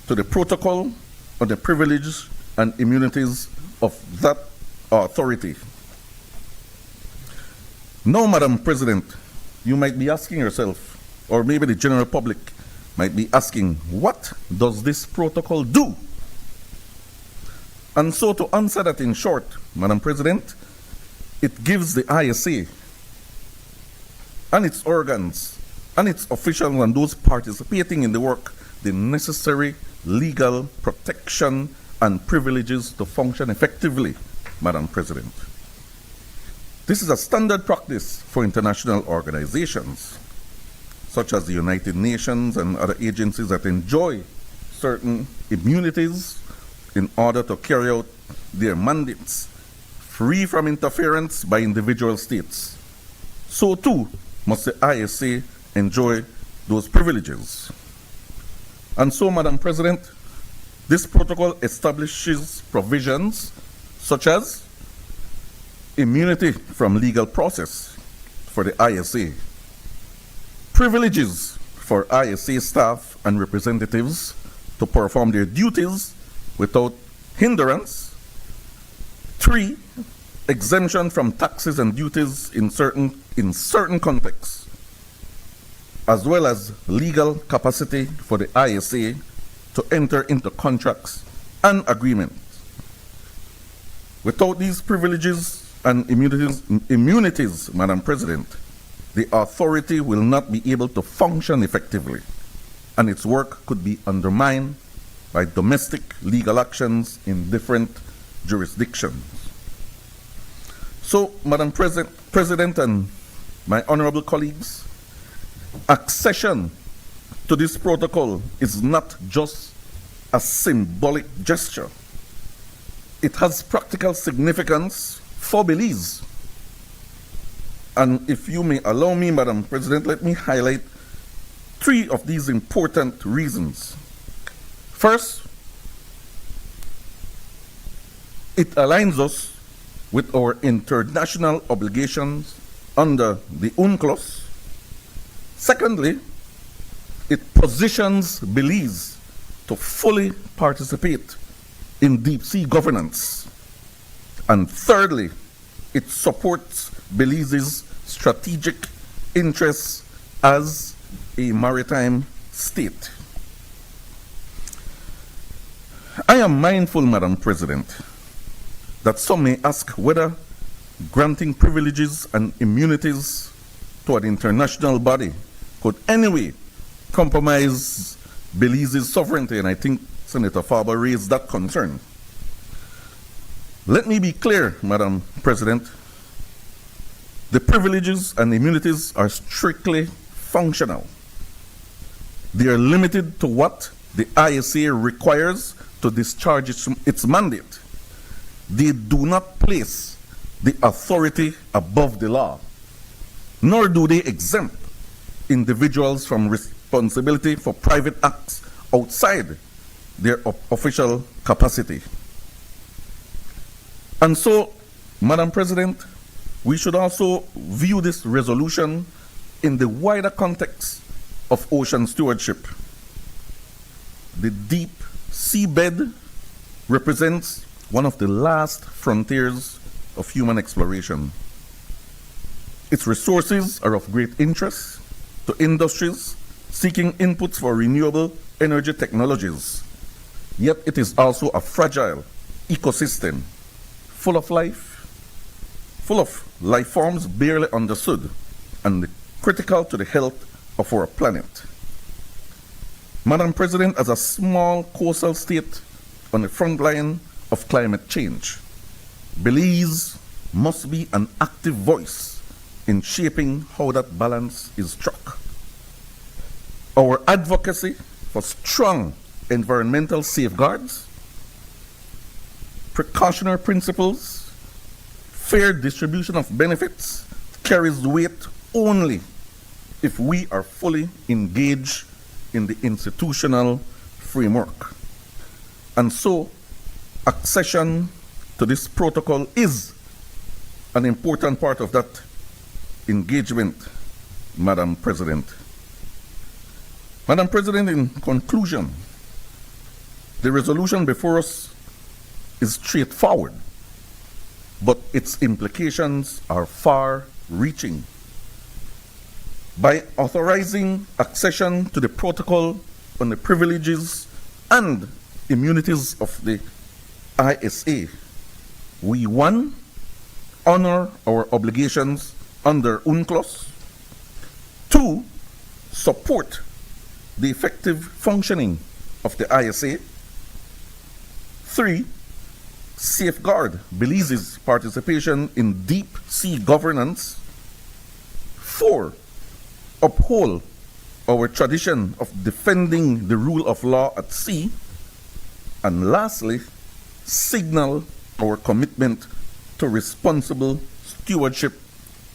to the protocol on the privileges and immunities of that authority. Now, Madam President, you might be asking yourself, or maybe the general public might be asking, what does this protocol do? And so, to answer that in short, Madam President, it gives the ISA and its organs and its officials and those participating in the work the necessary legal protection and privileges to function effectively, Madam President. This is a standard practice for international organizations, such as the United Nations and other agencies that enjoy certain immunities in order to carry out their mandates, free from interference by individual states. So too, must the ISA enjoy those privileges. And so, Madam President, this protocol establishes provisions such as immunity from legal process for the ISA, privileges for ISA staff and representatives to perform their duties without hindrance. 3, exemption from taxes and duties in certain contexts, as well as legal capacity for the ISA to enter into contracts and agreements. Without these privileges and immunities, Madam President, the authority will not be able to function effectively, and its work could be undermined by domestic legal actions in different jurisdictions. So, Madam President and my honorable colleagues, accession to this protocol is not just a symbolic gesture. It has practical significance for Belize. And if you may allow me, Madam President, let me highlight 3 of these important reasons. First, it aligns us with our international obligations under the UNCLOS. Secondly, it positions Belize to fully participate in deep sea governance. And thirdly, it supports Belize's strategic interests as a maritime state. I am mindful, Madam President, that some may ask whether granting privileges and immunities to an international body could anyway compromise Belize's sovereignty, and I think Senator Farber raised that concern. Let me be clear, Madam President. The privileges and immunities are strictly functional. They are limited to what the ISA requires to discharge its mandate. They do not place the authority above the law, nor do they exempt individuals from responsibility for private acts outside their official capacity. And so, Madam President, we should also view this resolution in the wider context of ocean stewardship. The deep seabed represents one of the last frontiers of human exploration. Its resources are of great interest to industries seeking inputs for renewable energy technologies. Yet it is also a fragile ecosystem full of life forms barely understood and critical to the health of our planet. Madam President, as a small coastal state on the front line of climate change, Belize must be an active voice in shaping how that balance is struck. Our advocacy for strong environmental safeguards, precautionary principles, fair distribution of benefits carries weight only if we are fully engaged in the institutional framework. And so, accession to this protocol is an important part of that engagement, Madam President. Madam President, in conclusion, the resolution before us is straightforward, but its implications are far-reaching. By authorizing accession to the protocol on the privileges and immunities of the ISA, we, 1, honor our obligations under UNCLOS, 2, support the effective functioning of the ISA, 3, safeguard Belize's participation in deep sea governance, 4, uphold our tradition of defending the rule of law at sea, and lastly, signal our commitment to responsible stewardship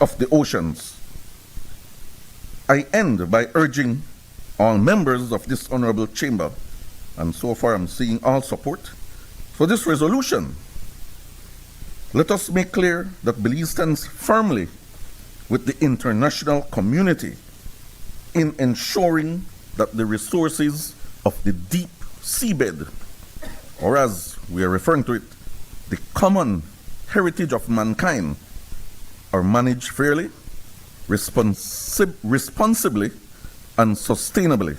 of the oceans. I end by urging all members of this honorable chamber, and so far I'm seeing all support, for this resolution. Let us make clear that Belize stands firmly with the international community in ensuring that the resources of the deep seabed, or as we are referring to it, the common heritage of mankind, are managed fairly, responsibly, and sustainably.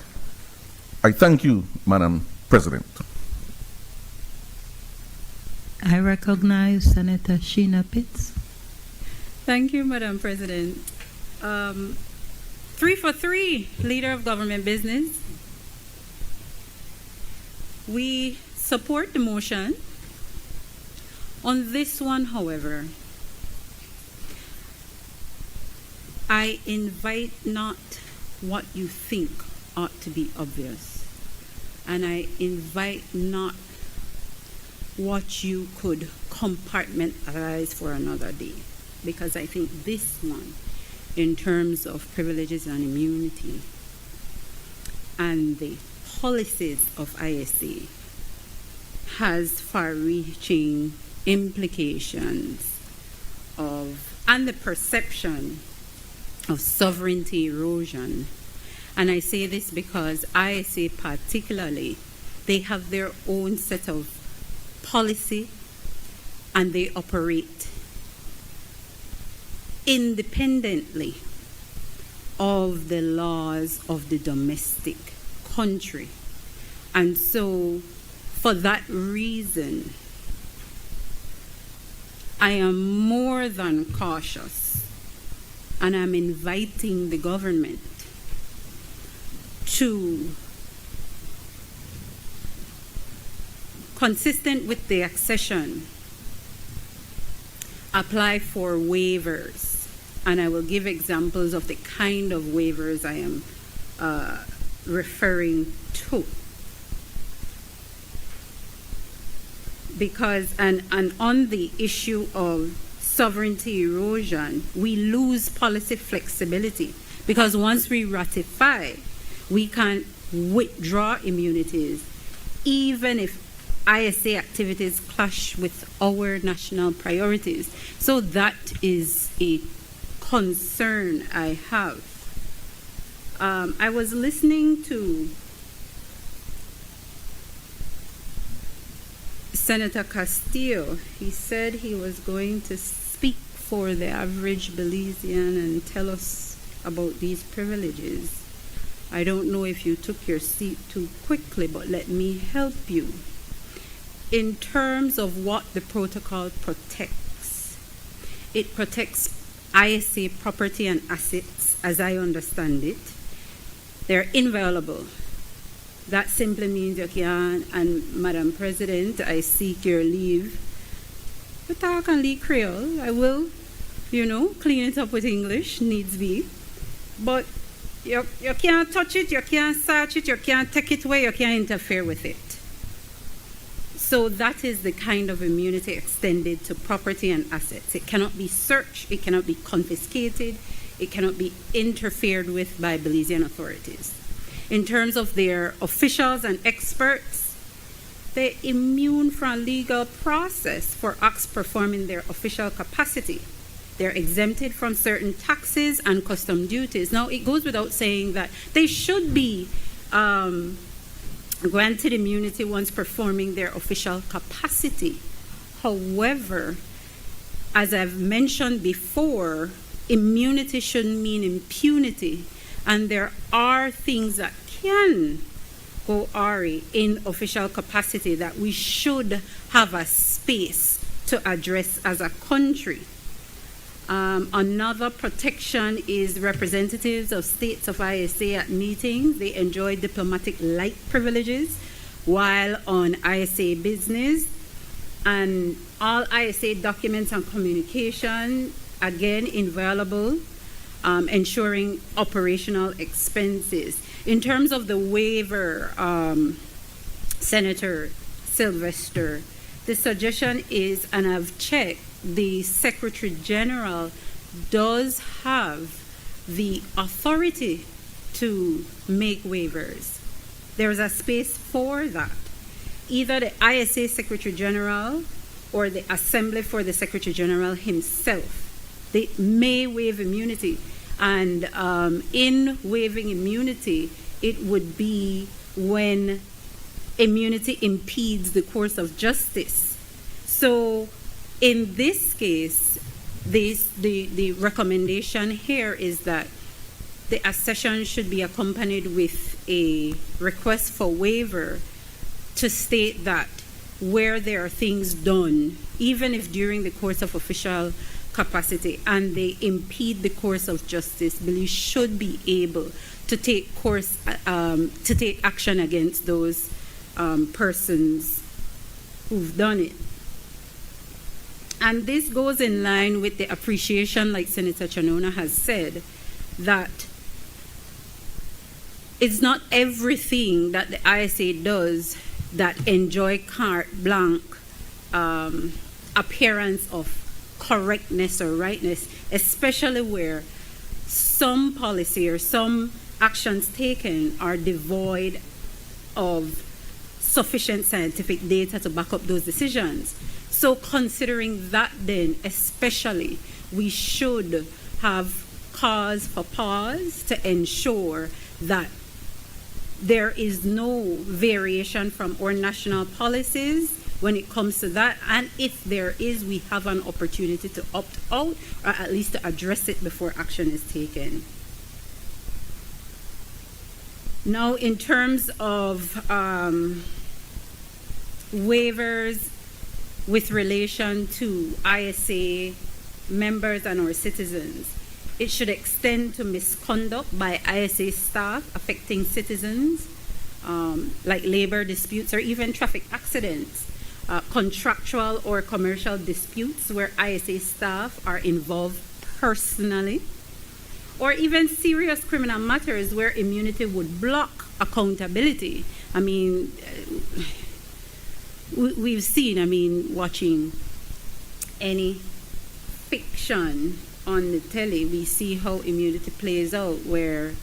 I thank you, Madam President. I recognize Senator Sheena Pitts. Thank you, Madam President. 3 for 3, Leader of Government Business. We support the motion. On this one, however, I invite not what you think ought to be obvious, and I invite not what you could compartmentalize for another day, because I think this one, in terms of privileges and immunity and the policies of ISA, has far-reaching implications and the perception of sovereignty erosion. And I say this because ISA particularly, they have their own set of policy and they operate independently of the laws of the domestic country. And so for that reason, I am more than cautious, and I'm inviting the government to, consistent with the accession, apply for waivers. And I will give examples of the kind of waivers I am referring to. Because, and on the issue of sovereignty erosion, we lose policy flexibility, because once we ratify, we can withdraw immunities, even if ISA activities clash with our national priorities. So that is a concern I have. I was listening to Senator Castillo. He said he was going to speak for the average Belizean and tell us about these privileges. I don't know if you took your seat too quickly, but let me help you. In terms of what the protocol protects, it protects ISA property and assets, as I understand it. They're inviolable. That simply means you can, and Madam President, I seek your leave to talk and leak Creole. I will, clean it up with English, needs be. But you can't touch it, you can't search it, you can't take it away, you can't interfere with it. So that is the kind of immunity extended to property and assets. It cannot be searched, it cannot be confiscated, it cannot be interfered with by Belizean authorities. In terms of their officials and experts, they're immune from legal process for acts performing their official capacity. They're exempted from certain taxes and custom duties. Now, it goes without saying that they should be granted immunity once performing their official capacity. However, as I've mentioned before, immunity shouldn't mean impunity. And there are things that can go awry in official capacity that we should have a space to address as a country. Another protection is representatives of states of ISA at meetings. They enjoy diplomatic light privileges while on ISA business. And all ISA documents and communication, again, inviolable. Ensuring operational expenses. In terms of the waiver, Senator Sylvester, the suggestion is, and I've checked, the Secretary General does have the authority to make waivers. There's a space for that. Either the ISA Secretary General or the Assembly for the Secretary General himself, they may waive immunity. And in waiving immunity, it would be when immunity impedes the course of justice. So in this case, the recommendation here is that the accession should be accompanied with a request for waiver to state that where there are things done, even if during the course of official capacity and they impede the course of justice, police should be able to take action against those persons who've done it. And this goes in line with the appreciation, like Senator Chanona has said, that it's not everything that the ISA does that enjoy carte blanche appearance of correctness or rightness, especially where some policy or some actions taken are devoid of sufficient scientific data to back up those decisions. So considering that, then especially, we should have cause for pause to ensure that there is no variation from our national policies when it comes to that, and if there is, we have an opportunity to opt out or at least to address it before action is taken. Now, in terms of waivers with relation to ISA members and our citizens, it should extend to misconduct by ISA staff affecting citizens, like labor disputes or even traffic accidents, contractual or commercial disputes where ISA staff are involved personally, or even serious criminal matters where immunity would block accountability. I mean, we've seen, watching any fiction on the telly, we see how immunity plays out, where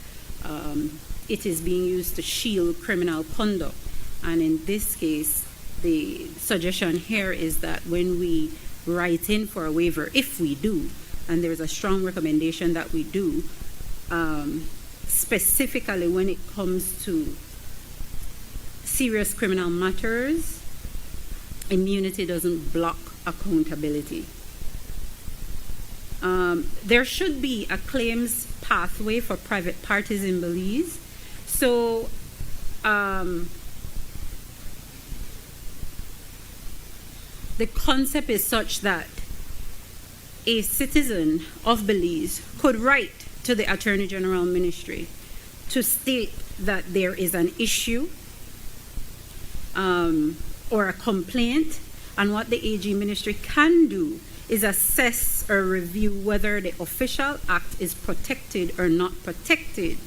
it is being used to shield criminal conduct. And in this case, the suggestion here is that when we write in for a waiver, if we do, and there's a strong recommendation that we do, specifically when it comes to serious criminal matters, immunity doesn't block accountability. There should be a claims pathway for private parties in Belize. So the concept is such that a citizen of Belize could write to the Attorney General Ministry to state that there is an issue or a complaint, and what the AG Ministry can do is assess or review whether the official act is protected or not protected.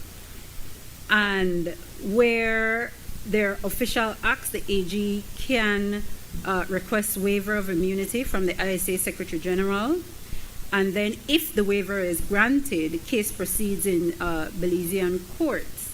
And where there are official acts, the AG can request waiver of immunity from the ISA Secretary General. And then if the waiver is granted, the case proceeds in Belizean courts.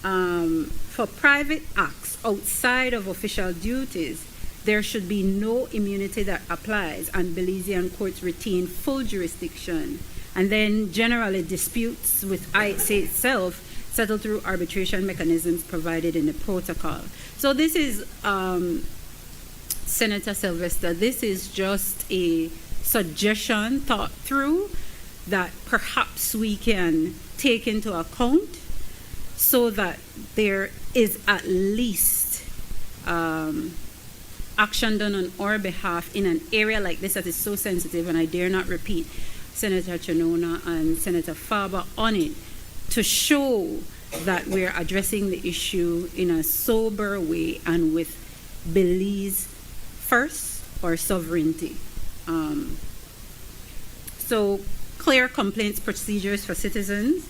For private acts outside of official duties, there should be no immunity that applies, and Belizean courts retain full jurisdiction. And then generally disputes with ISA itself settle through arbitration mechanisms provided in the protocol. So this is, Senator Sylvester, this is just a suggestion thought through that perhaps we can take into account so that there is at least action done on our behalf in an area like this that is so sensitive, and I dare not repeat Senator Chanona and Senator Faber on it, to show that we're addressing the issue in a sober way and with Belize first, or sovereignty. So clear complaints procedures for citizens.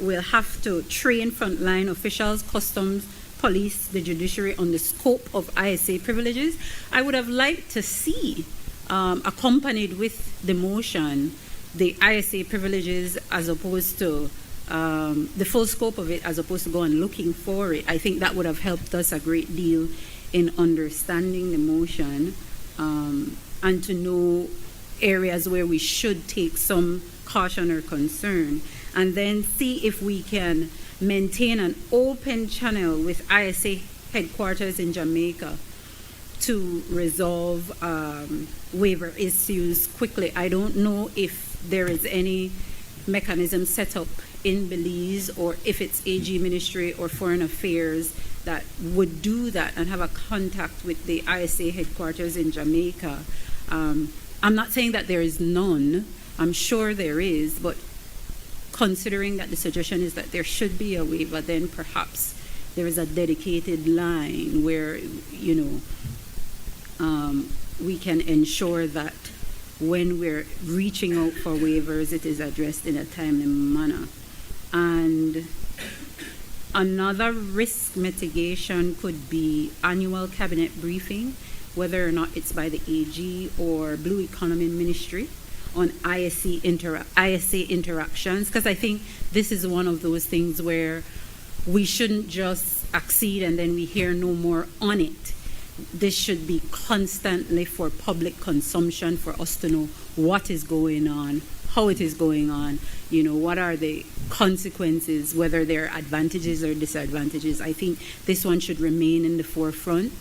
We'll have to train frontline officials, customs, police, the judiciary on the scope of ISA privileges. I would have liked to see, accompanied with the motion, the ISA privileges as opposed to the full scope of it, as opposed to going looking for it. I think that would have helped us a great deal in understanding the motion and to know areas where we should take some caution or concern, and then see if we can maintain an open channel with ISA headquarters in Jamaica to resolve waiver issues quickly. I don't know if there is any mechanism set up in Belize, or if it's AG Ministry or Foreign Affairs that would do that and have a contact with the ISA headquarters in Jamaica. I'm not saying that there is none. I'm sure there is, but considering that the suggestion is that there should be a waiver, then perhaps there is a dedicated line where, we can ensure that when we're reaching out for waivers, it is addressed in a timely manner. And another risk mitigation could be annual cabinet briefing, whether or not it's by the AG or Blue Economy Ministry, on ISA interactions, because I think this is one of those things where we shouldn't just accede and then we hear no more on it. This should be constantly for public consumption, for us to know what is going on, how it is going on, what are the consequences, whether there are advantages or disadvantages. I think this one should remain in the forefront,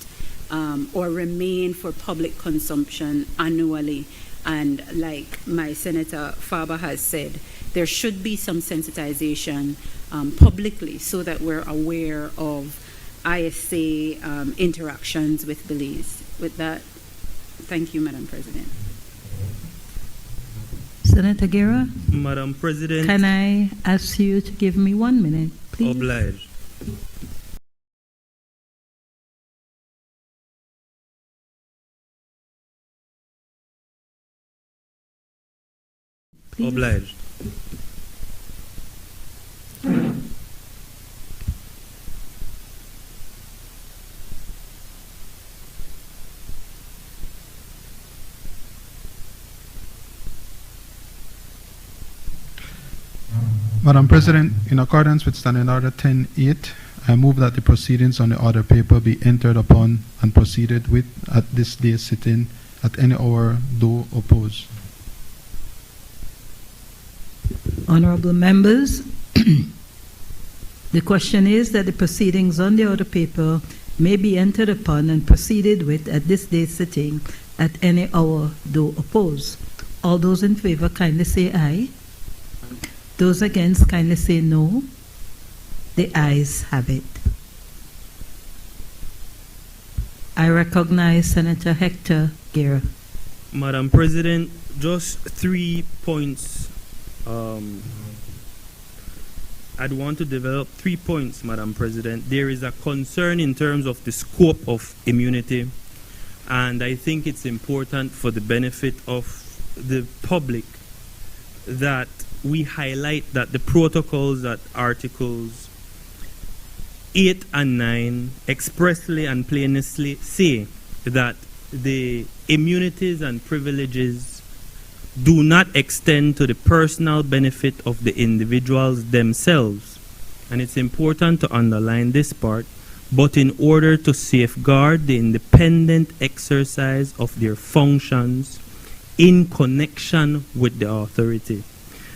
or remain for public consumption annually. And like my Senator Faber has said, there should be some sensitization publicly so that we're aware of ISA interactions with Belize. With that, thank you, Madam President. Senator Guerra? Madam President. Can I ask you to give me 1 minute, please? Obliged. Please. Obliged. Madam President, in accordance with Standing Order 10.8, I move that the proceedings on the order paper be entered upon and proceeded with at this day's sitting at any hour, though opposed. Honorable members, the question is that the proceedings on the order paper may be entered upon and proceeded with at this day's sitting at any hour, though opposed. All those in favor kindly say aye. Those against kindly say no. The ayes have it. I recognize Senator Hector Guerra. Madam President, just 3 points. I'd want to develop 3 points, Madam President. There is a concern in terms of the scope of immunity, and I think it's important for the benefit of the public that we highlight that the protocols at Articles 8 and 9 expressly and plainly say that the immunities and privileges do not extend to the personal benefit of the individuals themselves. And it's important to underline this part, but in order to safeguard the independent exercise of their functions in connection with the authority.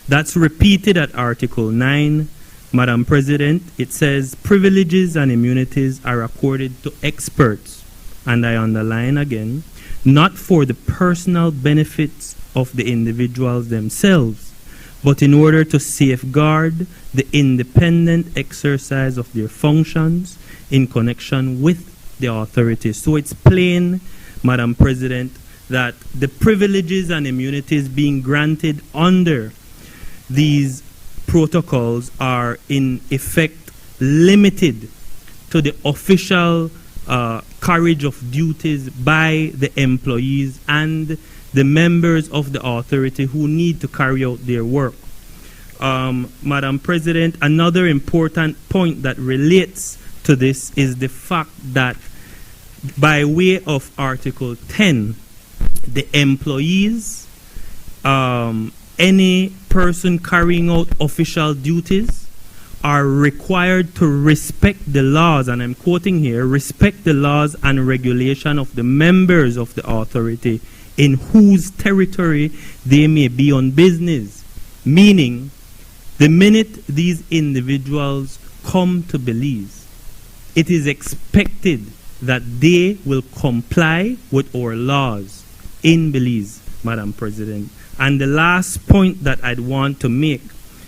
That's repeated at Article 9, Madam President. It says privileges and immunities are accorded to experts, and I underline again, not for the personal benefits of the individuals themselves, but in order to safeguard the independent exercise of their functions in connection with the authority. So it's plain, Madam President, that the privileges and immunities being granted under these protocols are in effect limited to the official carriage of duties by the employees and the members of the authority who need to carry out their work. Madam President, another important point that relates to this is the fact that by way of Article 10, the employees any person carrying out official duties are required to respect the laws, and I'm quoting here, respect the laws and regulation of the members of the authority in whose territory they may be on business. Meaning, the minute these individuals come to Belize, it is expected that they will comply with our laws in Belize, Madam President. And the last point that I'd want to make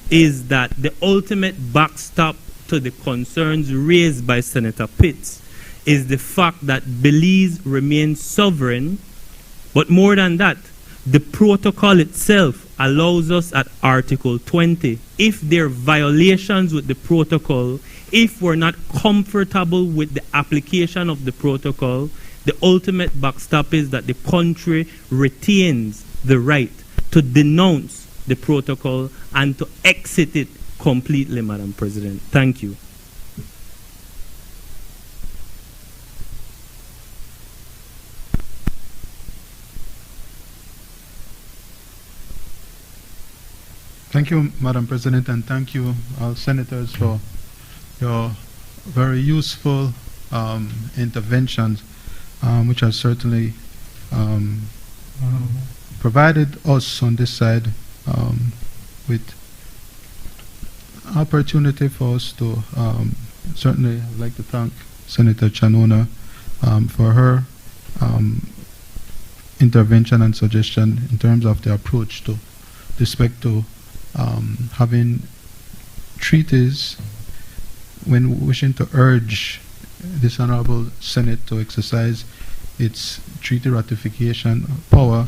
is that the ultimate backstop to the concerns raised by Senator Pitts is the fact that Belize remains sovereign, but more than that, the protocol itself allows us at Article 20, if there are violations with the protocol, if we're not comfortable with the application of the protocol, the ultimate backstop is that the country retains the right to denounce the protocol and to exit it completely, Madam President. Thank you. Thank you, Madam President, and thank you, Senators, for your very useful interventions, which has certainly provided us on this side with opportunity for us to certainly, I'd like to thank Senator Chanona for her intervention and suggestion in terms of the approach to respect to having treaties when wishing to urge this Honorable Senate to exercise its treaty ratification power,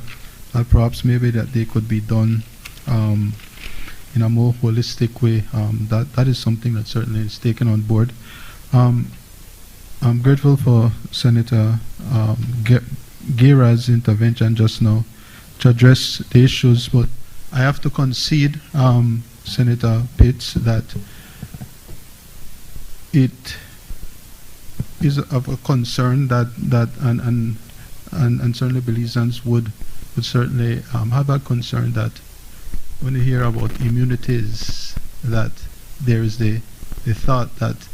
perhaps maybe that they could be done in a more holistic way. That is something that certainly is taken on board. I'm grateful for Senator Guerra's intervention just now to address the issues, but I have to concede, Senator Pitts, that it is of a concern that and certainly Belizeans would certainly have a concern that when you hear about immunities, that there is the thought that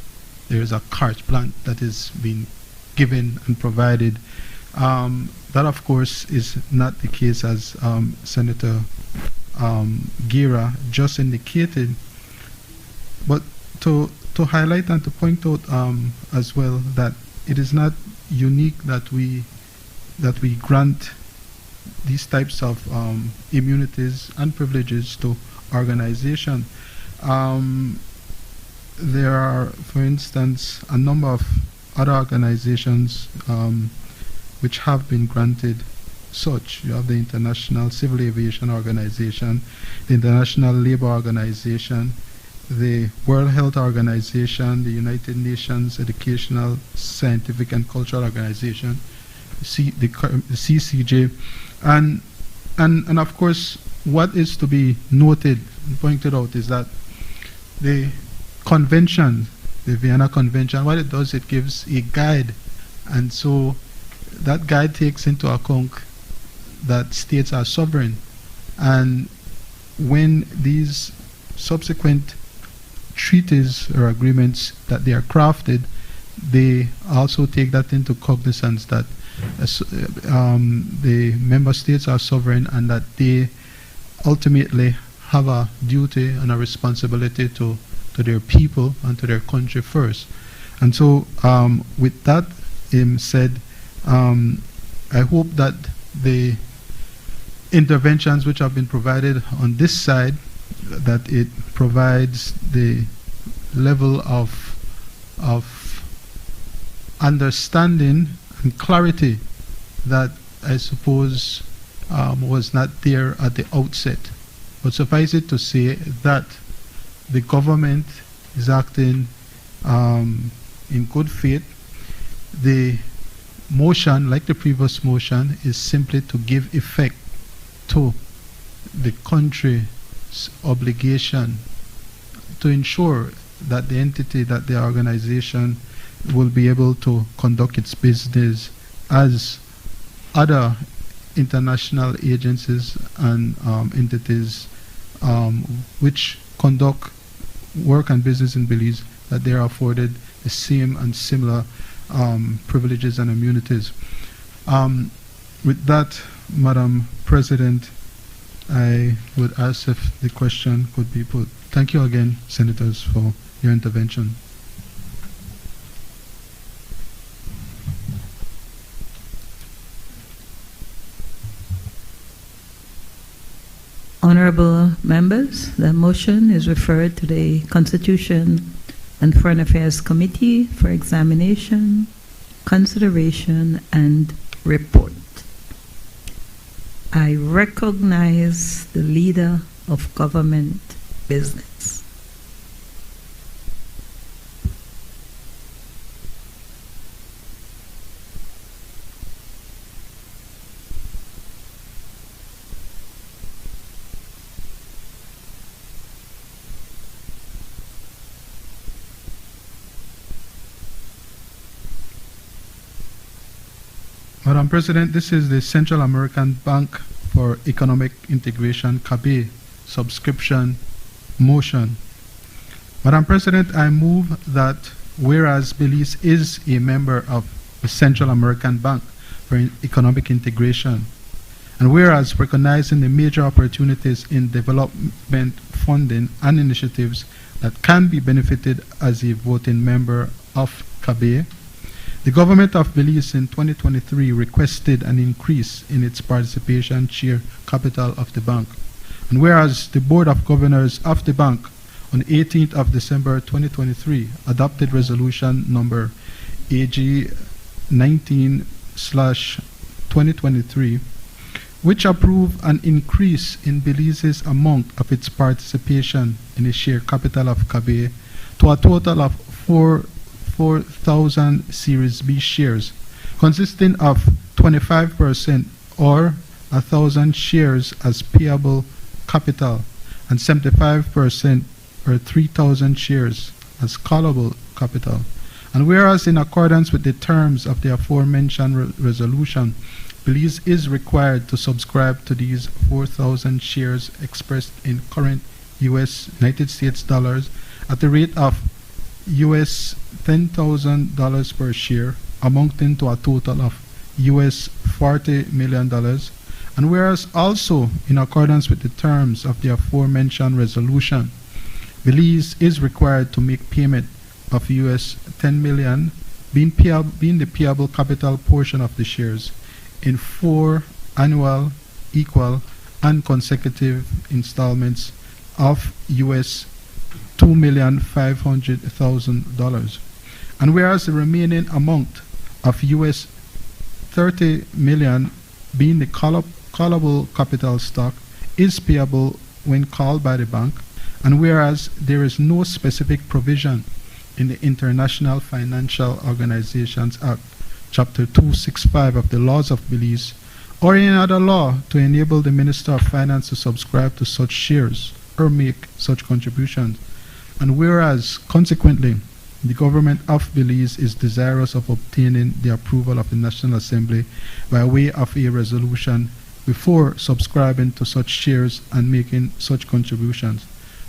there is a carte blanche that is being given and provided. That, of course, is not the case, as Senator Guerra just indicated. But to highlight and to point out as well that it is not unique that we grant these types of immunities and privileges to organizations. There are, for instance, a number of other organizations which have been granted such. You have the International Civil Aviation Organization, the International Labour Organization, the World Health Organization, the United Nations Educational, Scientific and Cultural Organization, the CCJ, and of course, what is to be noted and pointed out is that the convention, the Vienna Convention, what it does, it gives a guide, and so that guide takes into account that states are sovereign, and when these subsequent treaties or agreements that they are crafted, they also take that into cognizance that the member states are sovereign and that they ultimately have a duty and a responsibility to their people and to their country first. And so with that said, I hope that the interventions which have been provided on this side, that it provides the level of understanding and clarity that I suppose was not there at the outset. But suffice it to say that the government is acting in good faith. The motion, like the previous motion, is simply to give effect to the country's obligation to ensure that the entity, that the organization will be able to conduct its business as other international agencies and entities which conduct work and business in Belize, that they are afforded the same and similar privileges and immunities. With that, Madam President, I would ask if the question could be put. Thank you again, Senators, for your intervention. Honorable members, the motion is referred to the Constitution and Foreign Affairs Committee for examination, consideration, and report. I recognize the leader of government business. Madam President, this is the Central American Bank for Economic Integration, CABE, subscription motion. Madam President, I move that whereas Belize is a member of the Central American Bank for Economic Integration, and whereas recognizing the major opportunities in development funding and initiatives that can be benefited as a voting member of CABE, the government of Belize in 2023 requested an increase in its participation share capital of the bank. And whereas the Board of Governors of the bank on 18th of December 2023 adopted resolution number AG 19/2023, which approved an increase in Belize's amount of its participation in the share capital of CABE to a total of 4,000 Series B shares, consisting of 25% or 1,000 shares as payable capital and 75% or 3,000 shares as callable capital. And whereas in accordance with the terms of the aforementioned resolution, Belize is required to subscribe to these 4,000 shares expressed in current United States dollars at the rate of $10,000 per share, amounting to a total of $40 million. And whereas also in accordance with the terms of the aforementioned resolution, Belize is required to make payment of $10 million, being the payable capital portion of the shares, in 4 annual, equal, and consecutive installments of $2,500,000. And whereas the remaining amount of $30 million, being the callable capital stock, is payable when called by the bank, and whereas there is no specific provision in the International Financial Organizations Act, Chapter 265 of the laws of Belize, or any other law to enable the Minister of Finance to subscribe to such shares or make such contributions. And whereas, consequently, the government of Belize is desirous of obtaining the approval of the National Assembly by way of a resolution before subscribing to such shares and making such contributions.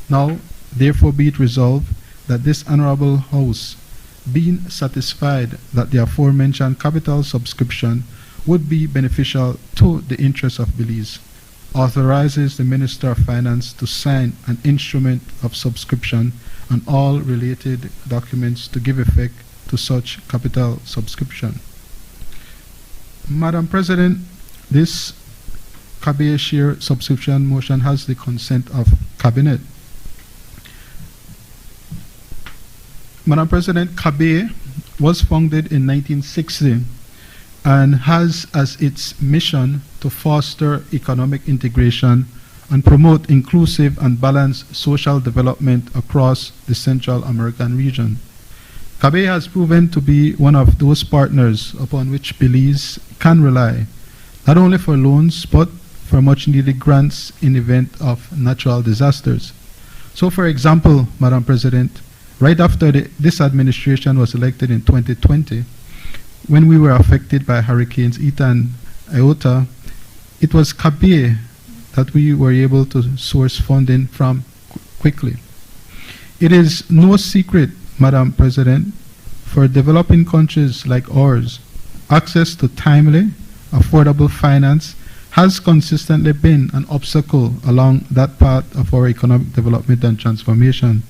Now, therefore, be it resolved that this Honorable House, being satisfied that the aforementioned capital subscription would be beneficial to the interests of Belize, authorizes the Minister of Finance to sign an instrument of subscription and all related documents to give effect to such capital subscription. Madam President, this CABE share subscription motion has the consent of Cabinet. Madam President, CABE was founded in 1960 and has as its mission to foster economic integration and promote inclusive and balanced social development across the Central American region. CABE has proven to be one of those partners upon which Belize can rely, not only for loans, but for much needed grants in event of natural disasters. So, for example, Madam President, right after this administration was elected in 2020, when we were affected by Hurricanes Eta and Iota, it was CABE that we were able to source funding from quickly. It is no secret, Madam President, for developing countries like ours, access to timely, affordable finance has consistently been an obstacle along that path of our economic development and transformation.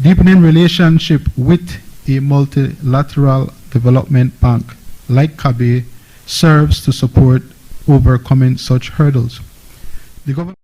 Deepening relationship with a multilateral development bank like CABE serves to support overcoming such hurdles. The government